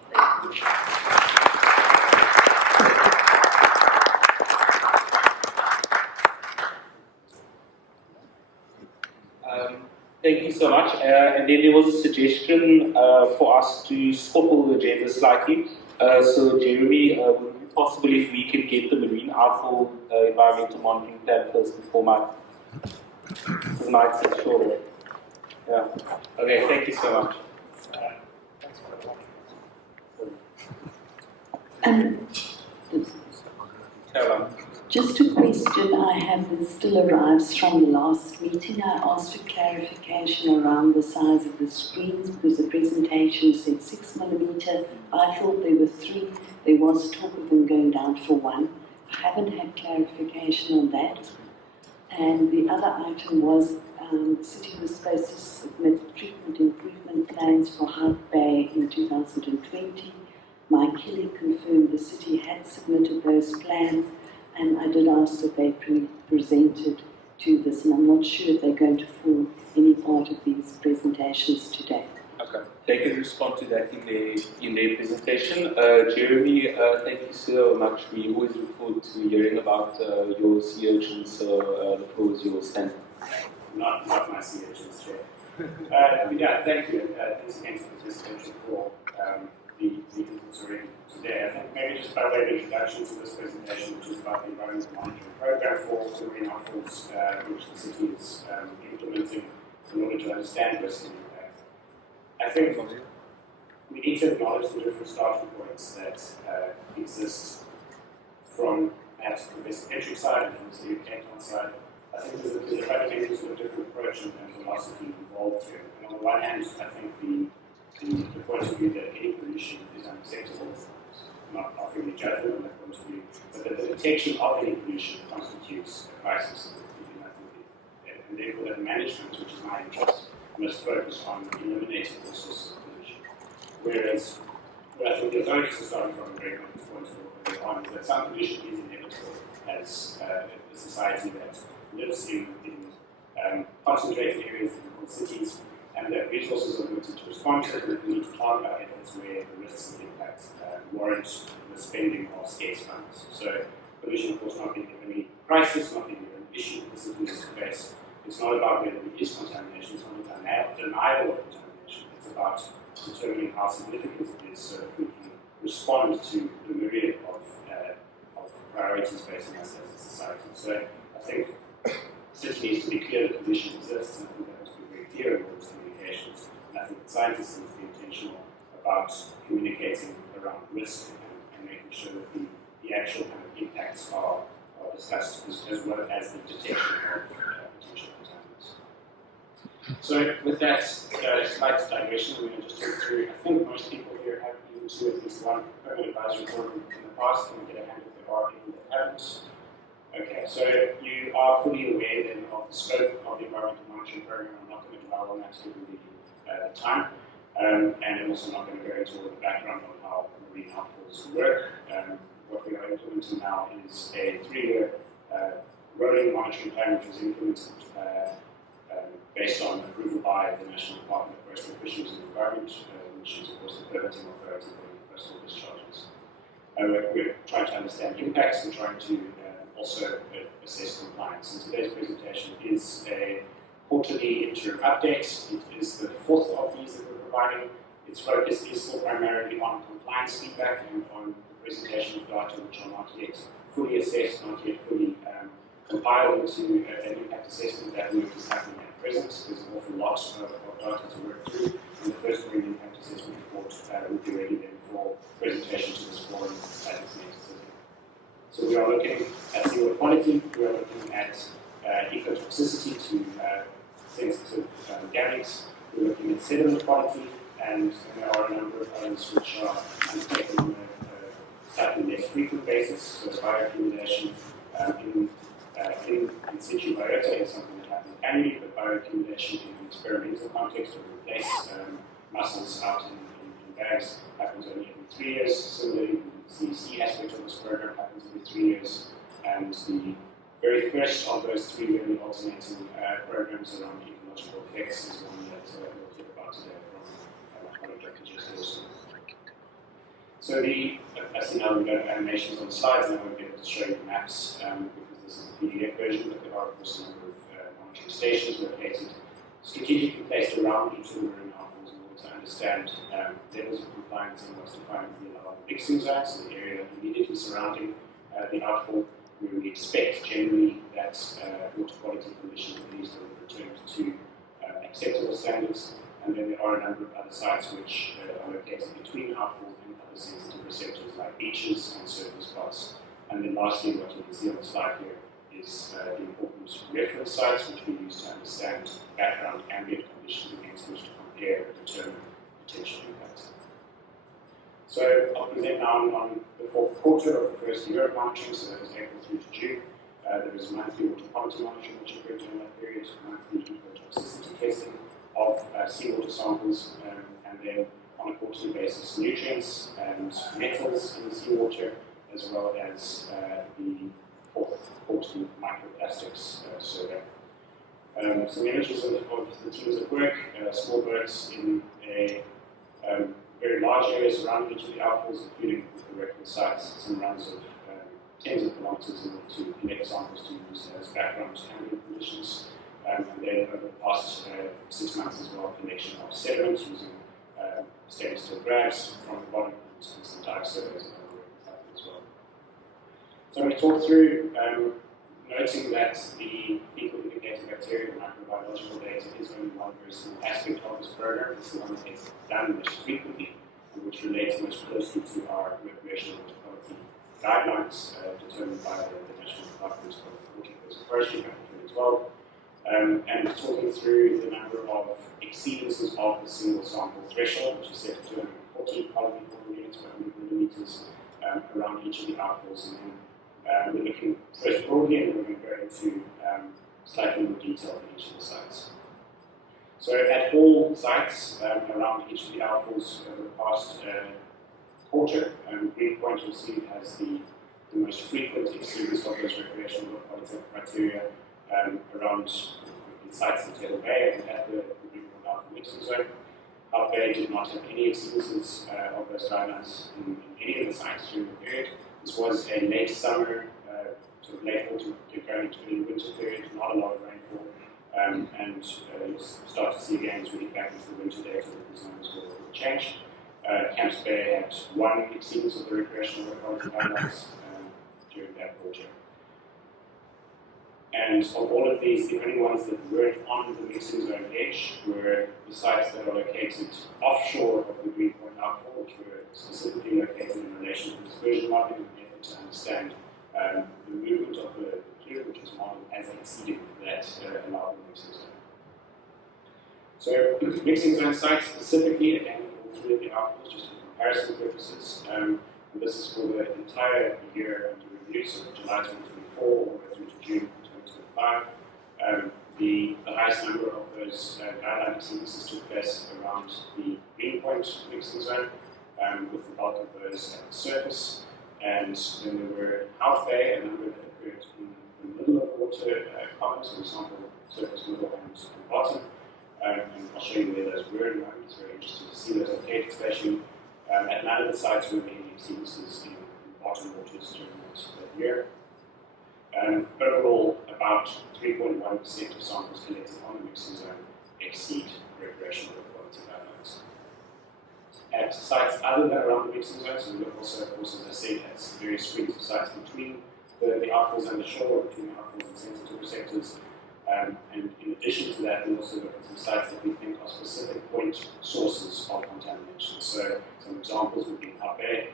Thank you so much. And then there was a suggestion for us to shuffle the agenda slightly. So Jeremy, would it be possible if we could get the marine outfall environmental monitoring plan first before my tonight's shorter? Yeah. Okay, thank you so much. Just a question I have that still arrives from the last meeting. I asked for clarification around the size of the screens because the presentation said 6mm. I thought there were 3. There was talk of them going down for 1. I haven't had clarification on that. And the other item was the city was supposed to submit treatment improvement plans for Hout Bay in 2020. Mike Kelly confirmed the city had submitted those plans, and I did ask that they be presented to this, and I'm not sure if they're going to form any part of these presentations today. Okay, they can respond to that in their presentation. Jeremy, thank you so much. We always look forward to hearing about your sea urchins, so the floor is yours. Thank you. Not my sea urchins, Chair. Yeah, thank you. Thanks again to the participation for the inputs already today. I think maybe just by way of introduction to this presentation, which is about the environmental monitoring program for marine outfalls, which the city is implementing in order to understand risk and impact. I think we need to acknowledge the different starting points that exist from perhaps the Professor Petrik's side and from the City of Cape Town side. I think there's a fundamentally sort of different approach and philosophy involved here. And on the one hand, I think the point of view that any pollution is unacceptable, not offering a judgment on that point of view, but that the detection of any pollution constitutes a crisis. And therefore that management, which is my interest, must focus on eliminating all sources of pollution. Whereas, what I think the authorities are starting from a very good point of view on is that some pollution is inevitable as a society that lives in concentrated areas in cities, and that resources are limited to respond to it, and we need to target our efforts where the risks and impacts warrant the spending of scarce funds. So, pollution, of course, not being the only crisis, not being the only issue that the city is faced. It's not about whether there is contamination, it's not about denial of contamination. It's about determining how significant it is so that we can respond to the myriad of priorities facing us as a society. So, I think the city needs to be clear that pollution exists, and I think that has to be very clear in all its communications. And I think the scientists need to be intentional about communicating around risk and making sure that the actual kind of impacts are discussed as well as the detection of potential contaminants. So with that slight digression, we're going to just talk through, I think most people here have been to at least one permanent advisory forum in the past, and we get a hand if there are people that haven't. Okay, so you are fully aware then of the scope of the environmental monitoring program. I'm not going to dwell on that given the time, and I'm also not going to go into all the background on how marine outfalls work. What we are implementing now is a 3-year rolling monitoring plan which was implemented based on approval by the National Department of Coastal Fisheries and Environment, which is of course the permitting authority for coastal discharges. We're trying to understand impacts and trying to also assess compliance. And today's presentation is a quarterly interim update. It is the 4th of these that we're providing. Its focus is still primarily on compliance feedback and on the presentation of data which are not yet fully assessed, not yet fully compiled into an impact assessment. That work is happening at present. There's an awful lot of data to work through. And the first marine impact assessment report will be ready then for presentation to this forum at its next sitting. So we are looking at seawater quality, we are looking at ecotoxicity to sensitive gametes. We're looking at sediment quality, and there are a number of others which are undertaken on a slightly less frequent basis. So bioaccumulation in situ biota is something that happens annually, but bioaccumulation in an experimental context, or replace muscles out in bags, happens only every 3 years. Similarly, the CEC aspect of this program happens every 3 years, and the very first of those 3 really alternating programs around ecological effects is one that we'll talk about today from my colleague Dr. Jess Wilson. So I see now we've got animations on the slides, and I won't be able to show you the maps because this is the PDF version, but there are of course a number of monitoring stations located strategically placed around each of the marine outfalls in order to understand levels of compliance and what's defined to be allowed mixing zones in the area immediately surrounding the outfall, where we expect generally that water quality conditions at least will return to acceptable standards. And then there are a number of other sites which are located between outfall and other sensitive receptors like beaches and surface spots. And then lastly, what you can see on the slide here is the important reference sites which we use to understand background ambient conditions against which to compare and determine potential impacts. So I'll present now on the fourth quarter of the first year of monitoring, so that is April through to June. There is monthly water quality monitoring which occurred during that period, monthly toxicity testing of seawater samples, and then on a quarterly basis nutrients and metals in the seawater, as well as the fourth quarterly microplastics survey. Some images of the teams at work, small boats in a very large area surrounding each of the outfalls, including the reference sites, some runs of tens of kilometers in order to collect samples to use as background ambient conditions. And then over the past 6 months as well, collection of sediment using stainless steel grabs from the bottom and some dive surveys that are working as well. So we talked through noting that the fecal indicator bacteria, the microbiological data, is only one very small aspect of this program. It's the one that gets done most frequently and which relates most closely to our recreational water quality guidelines determined by the National Department of Water and Forestry back in 2012. And talking through the number of exceedances of the single sample threshold, which is set to 240 polymetric units per 100 millimeters around each of the outfalls. And then we're looking first broadly, and then we're going to go into slightly more detail for each of the sites. So at all sites around each of the outfalls over the past quarter, Greenpoint you'll see has the most frequent exceedance of those recreational water quality criteria around in sites in Table Bay and at the Greenpoint outfall mixing zone. Our Bay did not have any exceedances of those guidelines in any of the sites during the period. This was a late summer, sort of late autumn, going into the winter period, not a lot of rainfall, and you'll start to see again as we get back into the winter data that these numbers will change. Camps Bay had one exceedance of the recreational water quality guidelines during that quarter. And of all of these, the only ones that weren't on the mixing zone edge were the sites that are located offshore of the Greenpoint outfall, which were specifically located in relation to the dispersion modeling in an effort to understand the movement of the fluid, which was modeled as exceeding that allowed the mixing zone. So mixing zone sites specifically, again, all three of the outfalls, just for comparison purposes, and this is for the entire year under review, so July 2024 all the way through to June 2025. The highest number of those guideline exceedances took place around the Greenpoint mixing zone, with the bulk of those at the surface. And then there were Hout Bay, a number that occurred in the middle of water columns, for example, surface, middle, and bottom. And I'll show you where those were in a moment. It's very interesting to see those located, especially at none of the sites were there any exceedances in bottom waters during that year. Overall, about 3.1% of samples collected on the mixing zone exceed recreational water quality guidelines. At sites other than around the mixing zone, so we look also, of course, as I said, at various streams of sites between the outfalls and the shore, between the outfalls and sensitive receptors. And in addition to that, we also look at some sites that we think are specific point sources of contamination. So some examples would be Hout Bay,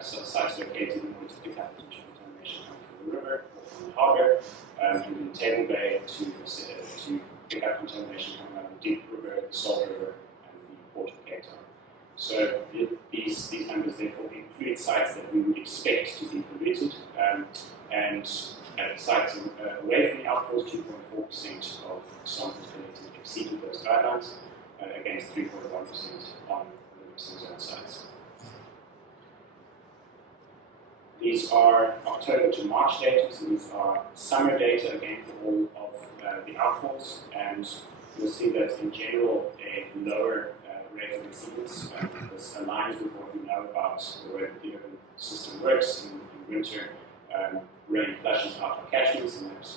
some sites located in order to pick up potential contamination coming from the river or from the harbour, and in Table Bay to pick up contamination coming out of the Deep River, the Salt River, and the Port of Cape Town. So these numbers therefore include sites that we would expect to be polluted, and at sites away from the outfalls, 2.4% of samples collected exceeded those guidelines, against 3.1% on the mixing zone sites. These are October to March data, so these are summer data again for all of the outfalls, and you'll see that in general a lower rate of exceedance. This aligns with what we know about the way the urban system works. In winter, rain flushes out our catchments, and that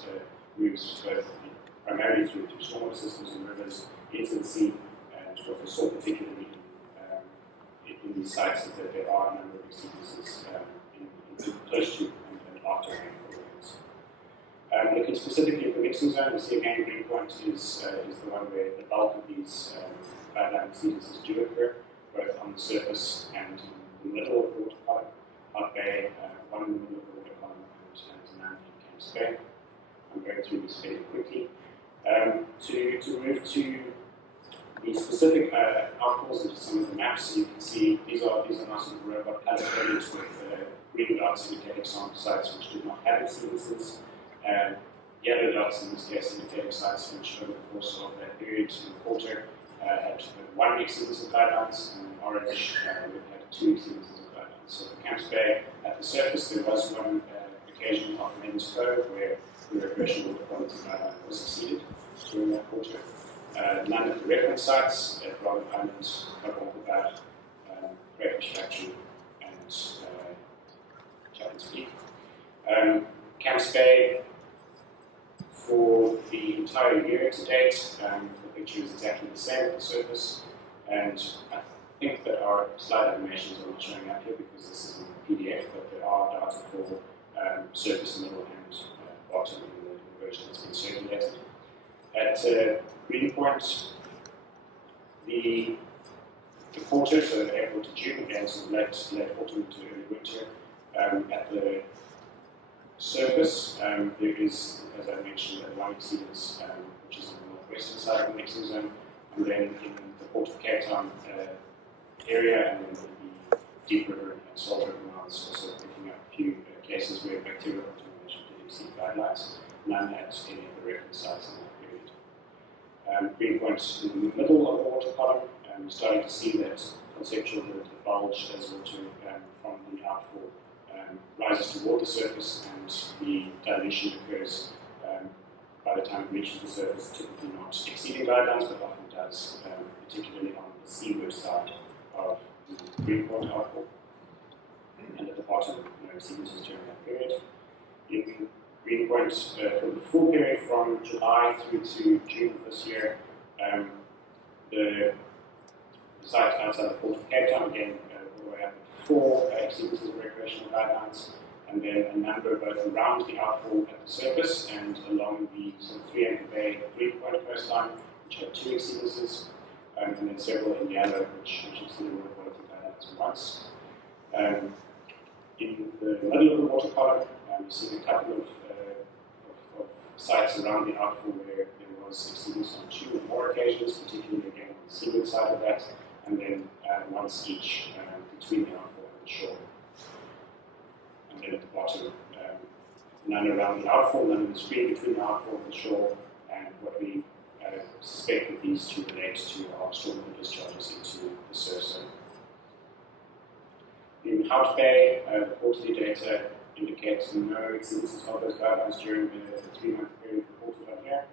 moves both primarily through stormwater systems and rivers into the sea. And what we saw particularly in these sites is that there are a number of exceedances close to and after rainfall events. Looking specifically at the mixing zone, we see again green point is the one where the bulk of these guideline exceedances do occur, both on the surface and in the middle of the water column, Hart Bay, one in the middle of the water column, and none in Camps Bay. I'm going through this fairly quickly. To move to the specific outfalls into some of the maps, you can see these are now sort of robot color coded with green dots indicating sample sites which did not have exceedances, and yellow dots in this case indicating sites which over the course of that period in the quarter had one exceedance of guidelines, and orange had two exceedances of guidelines. So for Camps Bay, at the surface there was one occasion off Men's Cove where the recreational water quality guideline was exceeded during that quarter. None of the reference sites at Robben Islands, Kabongbad, Crayfish Factory, and Chapman's Peak. Camps Bay, for the entire year to date, the picture is exactly the same at the surface, and I think that our slide animations are not showing up here because this is in PDF, but there are data for surface, middle, and bottom in the version that's been circulated. At Greenpoint, the quarter, so April to June, again, so late autumn to early winter, at the surface, there is, as I mentioned, one exceedance, which is on the northwestern side of the mixing zone, and then in the Port of Cape Town area, and then the Deep River and Salt River mouths also picking up a few cases where bacterial contamination did exceed guidelines, none at any of the reference sites in that period. Greenpoint in the middle of the water column, we're starting to see that conceptual the bulge as water from the outfall rises toward the surface, and the dilution occurs by the time it reaches the surface, typically not exceeding guidelines, but often does, particularly on the seaward side of the Greenpoint outfall. And at the bottom, no exceedances during that period. In Greenpoint, for the full period from July through to June of this year, the site outside the Port of Cape Town, again, all the way up to 4 exceedances of recreational guidelines, and then a number both around the outfall at the surface and along the sort of 3 Anchor Bay Greenpoint coastline, which had 2 exceedances, and then several in yellow, which exceeded water quality guidelines once. In the middle of the water column, you see a couple of sites around the outfall where there was exceedance on 2 or more occasions, particularly again on the seaward side of that, and then once each between the outfall and the shore. And then at the bottom, none around the outfall, none in the screen between the outfall and the shore, and what we suspect that these two relate to are stormwater discharges into the surf zone. In Hart Bay, the quarterly data indicates no exceedances of those guidelines during the 3-month period reported on here,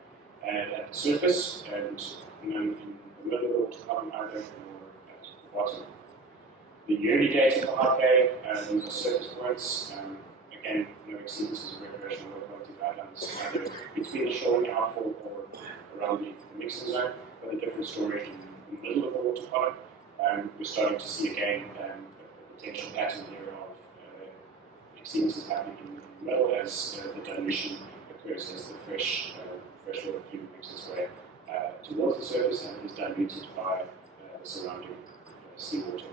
and at the surface, and none in the middle of the water column either, nor at the bottom. The yearly data for Hart Bay, these are surface points, again, no exceedances of recreational water quality guidelines either between the shore and the outfall or around the mixing zone, but a different story in the middle of the water column. We're starting to see again a potential pattern here of exceedances happening in the middle as the dilution occurs as the freshwater plume makes its way towards the surface and is diluted by the surrounding seawater.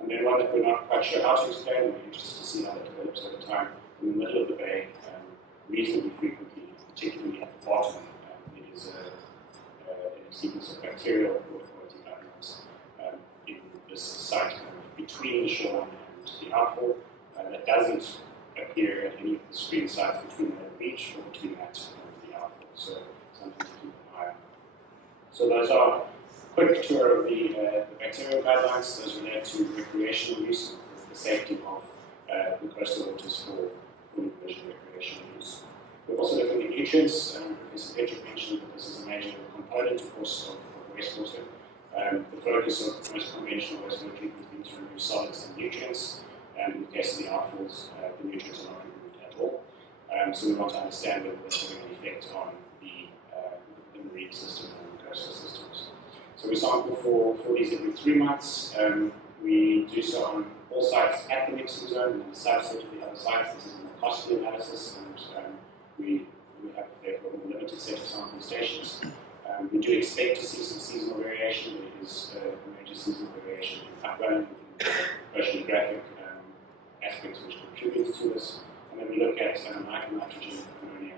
And then one that we're not quite sure how to explain, we're interested to see how that develops over time. In the middle of the bay, reasonably frequently, particularly at the bottom, it is sequence of bacterial water quality guidelines in this site kind of between the shoreline and the outfall. That doesn't appear at any of the screen sites between the beach or between that and the outfall. So something to keep an eye on. So those are a quick tour of the bacterial guidelines. Those relate to recreational use and the safety of the coastal waters for visual recreational use. We're also looking at nutrients. Professor Petrik mentioned that this is a major component, of course, of wastewater. The focus of most conventional wastewater treatment has been to remove solids and nutrients. And in the case of the outfalls, the nutrients are not removed at all. So we want to understand whether this has an effect on the marine system and the coastal systems. So we sample for these every 3 months. We do so on all sites at the mixing zone and the subset of the other sites. This is a more costly analysis, and we have therefore a more limited set of sampling stations. We do expect to see some seasonal variation. There is a major seasonal variation in upwelling, oceanographic aspects which contribute to this. And then we look at nitrogen, ammonia,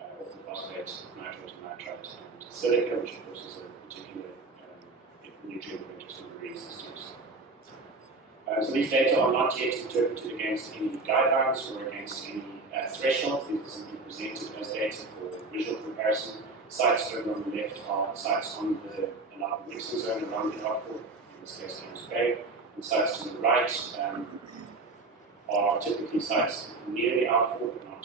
orthophosphate, nitrate and nitrite, and silica, which of course is a particular nutrient of interest in marine systems. So these data are not yet interpreted against any guidelines or against any thresholds. These are simply presented as data for visual comparison. Sites over on the left are sites on the allowed mixing zone around the outfall, in this case James Bay, and sites to the right are typically sites near the outfall, but not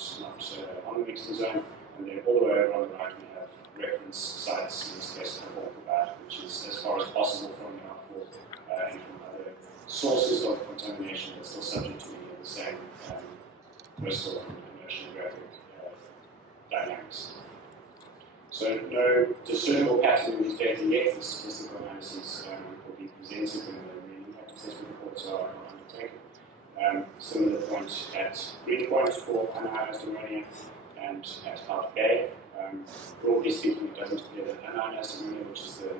on the mixing zone. And then all the way over on the right we have reference sites, in this case Walkabout, which is as far as possible from the outfall and from other sources of contamination that's still subject to many of the same coastal and oceanographic dynamics. So no discernible pattern in these data yet. The statistical analysis will be presented when the marine impact assessment reports are undertaken. Similar point at Greenpoint for unionized ammonia and at Hout Bay. Broadly speaking, it doesn't appear that unionized ammonia, which is the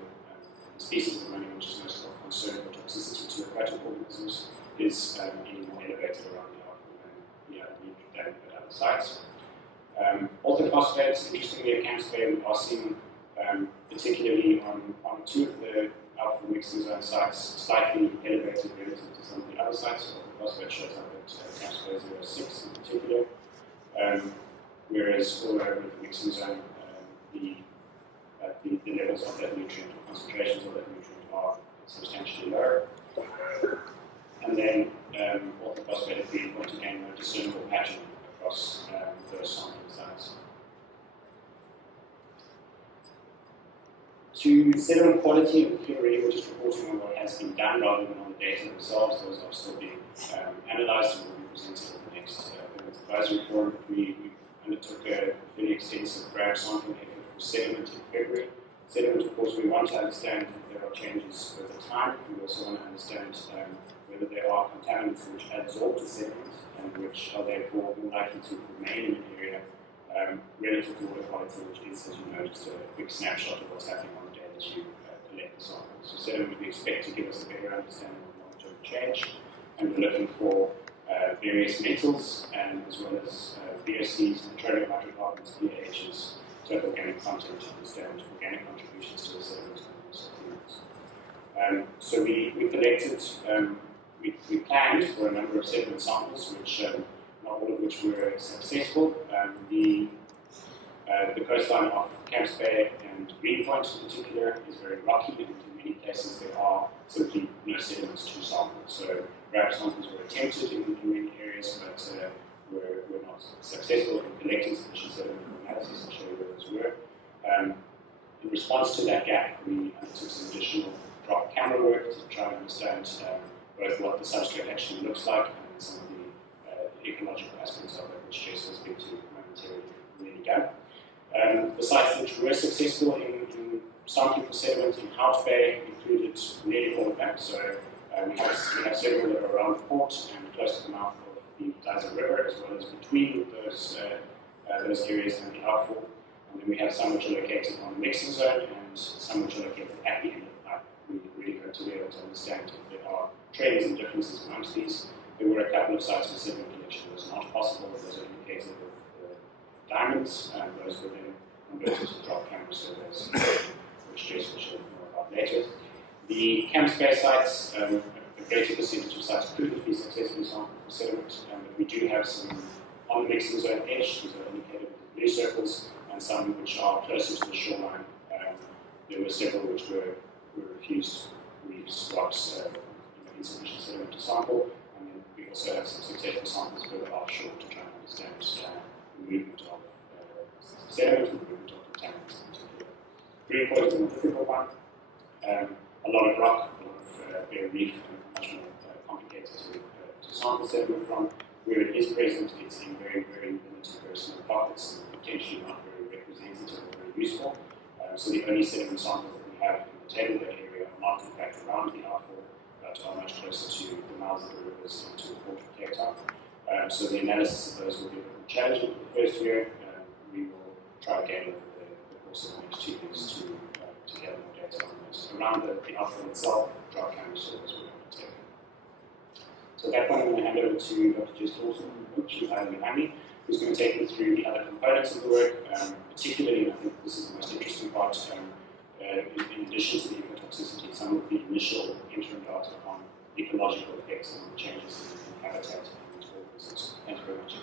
species of ammonia which is most of concern for toxicity to aquatic organisms, is any more elevated around the outfall than at other sites. Orthophosphates, interestingly at Camps Bay, we are seeing, particularly on 2 of the outfall mixing zone sites, slightly elevated relative to some of the other sites. Orthophosphate shows up at Camps Bay 06 in particular, whereas all over the mixing zone, the levels of that nutrient, or concentrations of that nutrient, are substantially lower. And then orthophosphate at Greenpoint, again, a discernible pattern across those sampling sites. To sediment quality and here really we're just reporting on what has been done rather than on the data themselves. Those are still being analysed and will be presented at the next advisory forum. We undertook a fairly extensive ground sampling effort for sediment in February. Sediment, of course, we want to understand if there are changes over time. We also want to understand whether there are contaminants which adsorb to sediment and which are therefore more likely to remain in an area relative to water quality, which is, as you know, just a quick snapshot of what's happening on the day that you collect the sample. So sediment we expect to give us a better understanding of long-term change, and we're looking for various metals and as well as VOCs, petroleum hydrocarbons, PAHs, total organic content, to understand organic contributions to the sediment and also fuels. So we collected, we planned for a number of sediment samples, which not all of which were successful. The coastline of Camps Bay and Greenpoint in particular is very rocky, and in many places there are simply no sediments to sample. So grab samples were attempted in many areas, but were not successful in collecting sufficient sediment for analysis. I'll show you where those were. In response to that gap, we undertook some additional drop camera work to try and understand both what the substrate actually looks like and some of the ecological aspects of it, which Jess will speak to momentarily when we go. The sites which were successful in sampling for sediment in Hout Bay included nearly all of them. So we have several that are around the port and close to the mouth of the Dyser River, as well as between those areas and the outfall. And then we have some which are located on the mixing zone and some which are located at the end of the pipe. We really hope to be able to understand if there are trends and differences amongst these. There were a couple of sites where sediment collection was not possible, but those are indicated with the diamonds, and those were then converted to drop camera surveys, which Jess will show The camp space sites, a greater percentage of sites couldn't be successfully sampled for sediment, but we do have some on the mixing zone edge, these are indicated with blue circles, and some which are closer to the shoreline. There were several which were refused reefs, rocks, insufficient sediment to sample, and then we also have some successful samples further offshore to try and understand the movement of sediment and the movement of contaminants in particular. Green point is a more difficult one. A lot of rock, a lot of bare reef, and much more complicated to sample sediment from. Where it is present, it's in very, very limited very small pockets and potentially not very representative or very useful. So the only sediment samples that we have in the table bed area are not in fact around the outfall, but are much closer to the mouths of the rivers and to the port of Cape Town. So the analysis of those will be a little challenging for the first year. We will try again over the course of the next 2 years to gather more data on those. Around the outfall itself, dry camera soils will be taken. So at that point, I'm going to hand over to Dr. Jess Dawson, who's behind me, who's going to take me through the other components of the work, particularly, and I think this is the most interesting part, in addition to the ecotoxicity, some of the initial interim data on ecological effects and changes in habitat and organisms. Thank you very much.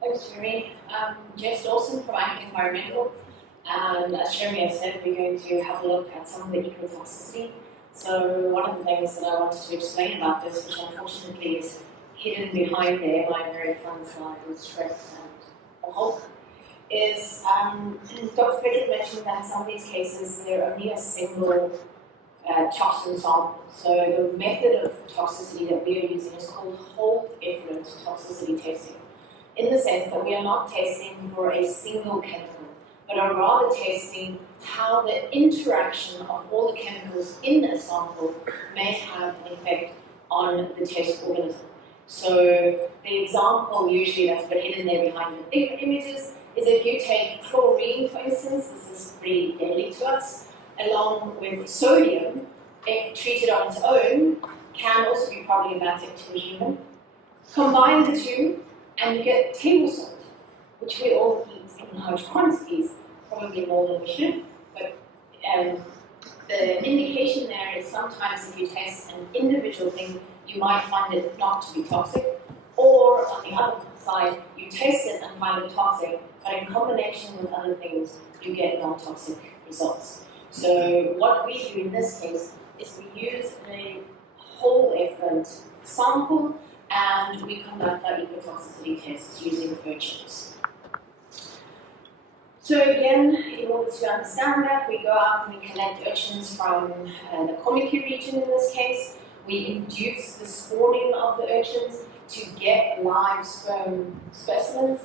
Thanks, Jeremy. Jess Dawson from Environmental. And as Jeremy has said, we're going to have a look at some of the ecotoxicity. So one of the things that I wanted to explain about this, which unfortunately is hidden behind there, my very fun slide with stress and the Hulk, is Dr. Petrik mentioned that in some of these cases they're only a single toxin sample. So the method of toxicity that we are using is called whole effluent toxicity testing, in the sense that we are not testing for a single chemical, but are rather testing how the interaction of all the chemicals in a sample may have an effect on the test organism. So the example usually that's been hidden there behind the images is if you take chlorine, for instance, this is pretty deadly to us, along with sodium, if treated on its own, can also be problematic to the human. Combine the two, and you get table salt, which we all eat in large quantities, probably more than we should, but the indication there is sometimes if you test an individual thing, you might find it not to be toxic, or on the other side, you test it and find it toxic, but in combination with other things, you get non-toxic results. So what we do in this case is we use a whole effluent sample and we conduct our ecotoxicity tests using urchins. So again, in order to understand that, we go out and we collect urchins from the Komiki region in this case. We induce the spawning of the urchins to get live sperm specimens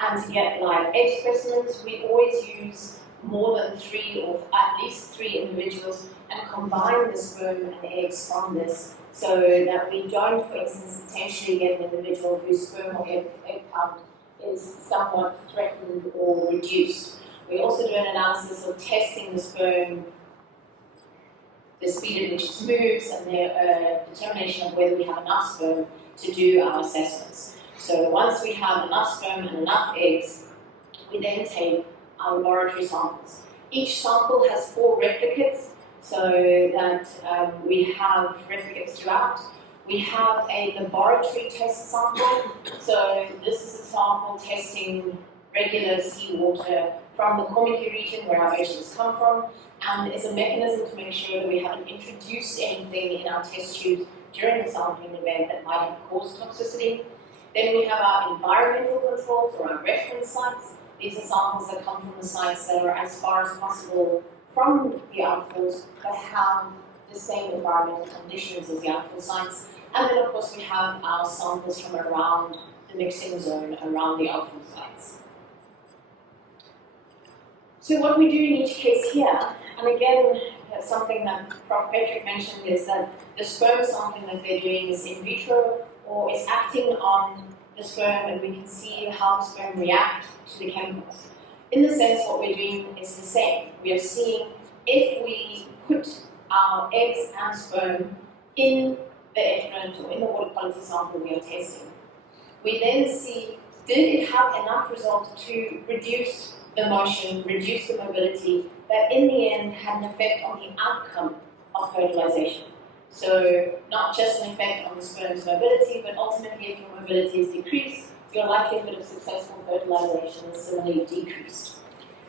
and to get live egg specimens. We always use more than 3 or at least 3 individuals and combine the sperm and eggs from this so that we don't, for instance, potentially get an individual whose sperm or egg count is somewhat threatened or reduced. We also do an analysis of testing the sperm, the speed at which it moves, and the determination of whether we have enough sperm to do our assessments. So once we have enough sperm and enough eggs, we then take our laboratory samples. Each sample has 4 replicates, so that we have replicates throughout. We have a laboratory test sample, so this is a sample testing regular seawater from the Komiki region where our oceans come from, and it's a mechanism to make sure that we haven't introduced anything in our test tubes during the sampling event that might have caused toxicity. Then we have our environmental controls, or our reference sites. These are samples that come from the sites that are as far as possible from the outfalls, but have the same environmental conditions as the outfall sites. And then, of course, we have our samples from around the mixing zone, around the outfall sites. So what we do in each case here, and again, something that Prof. Petrik mentioned is that the sperm sampling that they're doing is in vitro, or is acting on the sperm, and we can see how the sperm react to the chemicals. In the sense, what we're doing is the same. We are seeing if we put our eggs and sperm in the effluent or in the water quality sample we are testing. We then see did it have enough result to reduce the motion, reduce the mobility, that in the end had an effect on the outcome of fertilization? So not just an effect on the sperm's mobility, but ultimately if your mobility is decreased, your likelihood of successful fertilization is similarly decreased.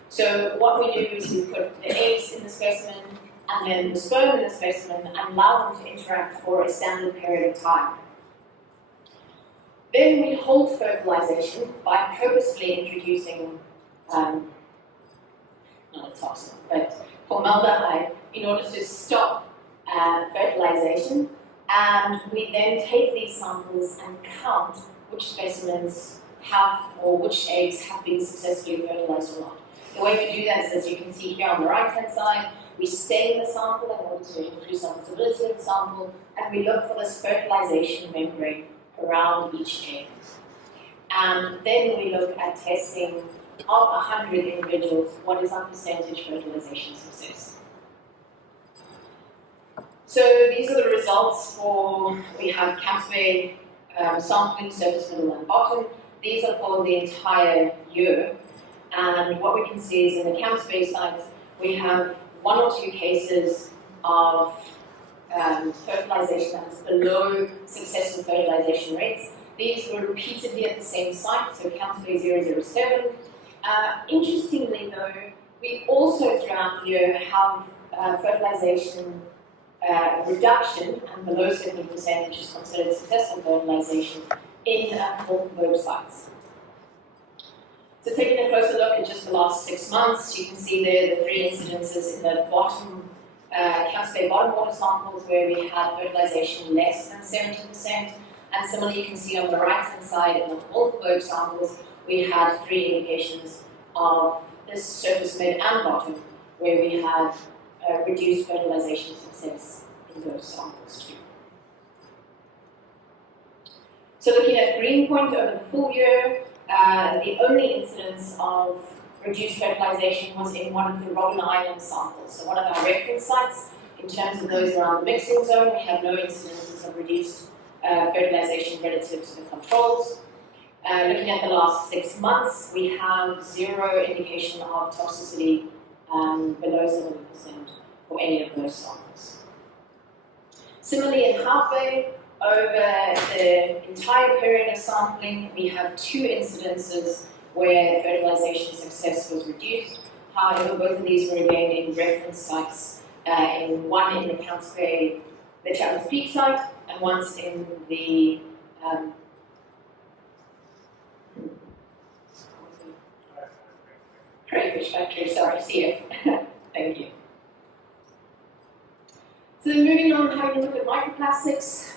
So what we do is we put the eggs in the specimen and then the sperm in the specimen and allow them to interact for a standard period of time. Then we hold fertilization by purposefully introducing, not a toxin, but formaldehyde in order to stop fertilization, and we then take these samples and count which specimens have or which eggs have been successfully fertilized or not. The way we do that is, as you can see here on the right-hand side, we stain the sample in order to increase the visibility of the sample, and we look for this fertilization membrane around each egg. And then we look at testing of 100 individuals, what is our percentage fertilization success? So these are the results for, we have Campsway sampling, surface, middle, and bottom. These are for the entire year. And what we can see is in the Campsway sites, we have 1 or 2 cases of fertilization that is below successful fertilization rates. These were repeatedly at the same site, so Campsway 007. Interestingly though, we also throughout the year have fertilization reduction, and below 70%, which is considered successful fertilization, in multiple sites. So taking a closer look at just the last 6 months, you can see there the 3 incidences in the bottom, Campsway bottom water samples where we had fertilization less than 70%, and similarly you can see on the right-hand side in the Wolfberg samples, we had 3 indications of this surface, mid, and bottom, where we had reduced fertilization success in those samples too. So looking at Greenpoint over the full year, the only incidence of reduced fertilization was in one of the Robben Island samples, so one of our reference sites. In terms of those around the mixing zone, we have no incidences of reduced fertilization relative to the controls. Looking at the last 6 months, we have 0 indication of toxicity below 70% for any of those samples. Similarly, in Half Bay, over the entire period of sampling, we have 2 incidences where fertilization success was reduced. However, both of these were again in reference sites, one in the Campsway, the Chapman's Peak site, and once in the Crayfish Factory, sorry, CF. Thank you. So then moving on, having a look at microplastics.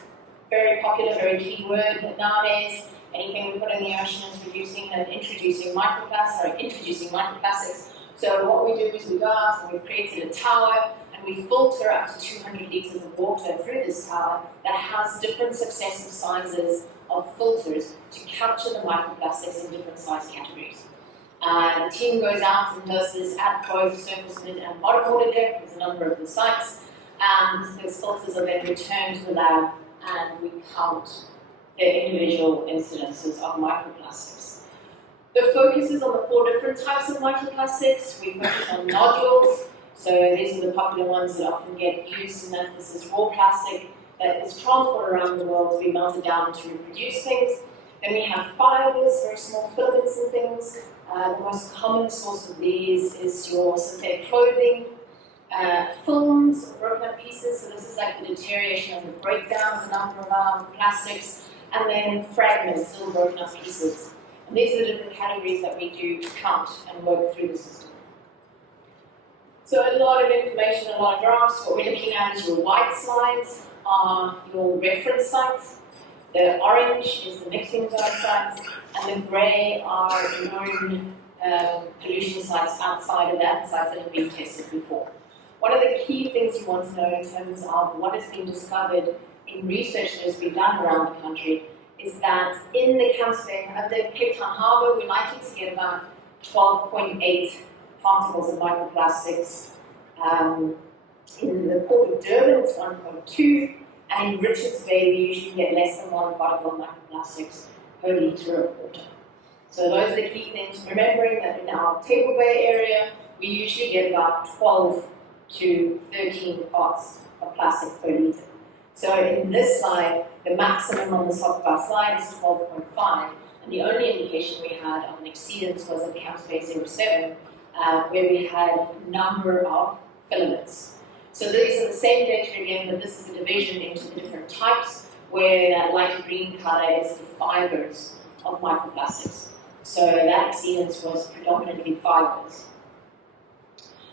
Very popular, very key word nowadays. Anything we put in the ocean is reducing and introducing microplastics. So what we do is we go out and we've created a tower and we filter up to 200 litres of water through this tower that has different successive sizes of filters to capture the microplastics in different size categories. The team goes out and does this at both surface, mid, and bottom water depth. There's a number of the sites, and those filters are then returned to the lab, and we count the individual incidences of microplastics. The focus is on the 4 different types of microplastics. We focus on nodules, so these are the popular ones that often get used, and that this is raw plastic that is transported around the world to be melted down to reproduce things. Then we have fibers, very small filaments and things. The most common source of these is your synthetic clothing, films, broken up pieces, so this is like the deterioration and the breakdown of a number of our plastics, and then fragments, little broken up pieces. And these are the different categories that we do count and work through the system. So a lot of information, a lot of graphs. What we're looking at is your white slides are your reference sites. The orange is the mixing zone sites, and the grey are known pollution sites outside of that, sites that have been tested before. One of the key things you want to know in terms of what has been discovered in research that has been done around the country is that in the Campsway, at the Cape Town Harbour, we're likely to get about 12.8 particles of microplastics. In the Port of Durban, it's 1.2. And in Richards Bay, we usually get less than 1 particle of microplastics per litre of water. So those are the key things, remembering that in our Table Bay area, we usually get about 12 to 13 parts of plastic per litre. So in this slide, the maximum on the top of our slide is 12.5, and the only indication we had of an exceedance was at Camp Space 07, where we had number of filaments. So these are the same data again, but this is a division into the different types, where that light green colour is the fibres of microplastics. So that exceedance was predominantly fibres.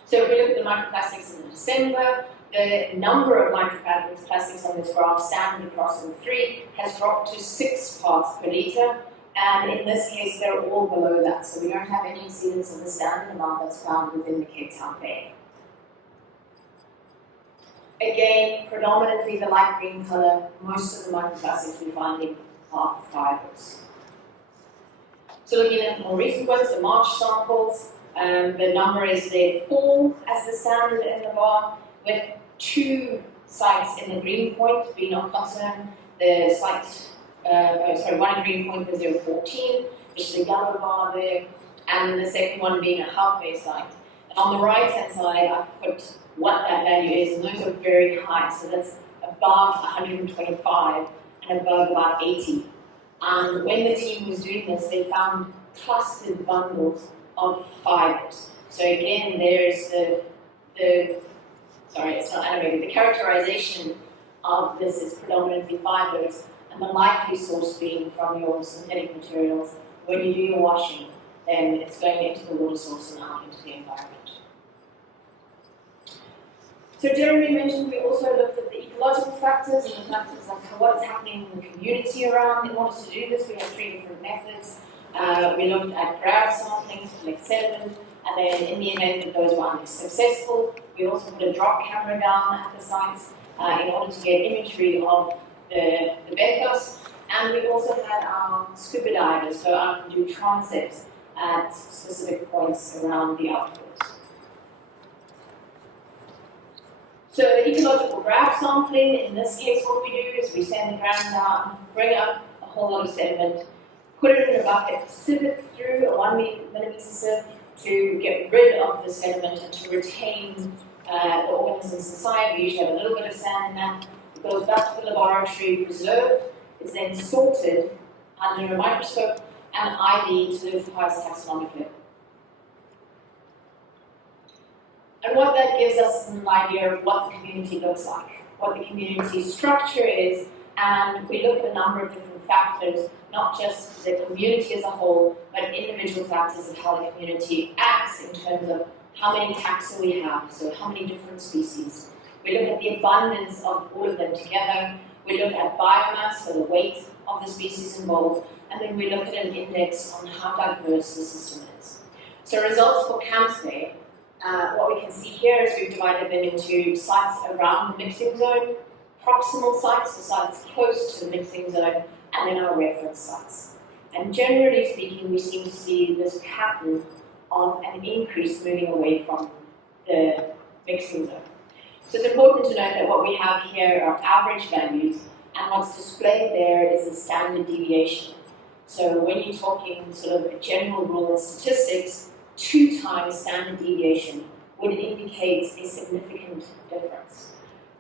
So if we look at the microplastics in December, the number of microplastics on this graph, standard across all three, has dropped to 6 parts per litre, and in this case they're all below that, so we don't have any exceedance of the standard amount that's found within the Cape Town Bay. Again, predominantly the light green colour, most of the microplastics we find in are fibres. So looking at more recent ones, the March samples, the number is there 4 as the standard in the bar, with 2 sites in the green point being of concern. The site, one in green point was 014, which is the yellow bar there, and the second one being a Hout Bay site. And on the right hand side, I've put what that value is, and those are very high, so that's above 125 and above about 80. And when the team was doing this, they found clustered bundles of fibres. So again, there's sorry, it's not animated. The characterization of this is predominantly fibres, and the likely source being from your synthetic materials. When you do your washing, then it's going into the water source and out into the environment. So Jeremy mentioned we also looked at the ecological factors and the factors like what is happening in the community around. In order to do this, we have 3 different methods. We looked at grab sampling to collect sediment, and then in the event that those were unsuccessful, we also put a drop camera down at the sites in order to get imagery of the benthics. And we also had our scuba divers go out and do transects at specific points around the outdoors. So the ecological grab sampling, in this case what we do is we send the ground down, bring up a whole lot of sediment, put it in a bucket, sieve it through a 1 millimeter sieve to get rid of the sediment and to retain the organisms inside. We usually have a little bit of sand in that. It goes back to the laboratory, preserved, is then sorted under a microscope and ID'd to the highest taxonomic level. And what that gives us is an idea of what the community looks like, what the community structure is, and we look at a number of different factors, not just the community as a whole, but individual factors of how the community acts in terms of how many taxa we have, so how many different species. We look at the abundance of all of them together. We look at biomass, so the weight of the species involved, and then we look at an index on how diverse the system is. So results for Camps Bay, what we can see here is we've divided them into sites around the mixing zone, proximal sites, so sites close to the mixing zone, and then our reference sites. And generally speaking, we seem to see this pattern of an increase moving away from the mixing zone. So it's important to note that what we have here are average values, and what's displayed there is a standard deviation. So when you're talking sort of a general rule in statistics, 2 times standard deviation would indicate a significant difference.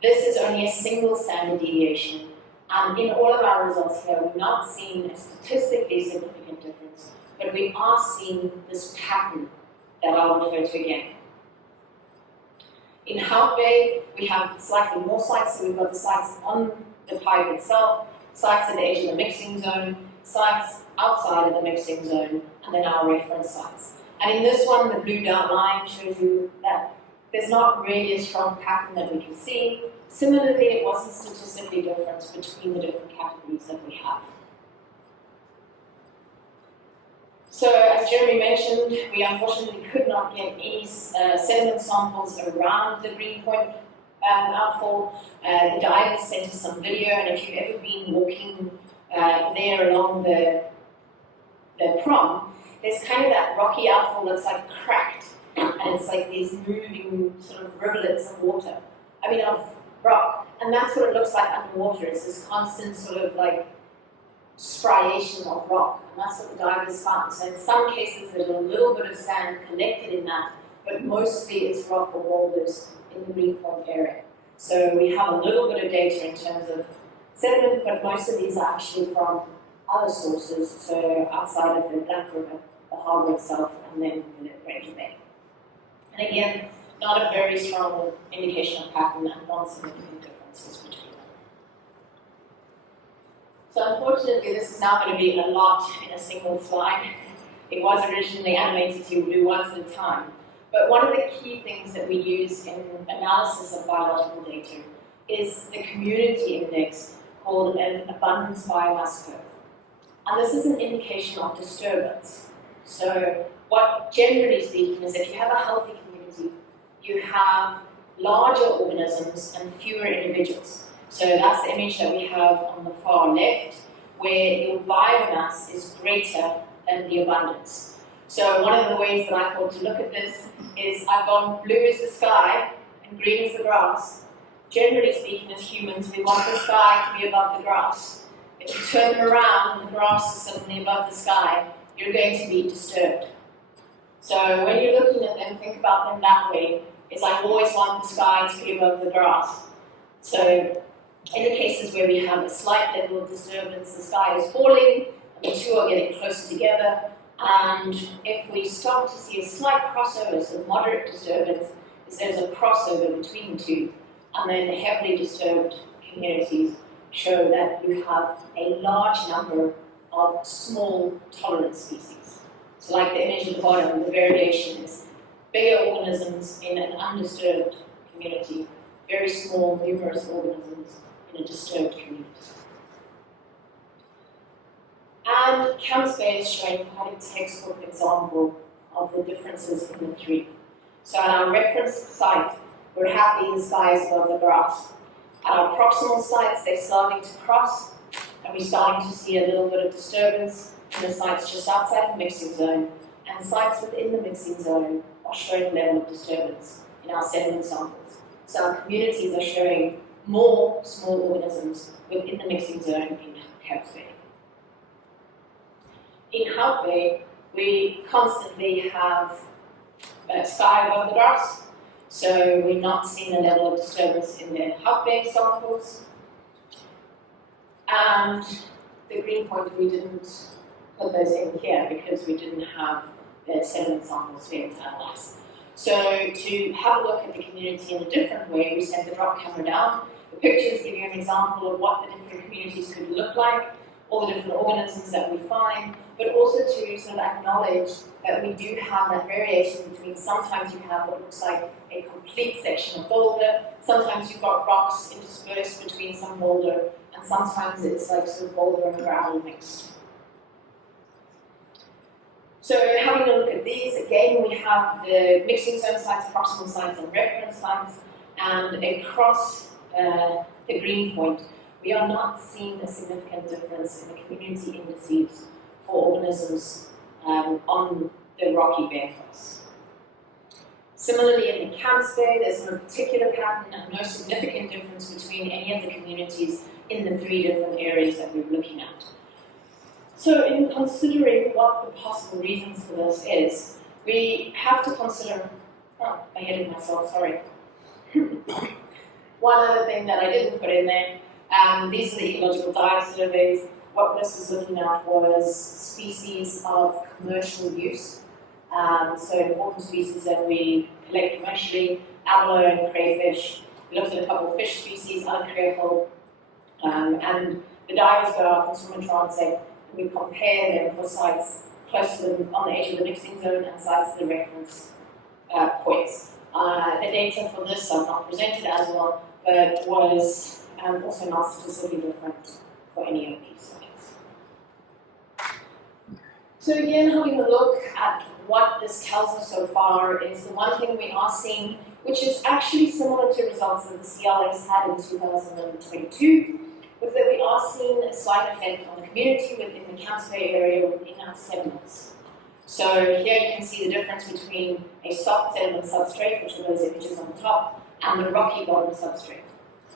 This is only a single standard deviation, and in all of our results here, we've not seen a statistically significant difference, but we are seeing this pattern that I'll refer to again. In Hout Bay, we have slightly more sites, so we've got the sites on the pipe itself, sites at the edge of the mixing zone, sites outside of the mixing zone, and then our reference sites. And in this one, the blue dark line shows you that there's not really a strong pattern that we can see. Similarly, it wasn't statistically different between the different categories that we have. So, as Jeremy mentioned, we unfortunately could not get any sediment samples around the Green Point outfall. The divers sent us some video, and if you've ever been walking there along the prom, there's kind of that rocky outfall that's like cracked, and it's like these moving sort of rivulets of water. I mean, of rock, and that's what it looks like underwater. It's this constant sort of like striation of rock, and that's what the divers found. So in some cases there's a little bit of sand collected in that, but mostly it's rock or boulders in the Green Point area. So we have a little bit of data in terms of sediment, but most of these are actually from other sources, so outside of the Black River, the harbour itself, and then the Ranger Bay. And again, not a very strong indication of pattern and non-significant differences between them. So unfortunately, this is now going to be a lot in a single slide. It was originally animated to do once at a time. But one of the key things that we use in analysis of biological data is the community index called an abundance biomass curve. And this is an indication of disturbance. So what, generally speaking, is if you have a healthy community, you have larger organisms and fewer individuals. So that's the image that we have on the far left, where your biomass is greater than the abundance. So one of the ways that I thought to look at this is I've gone blue is the sky and green is the grass. Generally speaking, as humans, we want the sky to be above the grass. If you turn them around and the grass is suddenly above the sky, you're going to be disturbed. So when you're looking at them, think about them that way, is I always want the sky to be above the grass. So in the cases where we have a slight level of disturbance, the sky is falling, and the two are getting closer together. And if we start to see a slight crossover, so moderate disturbance, is there's a crossover between the two. And then heavily disturbed communities show that you have a large number of small tolerant species. So like the image at the bottom, the variation is bigger organisms in an undisturbed community, very small, numerous organisms in a disturbed community. And Camps Bay is showing quite a textbook example of the differences in the three. So at our reference site, we're happy the sky is above the grass. At our proximal sites, they're starting to cross, and we're starting to see a little bit of disturbance in the sites just outside the mixing zone, and sites within the mixing zone are showing a level of disturbance in our sediment samples. So our communities are showing more small organisms within the mixing zone in Camps Bay. In Hout Bay, we constantly have sky above the grass, so we're not seeing a level of disturbance in the Hout Bay samples. And the Green Point, we didn't put those in here because we didn't have the sediment samples here to analyze. So to have a look at the community in a different way, we sent the drop camera down. The pictures give you an example of what the different communities could look like, all the different organisms that we find, but also to sort of acknowledge that we do have that variation between sometimes you have what looks like a complete section of boulder, sometimes you've got rocks interspersed between some boulder, and sometimes it's like sort of boulder and gravel mixed. So having a look at these, again we have the mixing zone sites, proximal sites and reference sites, and across the Green Point, we are not seeing a significant difference in the community indices for organisms on the rocky bearcross. Similarly, in the Camps Bay, there's no particular pattern and no significant difference between any of the communities in the three different areas that we're looking at. So in considering what the possible reasons for this is, we have to consider, oh, I edited myself, sorry. One other thing that I didn't put in there, these are the ecological dive surveys. What this was looking at was species of commercial use. So important species that we collect commercially, abalone, crayfish. We looked at a couple of fish species, uncreole, and the divers go out and swim in transit. We compare them for sites close to them on the edge of the mixing zone and sites that are reference points. The data for this are not presented as well, but was also not statistically different for any of these sites. So again, having a look at what this tells us so far is the one thing we are seeing, which is actually similar to results that the CLS had in 2022, was that we are seeing a slight effect on the community within the Camps Bay area within our sediments. So here you can see the difference between a soft sediment substrate, which are those images on the top, and the rocky bottom substrate.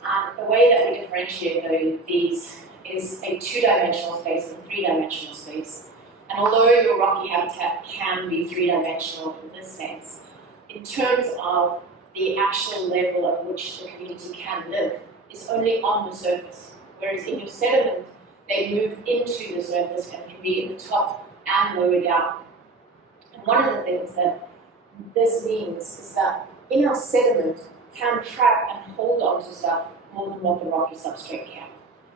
And the way that we differentiate these is a two-dimensional space and a three-dimensional space. And although your rocky habitat can be three-dimensional in this sense, in terms of the actual level at which the community can live, is only on the surface. Whereas in your sediment, they move into the surface and can be in the top and lower down. And one of the things that this means is that in our sediment can trap and hold on to stuff more than what the rocky substrate can.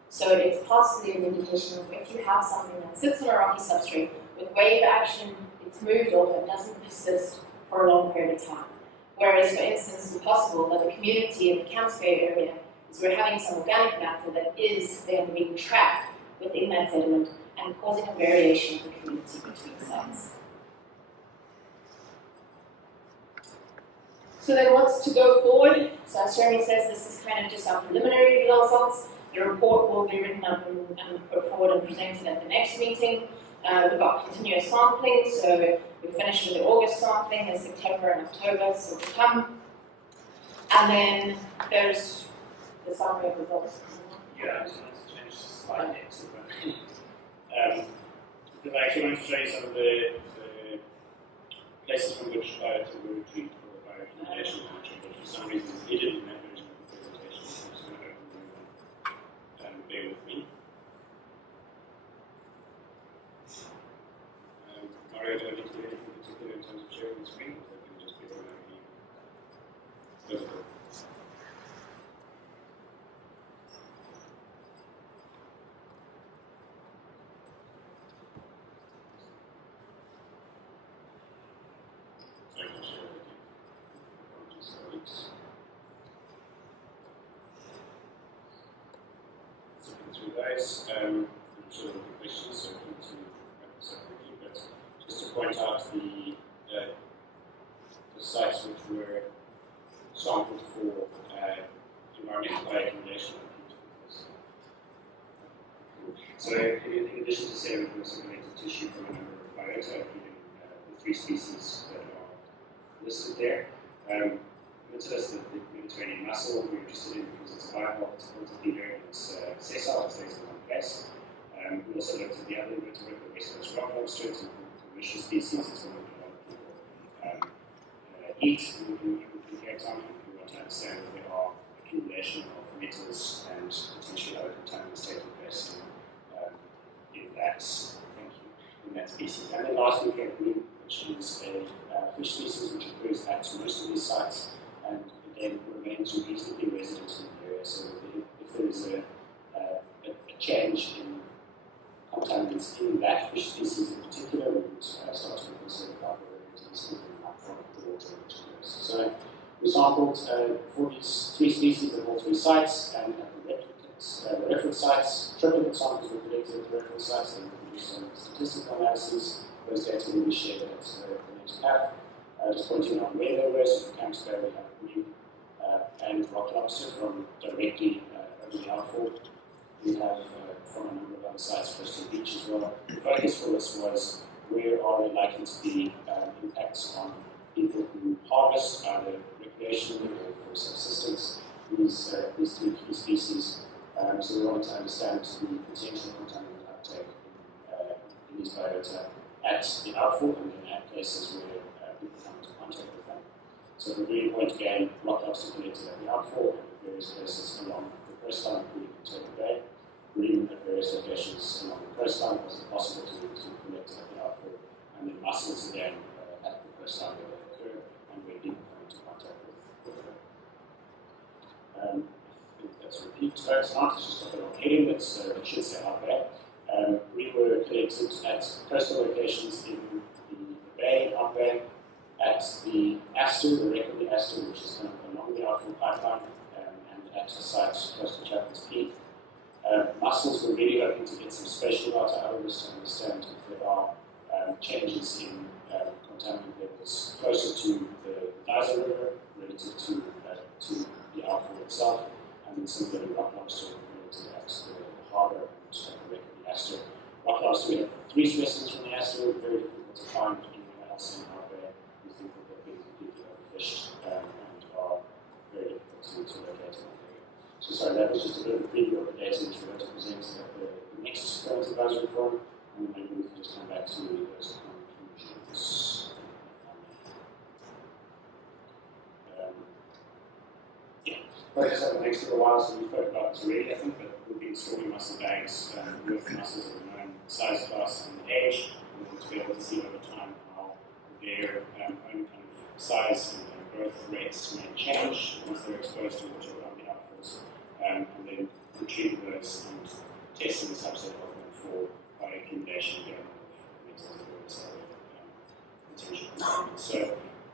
So it's possibly an indication of if you have something that sits on a rocky substrate with wave action, it's moved off and doesn't persist for a long period of time. Whereas, for instance, it's possible that the community in the Campsfair area is we're having some organic matter that is then being trapped within that sediment and causing a variation of the community between sites. So then what's to go forward? So as Jeremy says, this is kind of just our preliminary results. The report will be written up and put forward and presented at the next meeting. We've got continuous sampling, so we finished with the August sampling, there's September and October still to come. And then there's the summary of results. Yeah, I just wanted to change the slide next. Because I actually wanted to show you some of the places from which to retrieve for the bioaccumulation country, but for some reason it didn't in that version of the presentation, so I'm just going to open the new one. Bear with me. Mario, do I need to do anything particular in terms of sharing the screen, or can just be on my visible? So I can share with you. Apologies, colleagues. Looking through those, I'm sure there will be questions, so I'm going to wrap this up quickly, but just to point out the sites which were sampled for environmental bioaccumulation. So in addition to sediment, we also collected tissue from a number of biota, including the 3 species that are listed there. Notice that the Mediterranean mussel we're interested in because it's a bivalve, it's multi-feeder, it's sessile, it stays in one place. We also looked at the other invertebrate, the West Coast rock lobster, it's a commercial species, it's one that a lot of people eat in Cape Town. We want to understand if there are accumulation of metals and potentially other contaminants taking place in that species. And then lastly, we have green, which is a fish species which occurs at most of these sites and again remains reasonably resident in the area. So if there is a change in contaminants in that fish species in particular, we would start to be concerned about whether it is moving up from the water which occurs. So we sampled for these 3 species at all 3 sites and at the reference sites. Triplicate samples were collected at the reference sites and we produced some statistical analyses. Those data will be shared at the next path. Just pointing out where they were, so for Campsfair we have blue and rock lobster from directly over the outfall. We have from a number of other sites, Bristol Beach as well. The focus for us was where are there likely to be impacts on people who harvest, either recreationally or for subsistence, these 3 key species. So we wanted to understand the potential contaminant uptake in these biota at the outfall and then at places where people come into contact with them. So the green point again, rock lobster collected at the outfall and at various places along the coastline, including Turtle Bay. Green at various locations along the coastline, was it possible to collect at the outfall, and then mussels again at the coastline where they occur and where people come into contact with them. I think that's a repeat. So it's not, it's just a little heading that should say out there. We were collected at coastal locations in the bay, out bay, at the Astor, the record of the Astor, which is kind of along the outfall pipeline, and at a site close to Chapman's Peak. Mussels, we're really hoping to get some spatial data out of this to understand if there are changes in contaminant levels closer to the Dyser River relative to the outfall itself, and then similarly rock lobster relative at the harbour and the record of the Astor. Rock lobster, we have 3 specimens from the Astor, very difficult to find anywhere else in the harbour. We think that they've been completely overfished and are very difficult to locate in that area. So that was just a bit of a preview of the data which we're going to present at the next advisory forum, and maybe we can just come back to those conclusions. Focus on the next little while, so we spoke about this already, I think, but we'll be installing muscle bags with muscles of a known size, class, and age, in order to be able to see over time how their own kind of size and growth rates may change once they're exposed to water around the outfalls, and then retrieve those and testing the subset of them for bioaccumulation again of metals and potential contaminants. So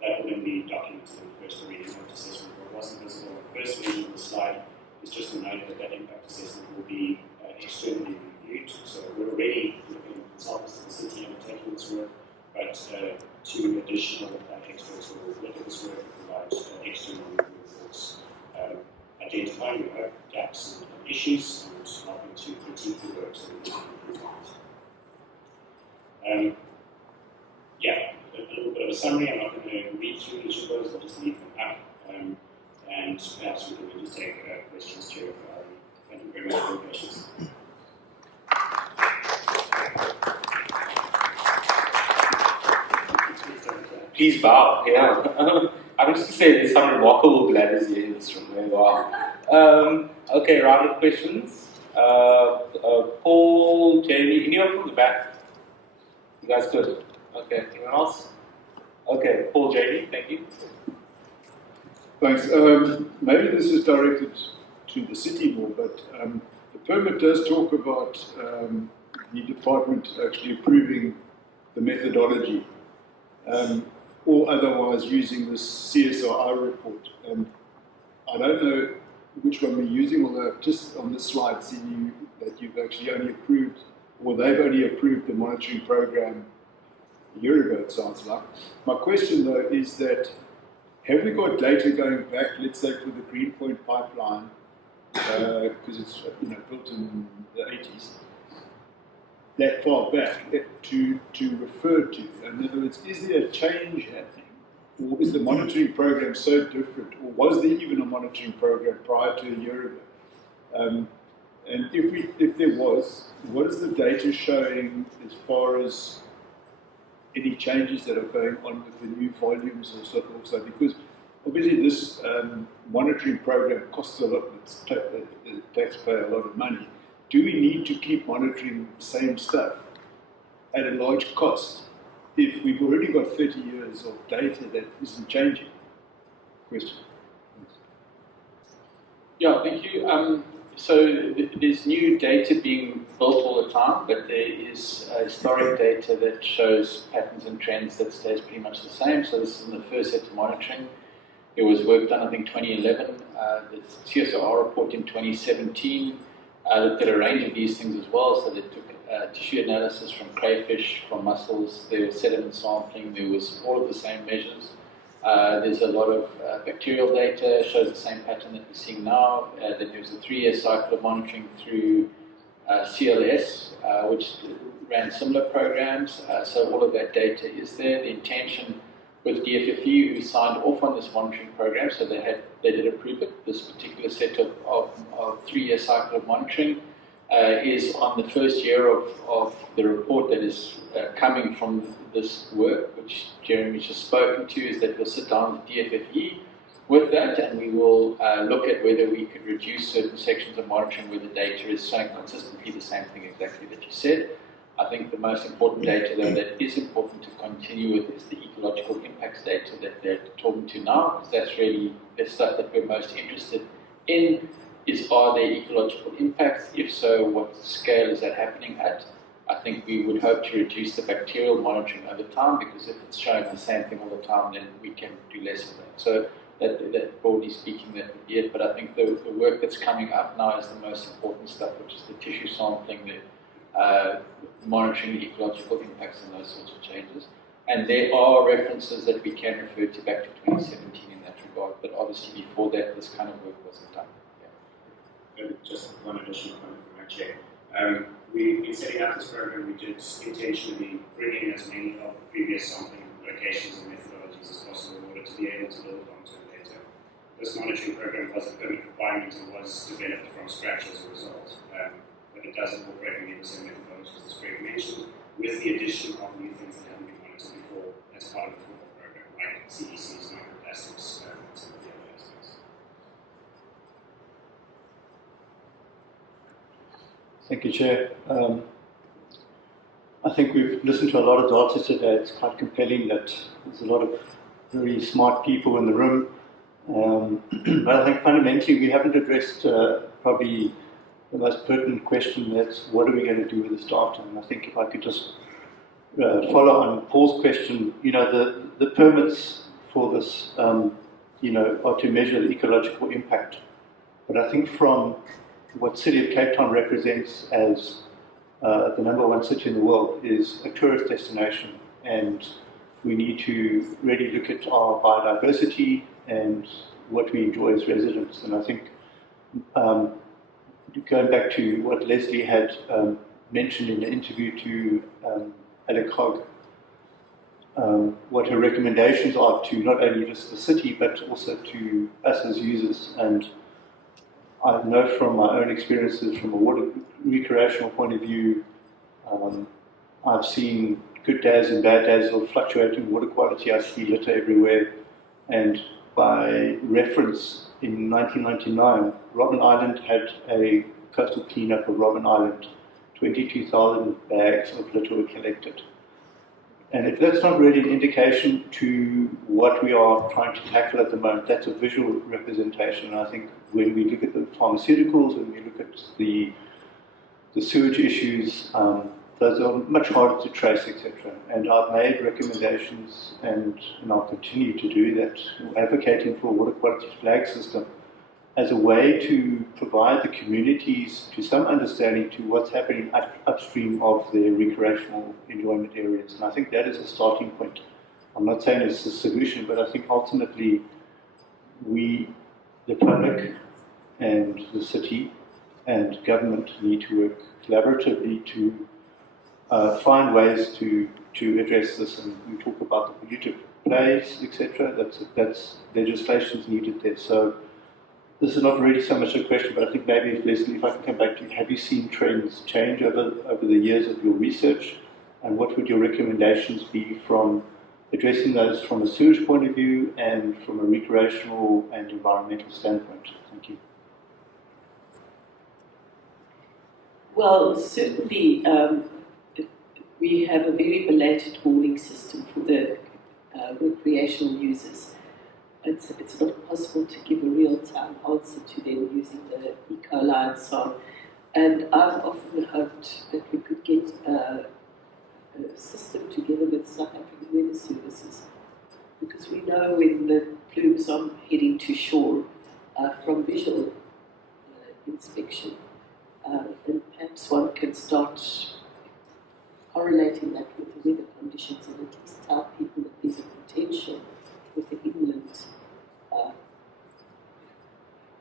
that will then be documented in the first reading impact assessment. What wasn't visible on the first version of the slide is just a note that that impact assessment will be externally reviewed. So we're already looking at consultants in the city undertaking this work, but two additional experts will look at this work and provide external review reports, identifying gaps and issues and helping to critique the work so we can improve on it. Yeah, a little bit of a summary. I'm not going to read through each of those, I'll just leave them up. And perhaps we can just take questions, Chair. Thank you very much for your patience. Please bow, yeah. I'm just going to say there's some remarkable bladders here in this room. Wow. Okay, round of questions. Paul, Jamie, anyone from the back? You guys good? Okay, anyone else? Okay, Paul, Jamie, thank you. Thanks. Maybe this is directed to the city more, but the permit does talk about the department actually approving the methodology or otherwise using this CSRI report. I don't know which one we're using, although I've just on this slide seen that you've actually only approved, or they've only approved the monitoring program a year ago, it sounds like. My question though is that, have we got data going back, let's say for the Greenpoint pipeline, because it's built in the 80s, that far back to refer to? In other words, is there a change happening, or is the monitoring program so different, or was there even a monitoring program prior to a year ago? And if there was, what is the data showing as far as any changes that are going on with the new volumes or stuff also? Because obviously this monitoring program costs a lot, the taxpayer a lot of money. Do we need to keep monitoring the same stuff at a large cost if we've already got 30 years of data that isn't changing? Question. Yeah, thank you. So there's new data being built all the time, but there is historic data that shows patterns and trends that stays pretty much the same. So this is in the first set of monitoring. It was work done, I think, 2011. The CSRR report in 2017 looked at a range of these things as well. So they took tissue analysis from crayfish, from mussels. There was sediment sampling. There was all of the same measures. There's a lot of bacterial data, shows the same pattern that we're seeing now. Then there's a 3-year cycle of monitoring through CLS, which ran similar programs. So all of that data is there. The intention with DFFE, who signed off on this monitoring program, so they did approve it. This particular set of 3-year cycle of monitoring is on the first year of the report that is coming from this work, which Jeremy's just spoken to, is that we'll sit down with DFFE with that, and we will look at whether we could reduce certain sections of monitoring where the data is showing consistently the same thing exactly that you said. I think the most important data, though, that is important to continue with is the ecological impacts data that they're talking to now, because that's really the stuff that we're most interested in. Are there ecological impacts? If so, what scale is that happening at? I think we would hope to reduce the bacterial monitoring over time, because if it's showing the same thing all the time, then we can do less of that. So that broadly speaking, that would be it. But I think the work that's coming up now is the most important stuff, which is the tissue sampling, the monitoring the ecological impacts and those sorts of changes. And there are references that we can refer to back to 2017 in that regard, but obviously before that, this kind of work wasn't done. Just one additional comment from my chair. In setting up this program, we did intentionally bring in as many of the previous sampling locations and methodologies as possible in order to be able to build long-term data. this monitoring program was a permanent requirement and was developed from scratch as a result. But it does incorporate many of the same methodologies as Greg mentioned, with the addition of new things that haven't been monitored before as part of the football program, like CECs, microplastics, and some of the other aspects. Thank you, Chair. I think we've listened to a lot of data today. It's quite compelling that there's a lot of very smart people in the room. But I think fundamentally we haven't addressed probably the most pertinent question, that's what are we going to do with this data? And I think if I could just follow on Paul's question, the permits for this, are to measure the ecological impact. But I think from what City of Cape Town represents as the #1 city in the world is a tourist destination, and we need to really look at our biodiversity and what we enjoy as residents. And I think going back to what Leslie had mentioned in the interview to Alec Hogg, what her recommendations are to not only just the city but also to us as users. And I know from my own experiences from a water recreational point of view, I've seen good days and bad days of fluctuating water quality. I see litter everywhere, and by reference, in 1999, Robben Island had a coastal cleanup of Robben Island. 22,000 bags of litter were collected. And if that's not really an indication to what we are trying to tackle at the moment, that's a visual representation. And I think when we look at the pharmaceuticals, when we look at the sewage issues, those are much harder to trace, etc. And I've made recommendations, and I'll continue to do that, advocating for a water quality flag system as a way to provide the communities to some understanding to what's happening upstream of their recreational enjoyment areas. And I think that is a starting point. I'm not saying it's a solution, but I think ultimately we, the public and the city and government, need to work collaboratively to find ways to address this. And we talk about the polluted place, etc. That's legislation's needed there. So this is not really so much a question, but I think maybe, Leslie, if I can come back to you, have you seen trends change over the years of your research? And what would your recommendations be from addressing those from a sewage point of view and from a recreational and environmental standpoint? Thank you. Well, certainly we have a very belated warning system for the recreational users. It's not possible to give a real-time answer to them using the E. coli and so on. And I've often hoped that we could get a system together with South African Weather Services, because we know when the plumes are heading to shore from visual inspection, and perhaps one can start correlating that with the weather conditions and at least tell people that there's a potential with the inland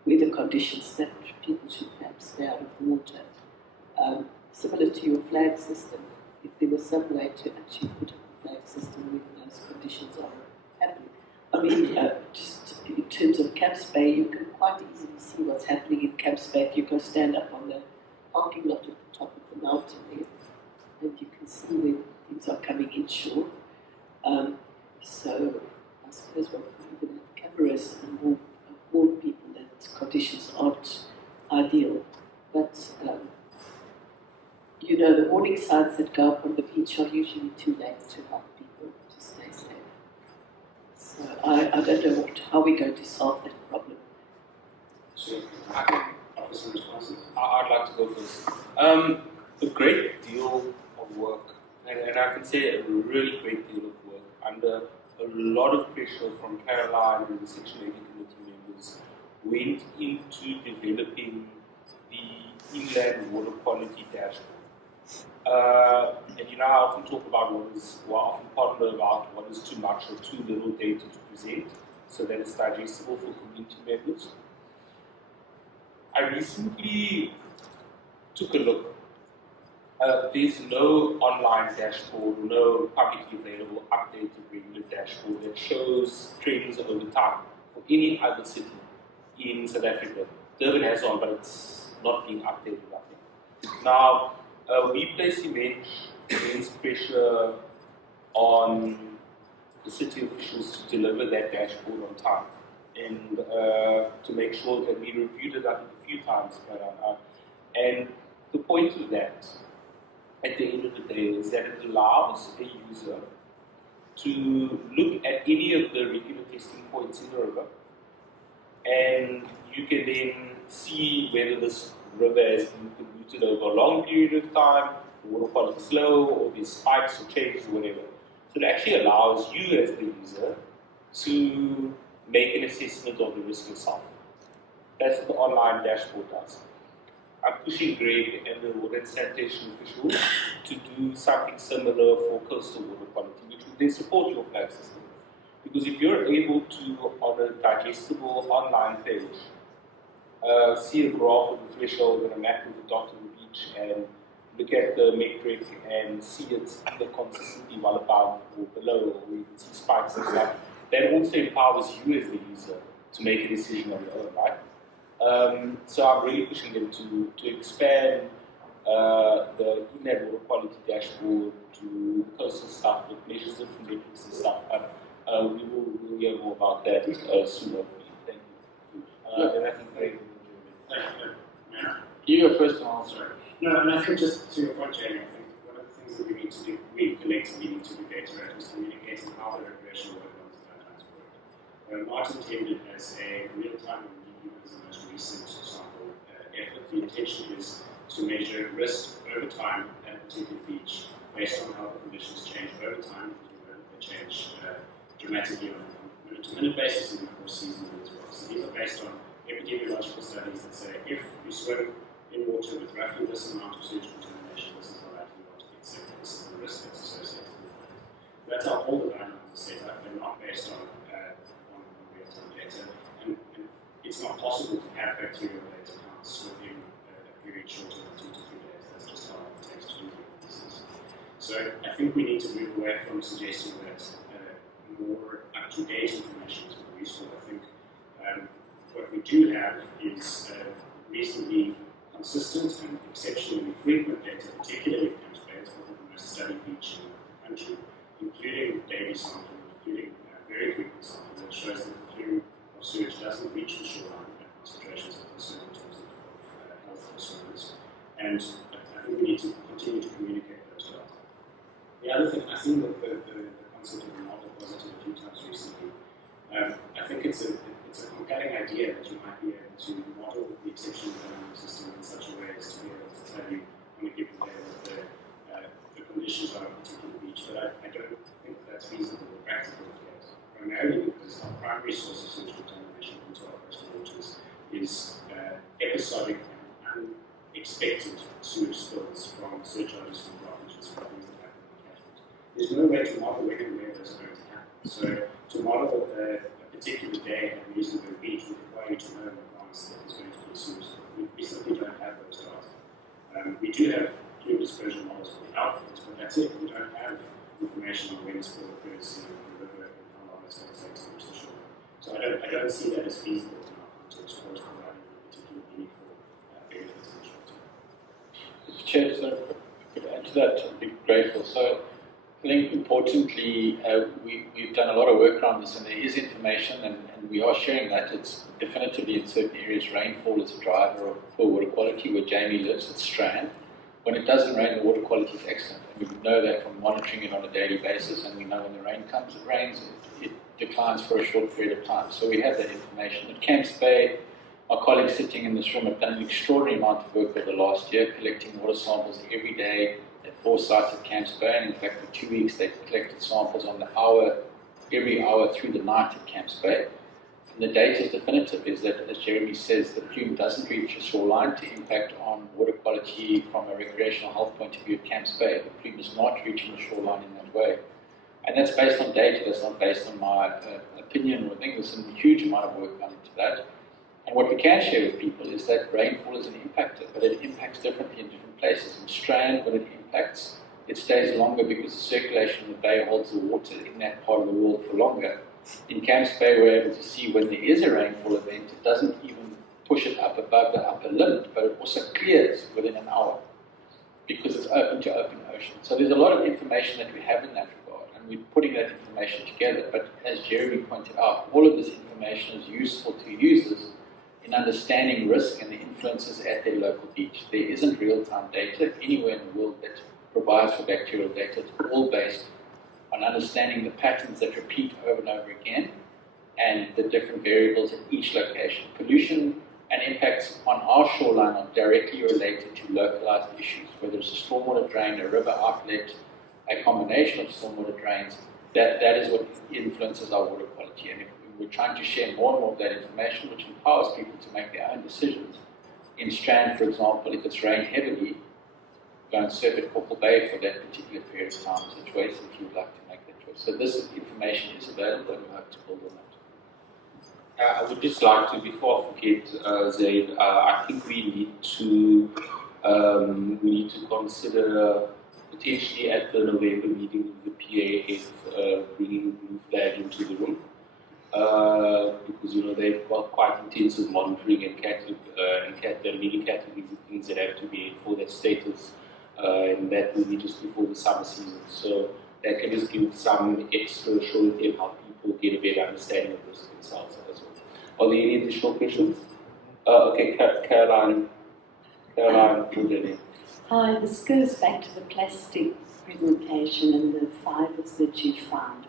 weather conditions that people should perhaps stay out of the water. Similar to your flag system, if there was some way to actually put up a flag system when those conditions are happening. I mean, just in terms of Camps Bay, you can quite easily see what's happening in Camps Bay if you go stand up on the parking lot at the top of the mountain there, and you can see when things are coming inshore. So I suppose one could even have cameras and warn people that conditions aren't ideal. But the warning signs that go up on the beach are usually too late to help people to stay safe. So I don't know how we're going to solve that problem. So I can offer some responses. I'd like to go first. A great deal of work, and I can say a really great deal of work, under a lot of pressure from Caroline and the Section 80 committee members, went into developing the inland water quality dashboard. And I often talk about I often ponder about what is too much or too little data to present so that it's digestible for community members. I recently took a look. There's no online dashboard, no publicly available updated regular dashboard that shows trends over time for any other city in South Africa. Durban has one, but it's not being updated, I think. Now, we place immense pressure on the city officials to deliver that dashboard on time and to make sure that we reviewed it, I think, a few times. And the point of that, at the end of the day, is that it allows a user to look at any of the regular testing points in the river, and you can then see whether this river has been polluted over a long period of time, the water quality is low, or there's spikes or changes or whatever. So it actually allows you as the user to make an assessment of the risk yourself. That's what the online dashboard does. I'm pushing Greg and the water and sanitation officials to do something similar for coastal water quality, which would then support your flag system. Because if you're able to, on a digestible online page, see a graph of the threshold and a map with a dot on the beach and look at the metric and see it either consistently well above or below, or you can see spikes and stuff, that also empowers you as the user to make a decision on your own, right? So I'm really pushing them to expand the in-net water quality dashboard to coastal stuff with measures different metrics and stuff. We'll hear more about that soon. Thank you. And I think Greg will Thank you. You go first, and I'll answer. No, and I think just to your point, Jamie, I think one of the things that we need to do, we collectively need to do better at is communicating how the recreational water quality guidelines work. Not intended as a real-time review as the most recent sample effort. The intention is to measure risk over time at a particular beach based on how the conditions change over time. They change dramatically on a minute-to-minute basis and of course seasonally as well. So these are based on epidemiological studies that say if you swim in water with roughly this amount of sewage contamination, this is how likely you are to get sick, this is the risk that's associated with that. That's how all the guidelines are set up. They're not based on real-time data, and it's not possible to have bacterial data counts within a period shorter than 2 to 3 days. That's just how long it takes to do these. So I think we need to move away from suggesting that more up-to-date information is more useful. I think what we do have is reasonably consistent and exceptionally frequent data, particularly in Camps Bay. It's probably the most studied beach in the country, including daily sampling, including very frequent sampling that shows that the plume of sewage doesn't reach the shoreline at concentrations of concern in terms of health concerns. And I think we need to continue to communicate those data. The other thing, I think that the concept of the model positive a few times recently. I think it's a compelling idea that you might be able to model the exceptional dynamic system in such a way as to be able to tell you on a given day what the conditions are on a particular beach, but I don't think that's feasible or practical yet. Primarily because our primary source of sewage contamination into our coastal waters is episodic and unexpected sewage spills from surcharges from blockages from things that happen in the catchment. There's no way to model when and where those are going to happen. So to model a particular day at a reasonable beach would require you to know in advance that there's going to be a sewage spill. We simply don't have those data. We do have plume dispersion models for the outflows, but that's it. We don't have information on when a spill occurs in the river and how long it's going to take to reach the shore. So I don't see that as feasible in our context or as providing a particularly meaningful benefit in the short term. Mr. Chair, so if I could add to that, I'd be grateful. So I think importantly, we've done a lot of work around this, and there is information, and we are sharing that. It's definitively in certain areas, rainfall is a driver of poor water quality. Where Jamie lives, it's Strand. When it doesn't rain, the water quality is excellent. And we know that from monitoring it on a daily basis, and we know when the rain comes, it rains, it declines for a short period of time. So we have that information. At Camps Bay, our colleagues sitting in this room have done an extraordinary amount of work over the last year, collecting water samples every day at 4 sites at Camps Bay, and in fact for 2 weeks they collected samples on the hour, every hour through the night at Camps Bay. And the data is definitive, is that, as Jeremy says, the plume doesn't reach the shoreline to impact on water quality from a recreational health point of view at Camps Bay. The plume is not reaching the shoreline in that way. And that's based on data, that's not based on my opinion or thing. There's a huge amount of work gone into that. And what we can share with people is that rainfall is an impactor, but it impacts differently in different places. In Strand, when it impacts, it stays longer because the circulation in the bay holds the water in that part of the world for longer. In Camps Bay, we're able to see when there is a rainfall event, it doesn't even push it up above the upper limit, but it also clears within an hour because it's open to open ocean. So there's a lot of information that we have in that regard, and we're putting that information together. But as Jeremy pointed out, all of this information is useful to users in understanding risk and the influences at their local beach. There isn't real-time data anywhere in the world that provides for bacterial data. It's all based on understanding the patterns that repeat over and over again and the different variables at each location. Pollution and impacts on our shoreline are directly related to localized issues, whether it's a stormwater drain, a river outlet, a combination of stormwater drains. That is what influences our water quality. And if we're trying to share more and more of that information, which empowers people to make their own decisions. In Strand, for example, if it's rained heavily, go and surf at Cockle Bay for that particular period of time as a choice if you would like to make that choice. So this information is available and we hope to build on that. I would just like to, before I forget, Zaid, I think we need to consider potentially at the November meeting of the PAF bringing the blue flag into the room. Because they've got quite intensive monitoring and there are many categories of things that have to be for their status, and that will be just before the summer season. So that can just give some extra surety of how people get a better understanding of this themselves as well. Are there any additional questions? Okay, Caroline, Hi, this goes back to the plastic presentation and the fibres that you found.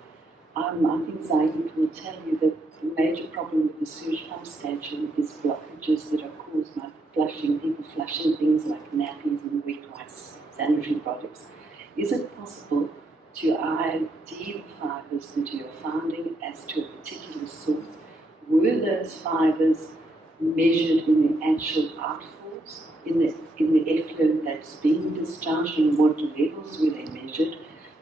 I think Zaid will tell you that the major problem with the sewage pump station is blockages that are caused by people flushing things like nappies and wet rice, sanitary products. Is it possible to ID the fibres that you are finding as to a particular source? Were those fibres measured in the actual outfalls, in the effluent that's being discharged, and what levels were they measured?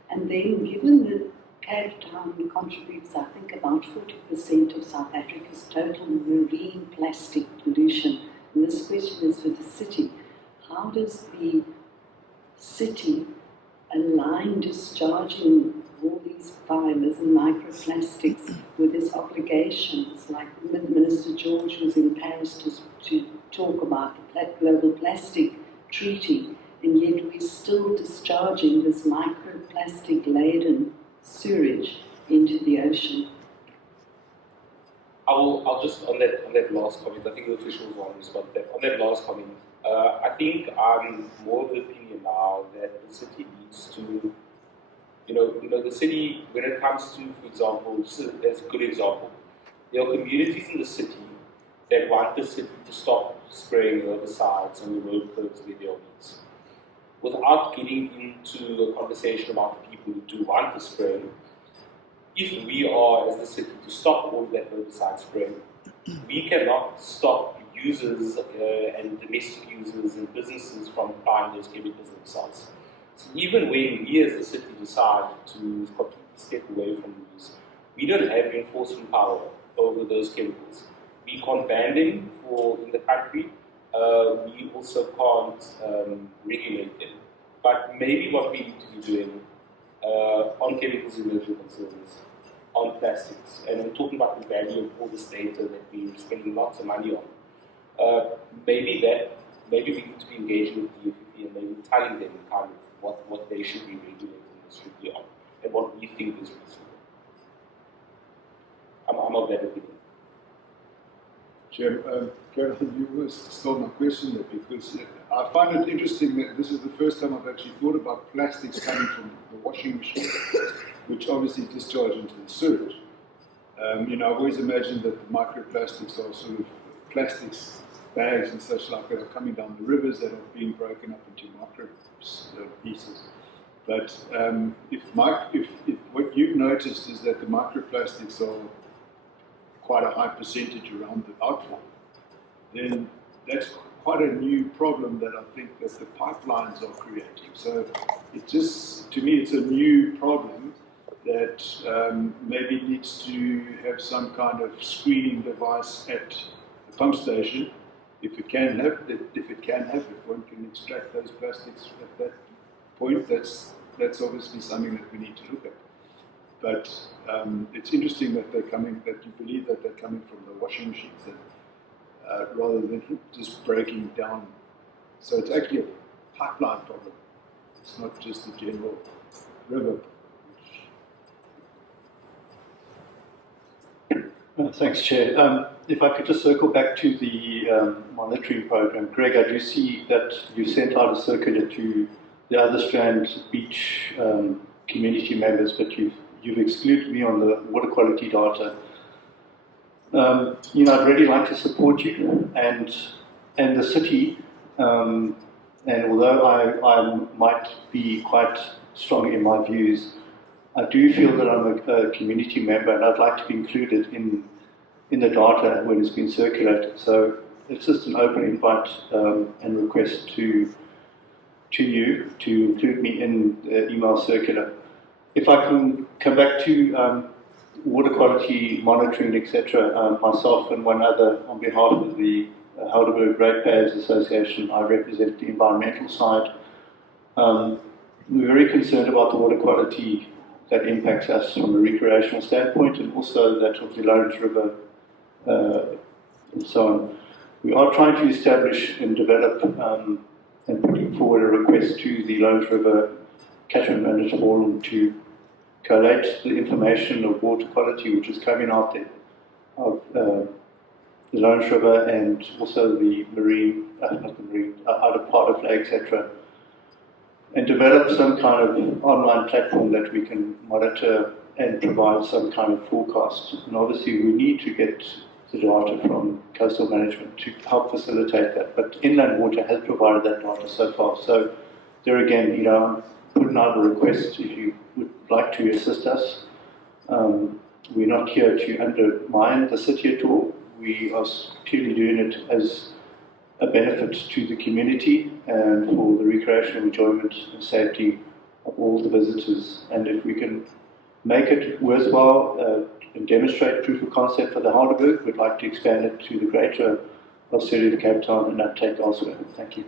And then, given that Cape Town contributes, I think, about 40% of South Africa's total marine plastic pollution, and this question is for the city, how does the city align discharging all these fibres and microplastics with its obligations, like Minister George was in Paris to talk about the Global Plastic Treaty, and yet we're still discharging this microplastic-laden sewage into the ocean? I'll just, on that last comment, I think the officials want to respond to that. On that last comment, I think I'm more of the opinion now that the city needs to, the city, when it comes to, for example, just as a good example, there are communities in the city that want the city to stop spraying herbicides on the road curbs where there are weeds. Without getting into a conversation about the people who do want the spray, if we are, as the city, to stop all of that herbicide spraying, we cannot stop users and domestic users and businesses from applying those chemicals themselves. So even when we as the city decide to completely step away from these, we don't have enforcement power over those chemicals. We can't ban them in the country. We also can't regulate them. But maybe what we need to be doing on chemicals and emerging concerns, on plastics, and I'm talking about the value of all this data that we're spending lots of money on. Maybe we need to be engaging with the DFP and maybe telling them kind of what they should be regulating strictly on and what we think is reasonable. I'm of that opinion. Chair, Caroline, you almost stole my question there, because I find it interesting that this is the first time I've actually thought about plastics coming from the washing machine, which obviously discharge into the sewage. I've always imagined that the microplastics are sort of plastics, bags and such like that are coming down the rivers that are being broken up into micro pieces. But if what you've noticed is that the microplastics are quite a high percentage around the outfall, then that's quite a new problem that I think that the pipelines are creating. So to me, it's a new problem that maybe needs to have some kind of screening device at the pump station, if one can extract those plastics at that point. That's obviously something that we need to look at. But it's interesting that that you believe that they're coming from the washing machines. And rather than just breaking down. So it's actually a pipeline problem. It's not just a general river. Thanks, Chair. If I could just circle back to the monitoring program. Greg, I do see that you sent out a circular to the other Strand Beach community members, but you've excluded me on the water quality data. I'd really like to support you and the city, and although I might be quite strong in my views, I do feel that I'm a community member and I'd like to be included in the data when it's been circulated. So it's just an open invite and request to you to include me in the email circular. If I can come back to water quality monitoring, etc., myself and one other, on behalf of the Heidelberg Ratepayers Association, I represent the environmental side. We're very concerned about the water quality that impacts us from a recreational standpoint, and also that of the Lawrence River and so on. We are trying to establish and develop and putting forward a request to the Lawrence River Catchment Management Forum to collate the information of water quality which is coming out there of the Lawrence River and also the marine, out of part of lake, etc. And develop some kind of online platform that we can monitor and provide some kind of forecast. And obviously we need to get the data from coastal management to help facilitate that. But inland water has provided that data so far. So there again, I'm putting out a request if you would like to assist us. We're not here to undermine the city at all. We are purely doing it as a benefit to the community and for the recreational enjoyment and safety of all the visitors. And if we can make it worthwhile and demonstrate proof of concept for the Heidelberg, we'd like to expand it to the greater Australia, Cape Town, and uptake elsewhere. Thank you.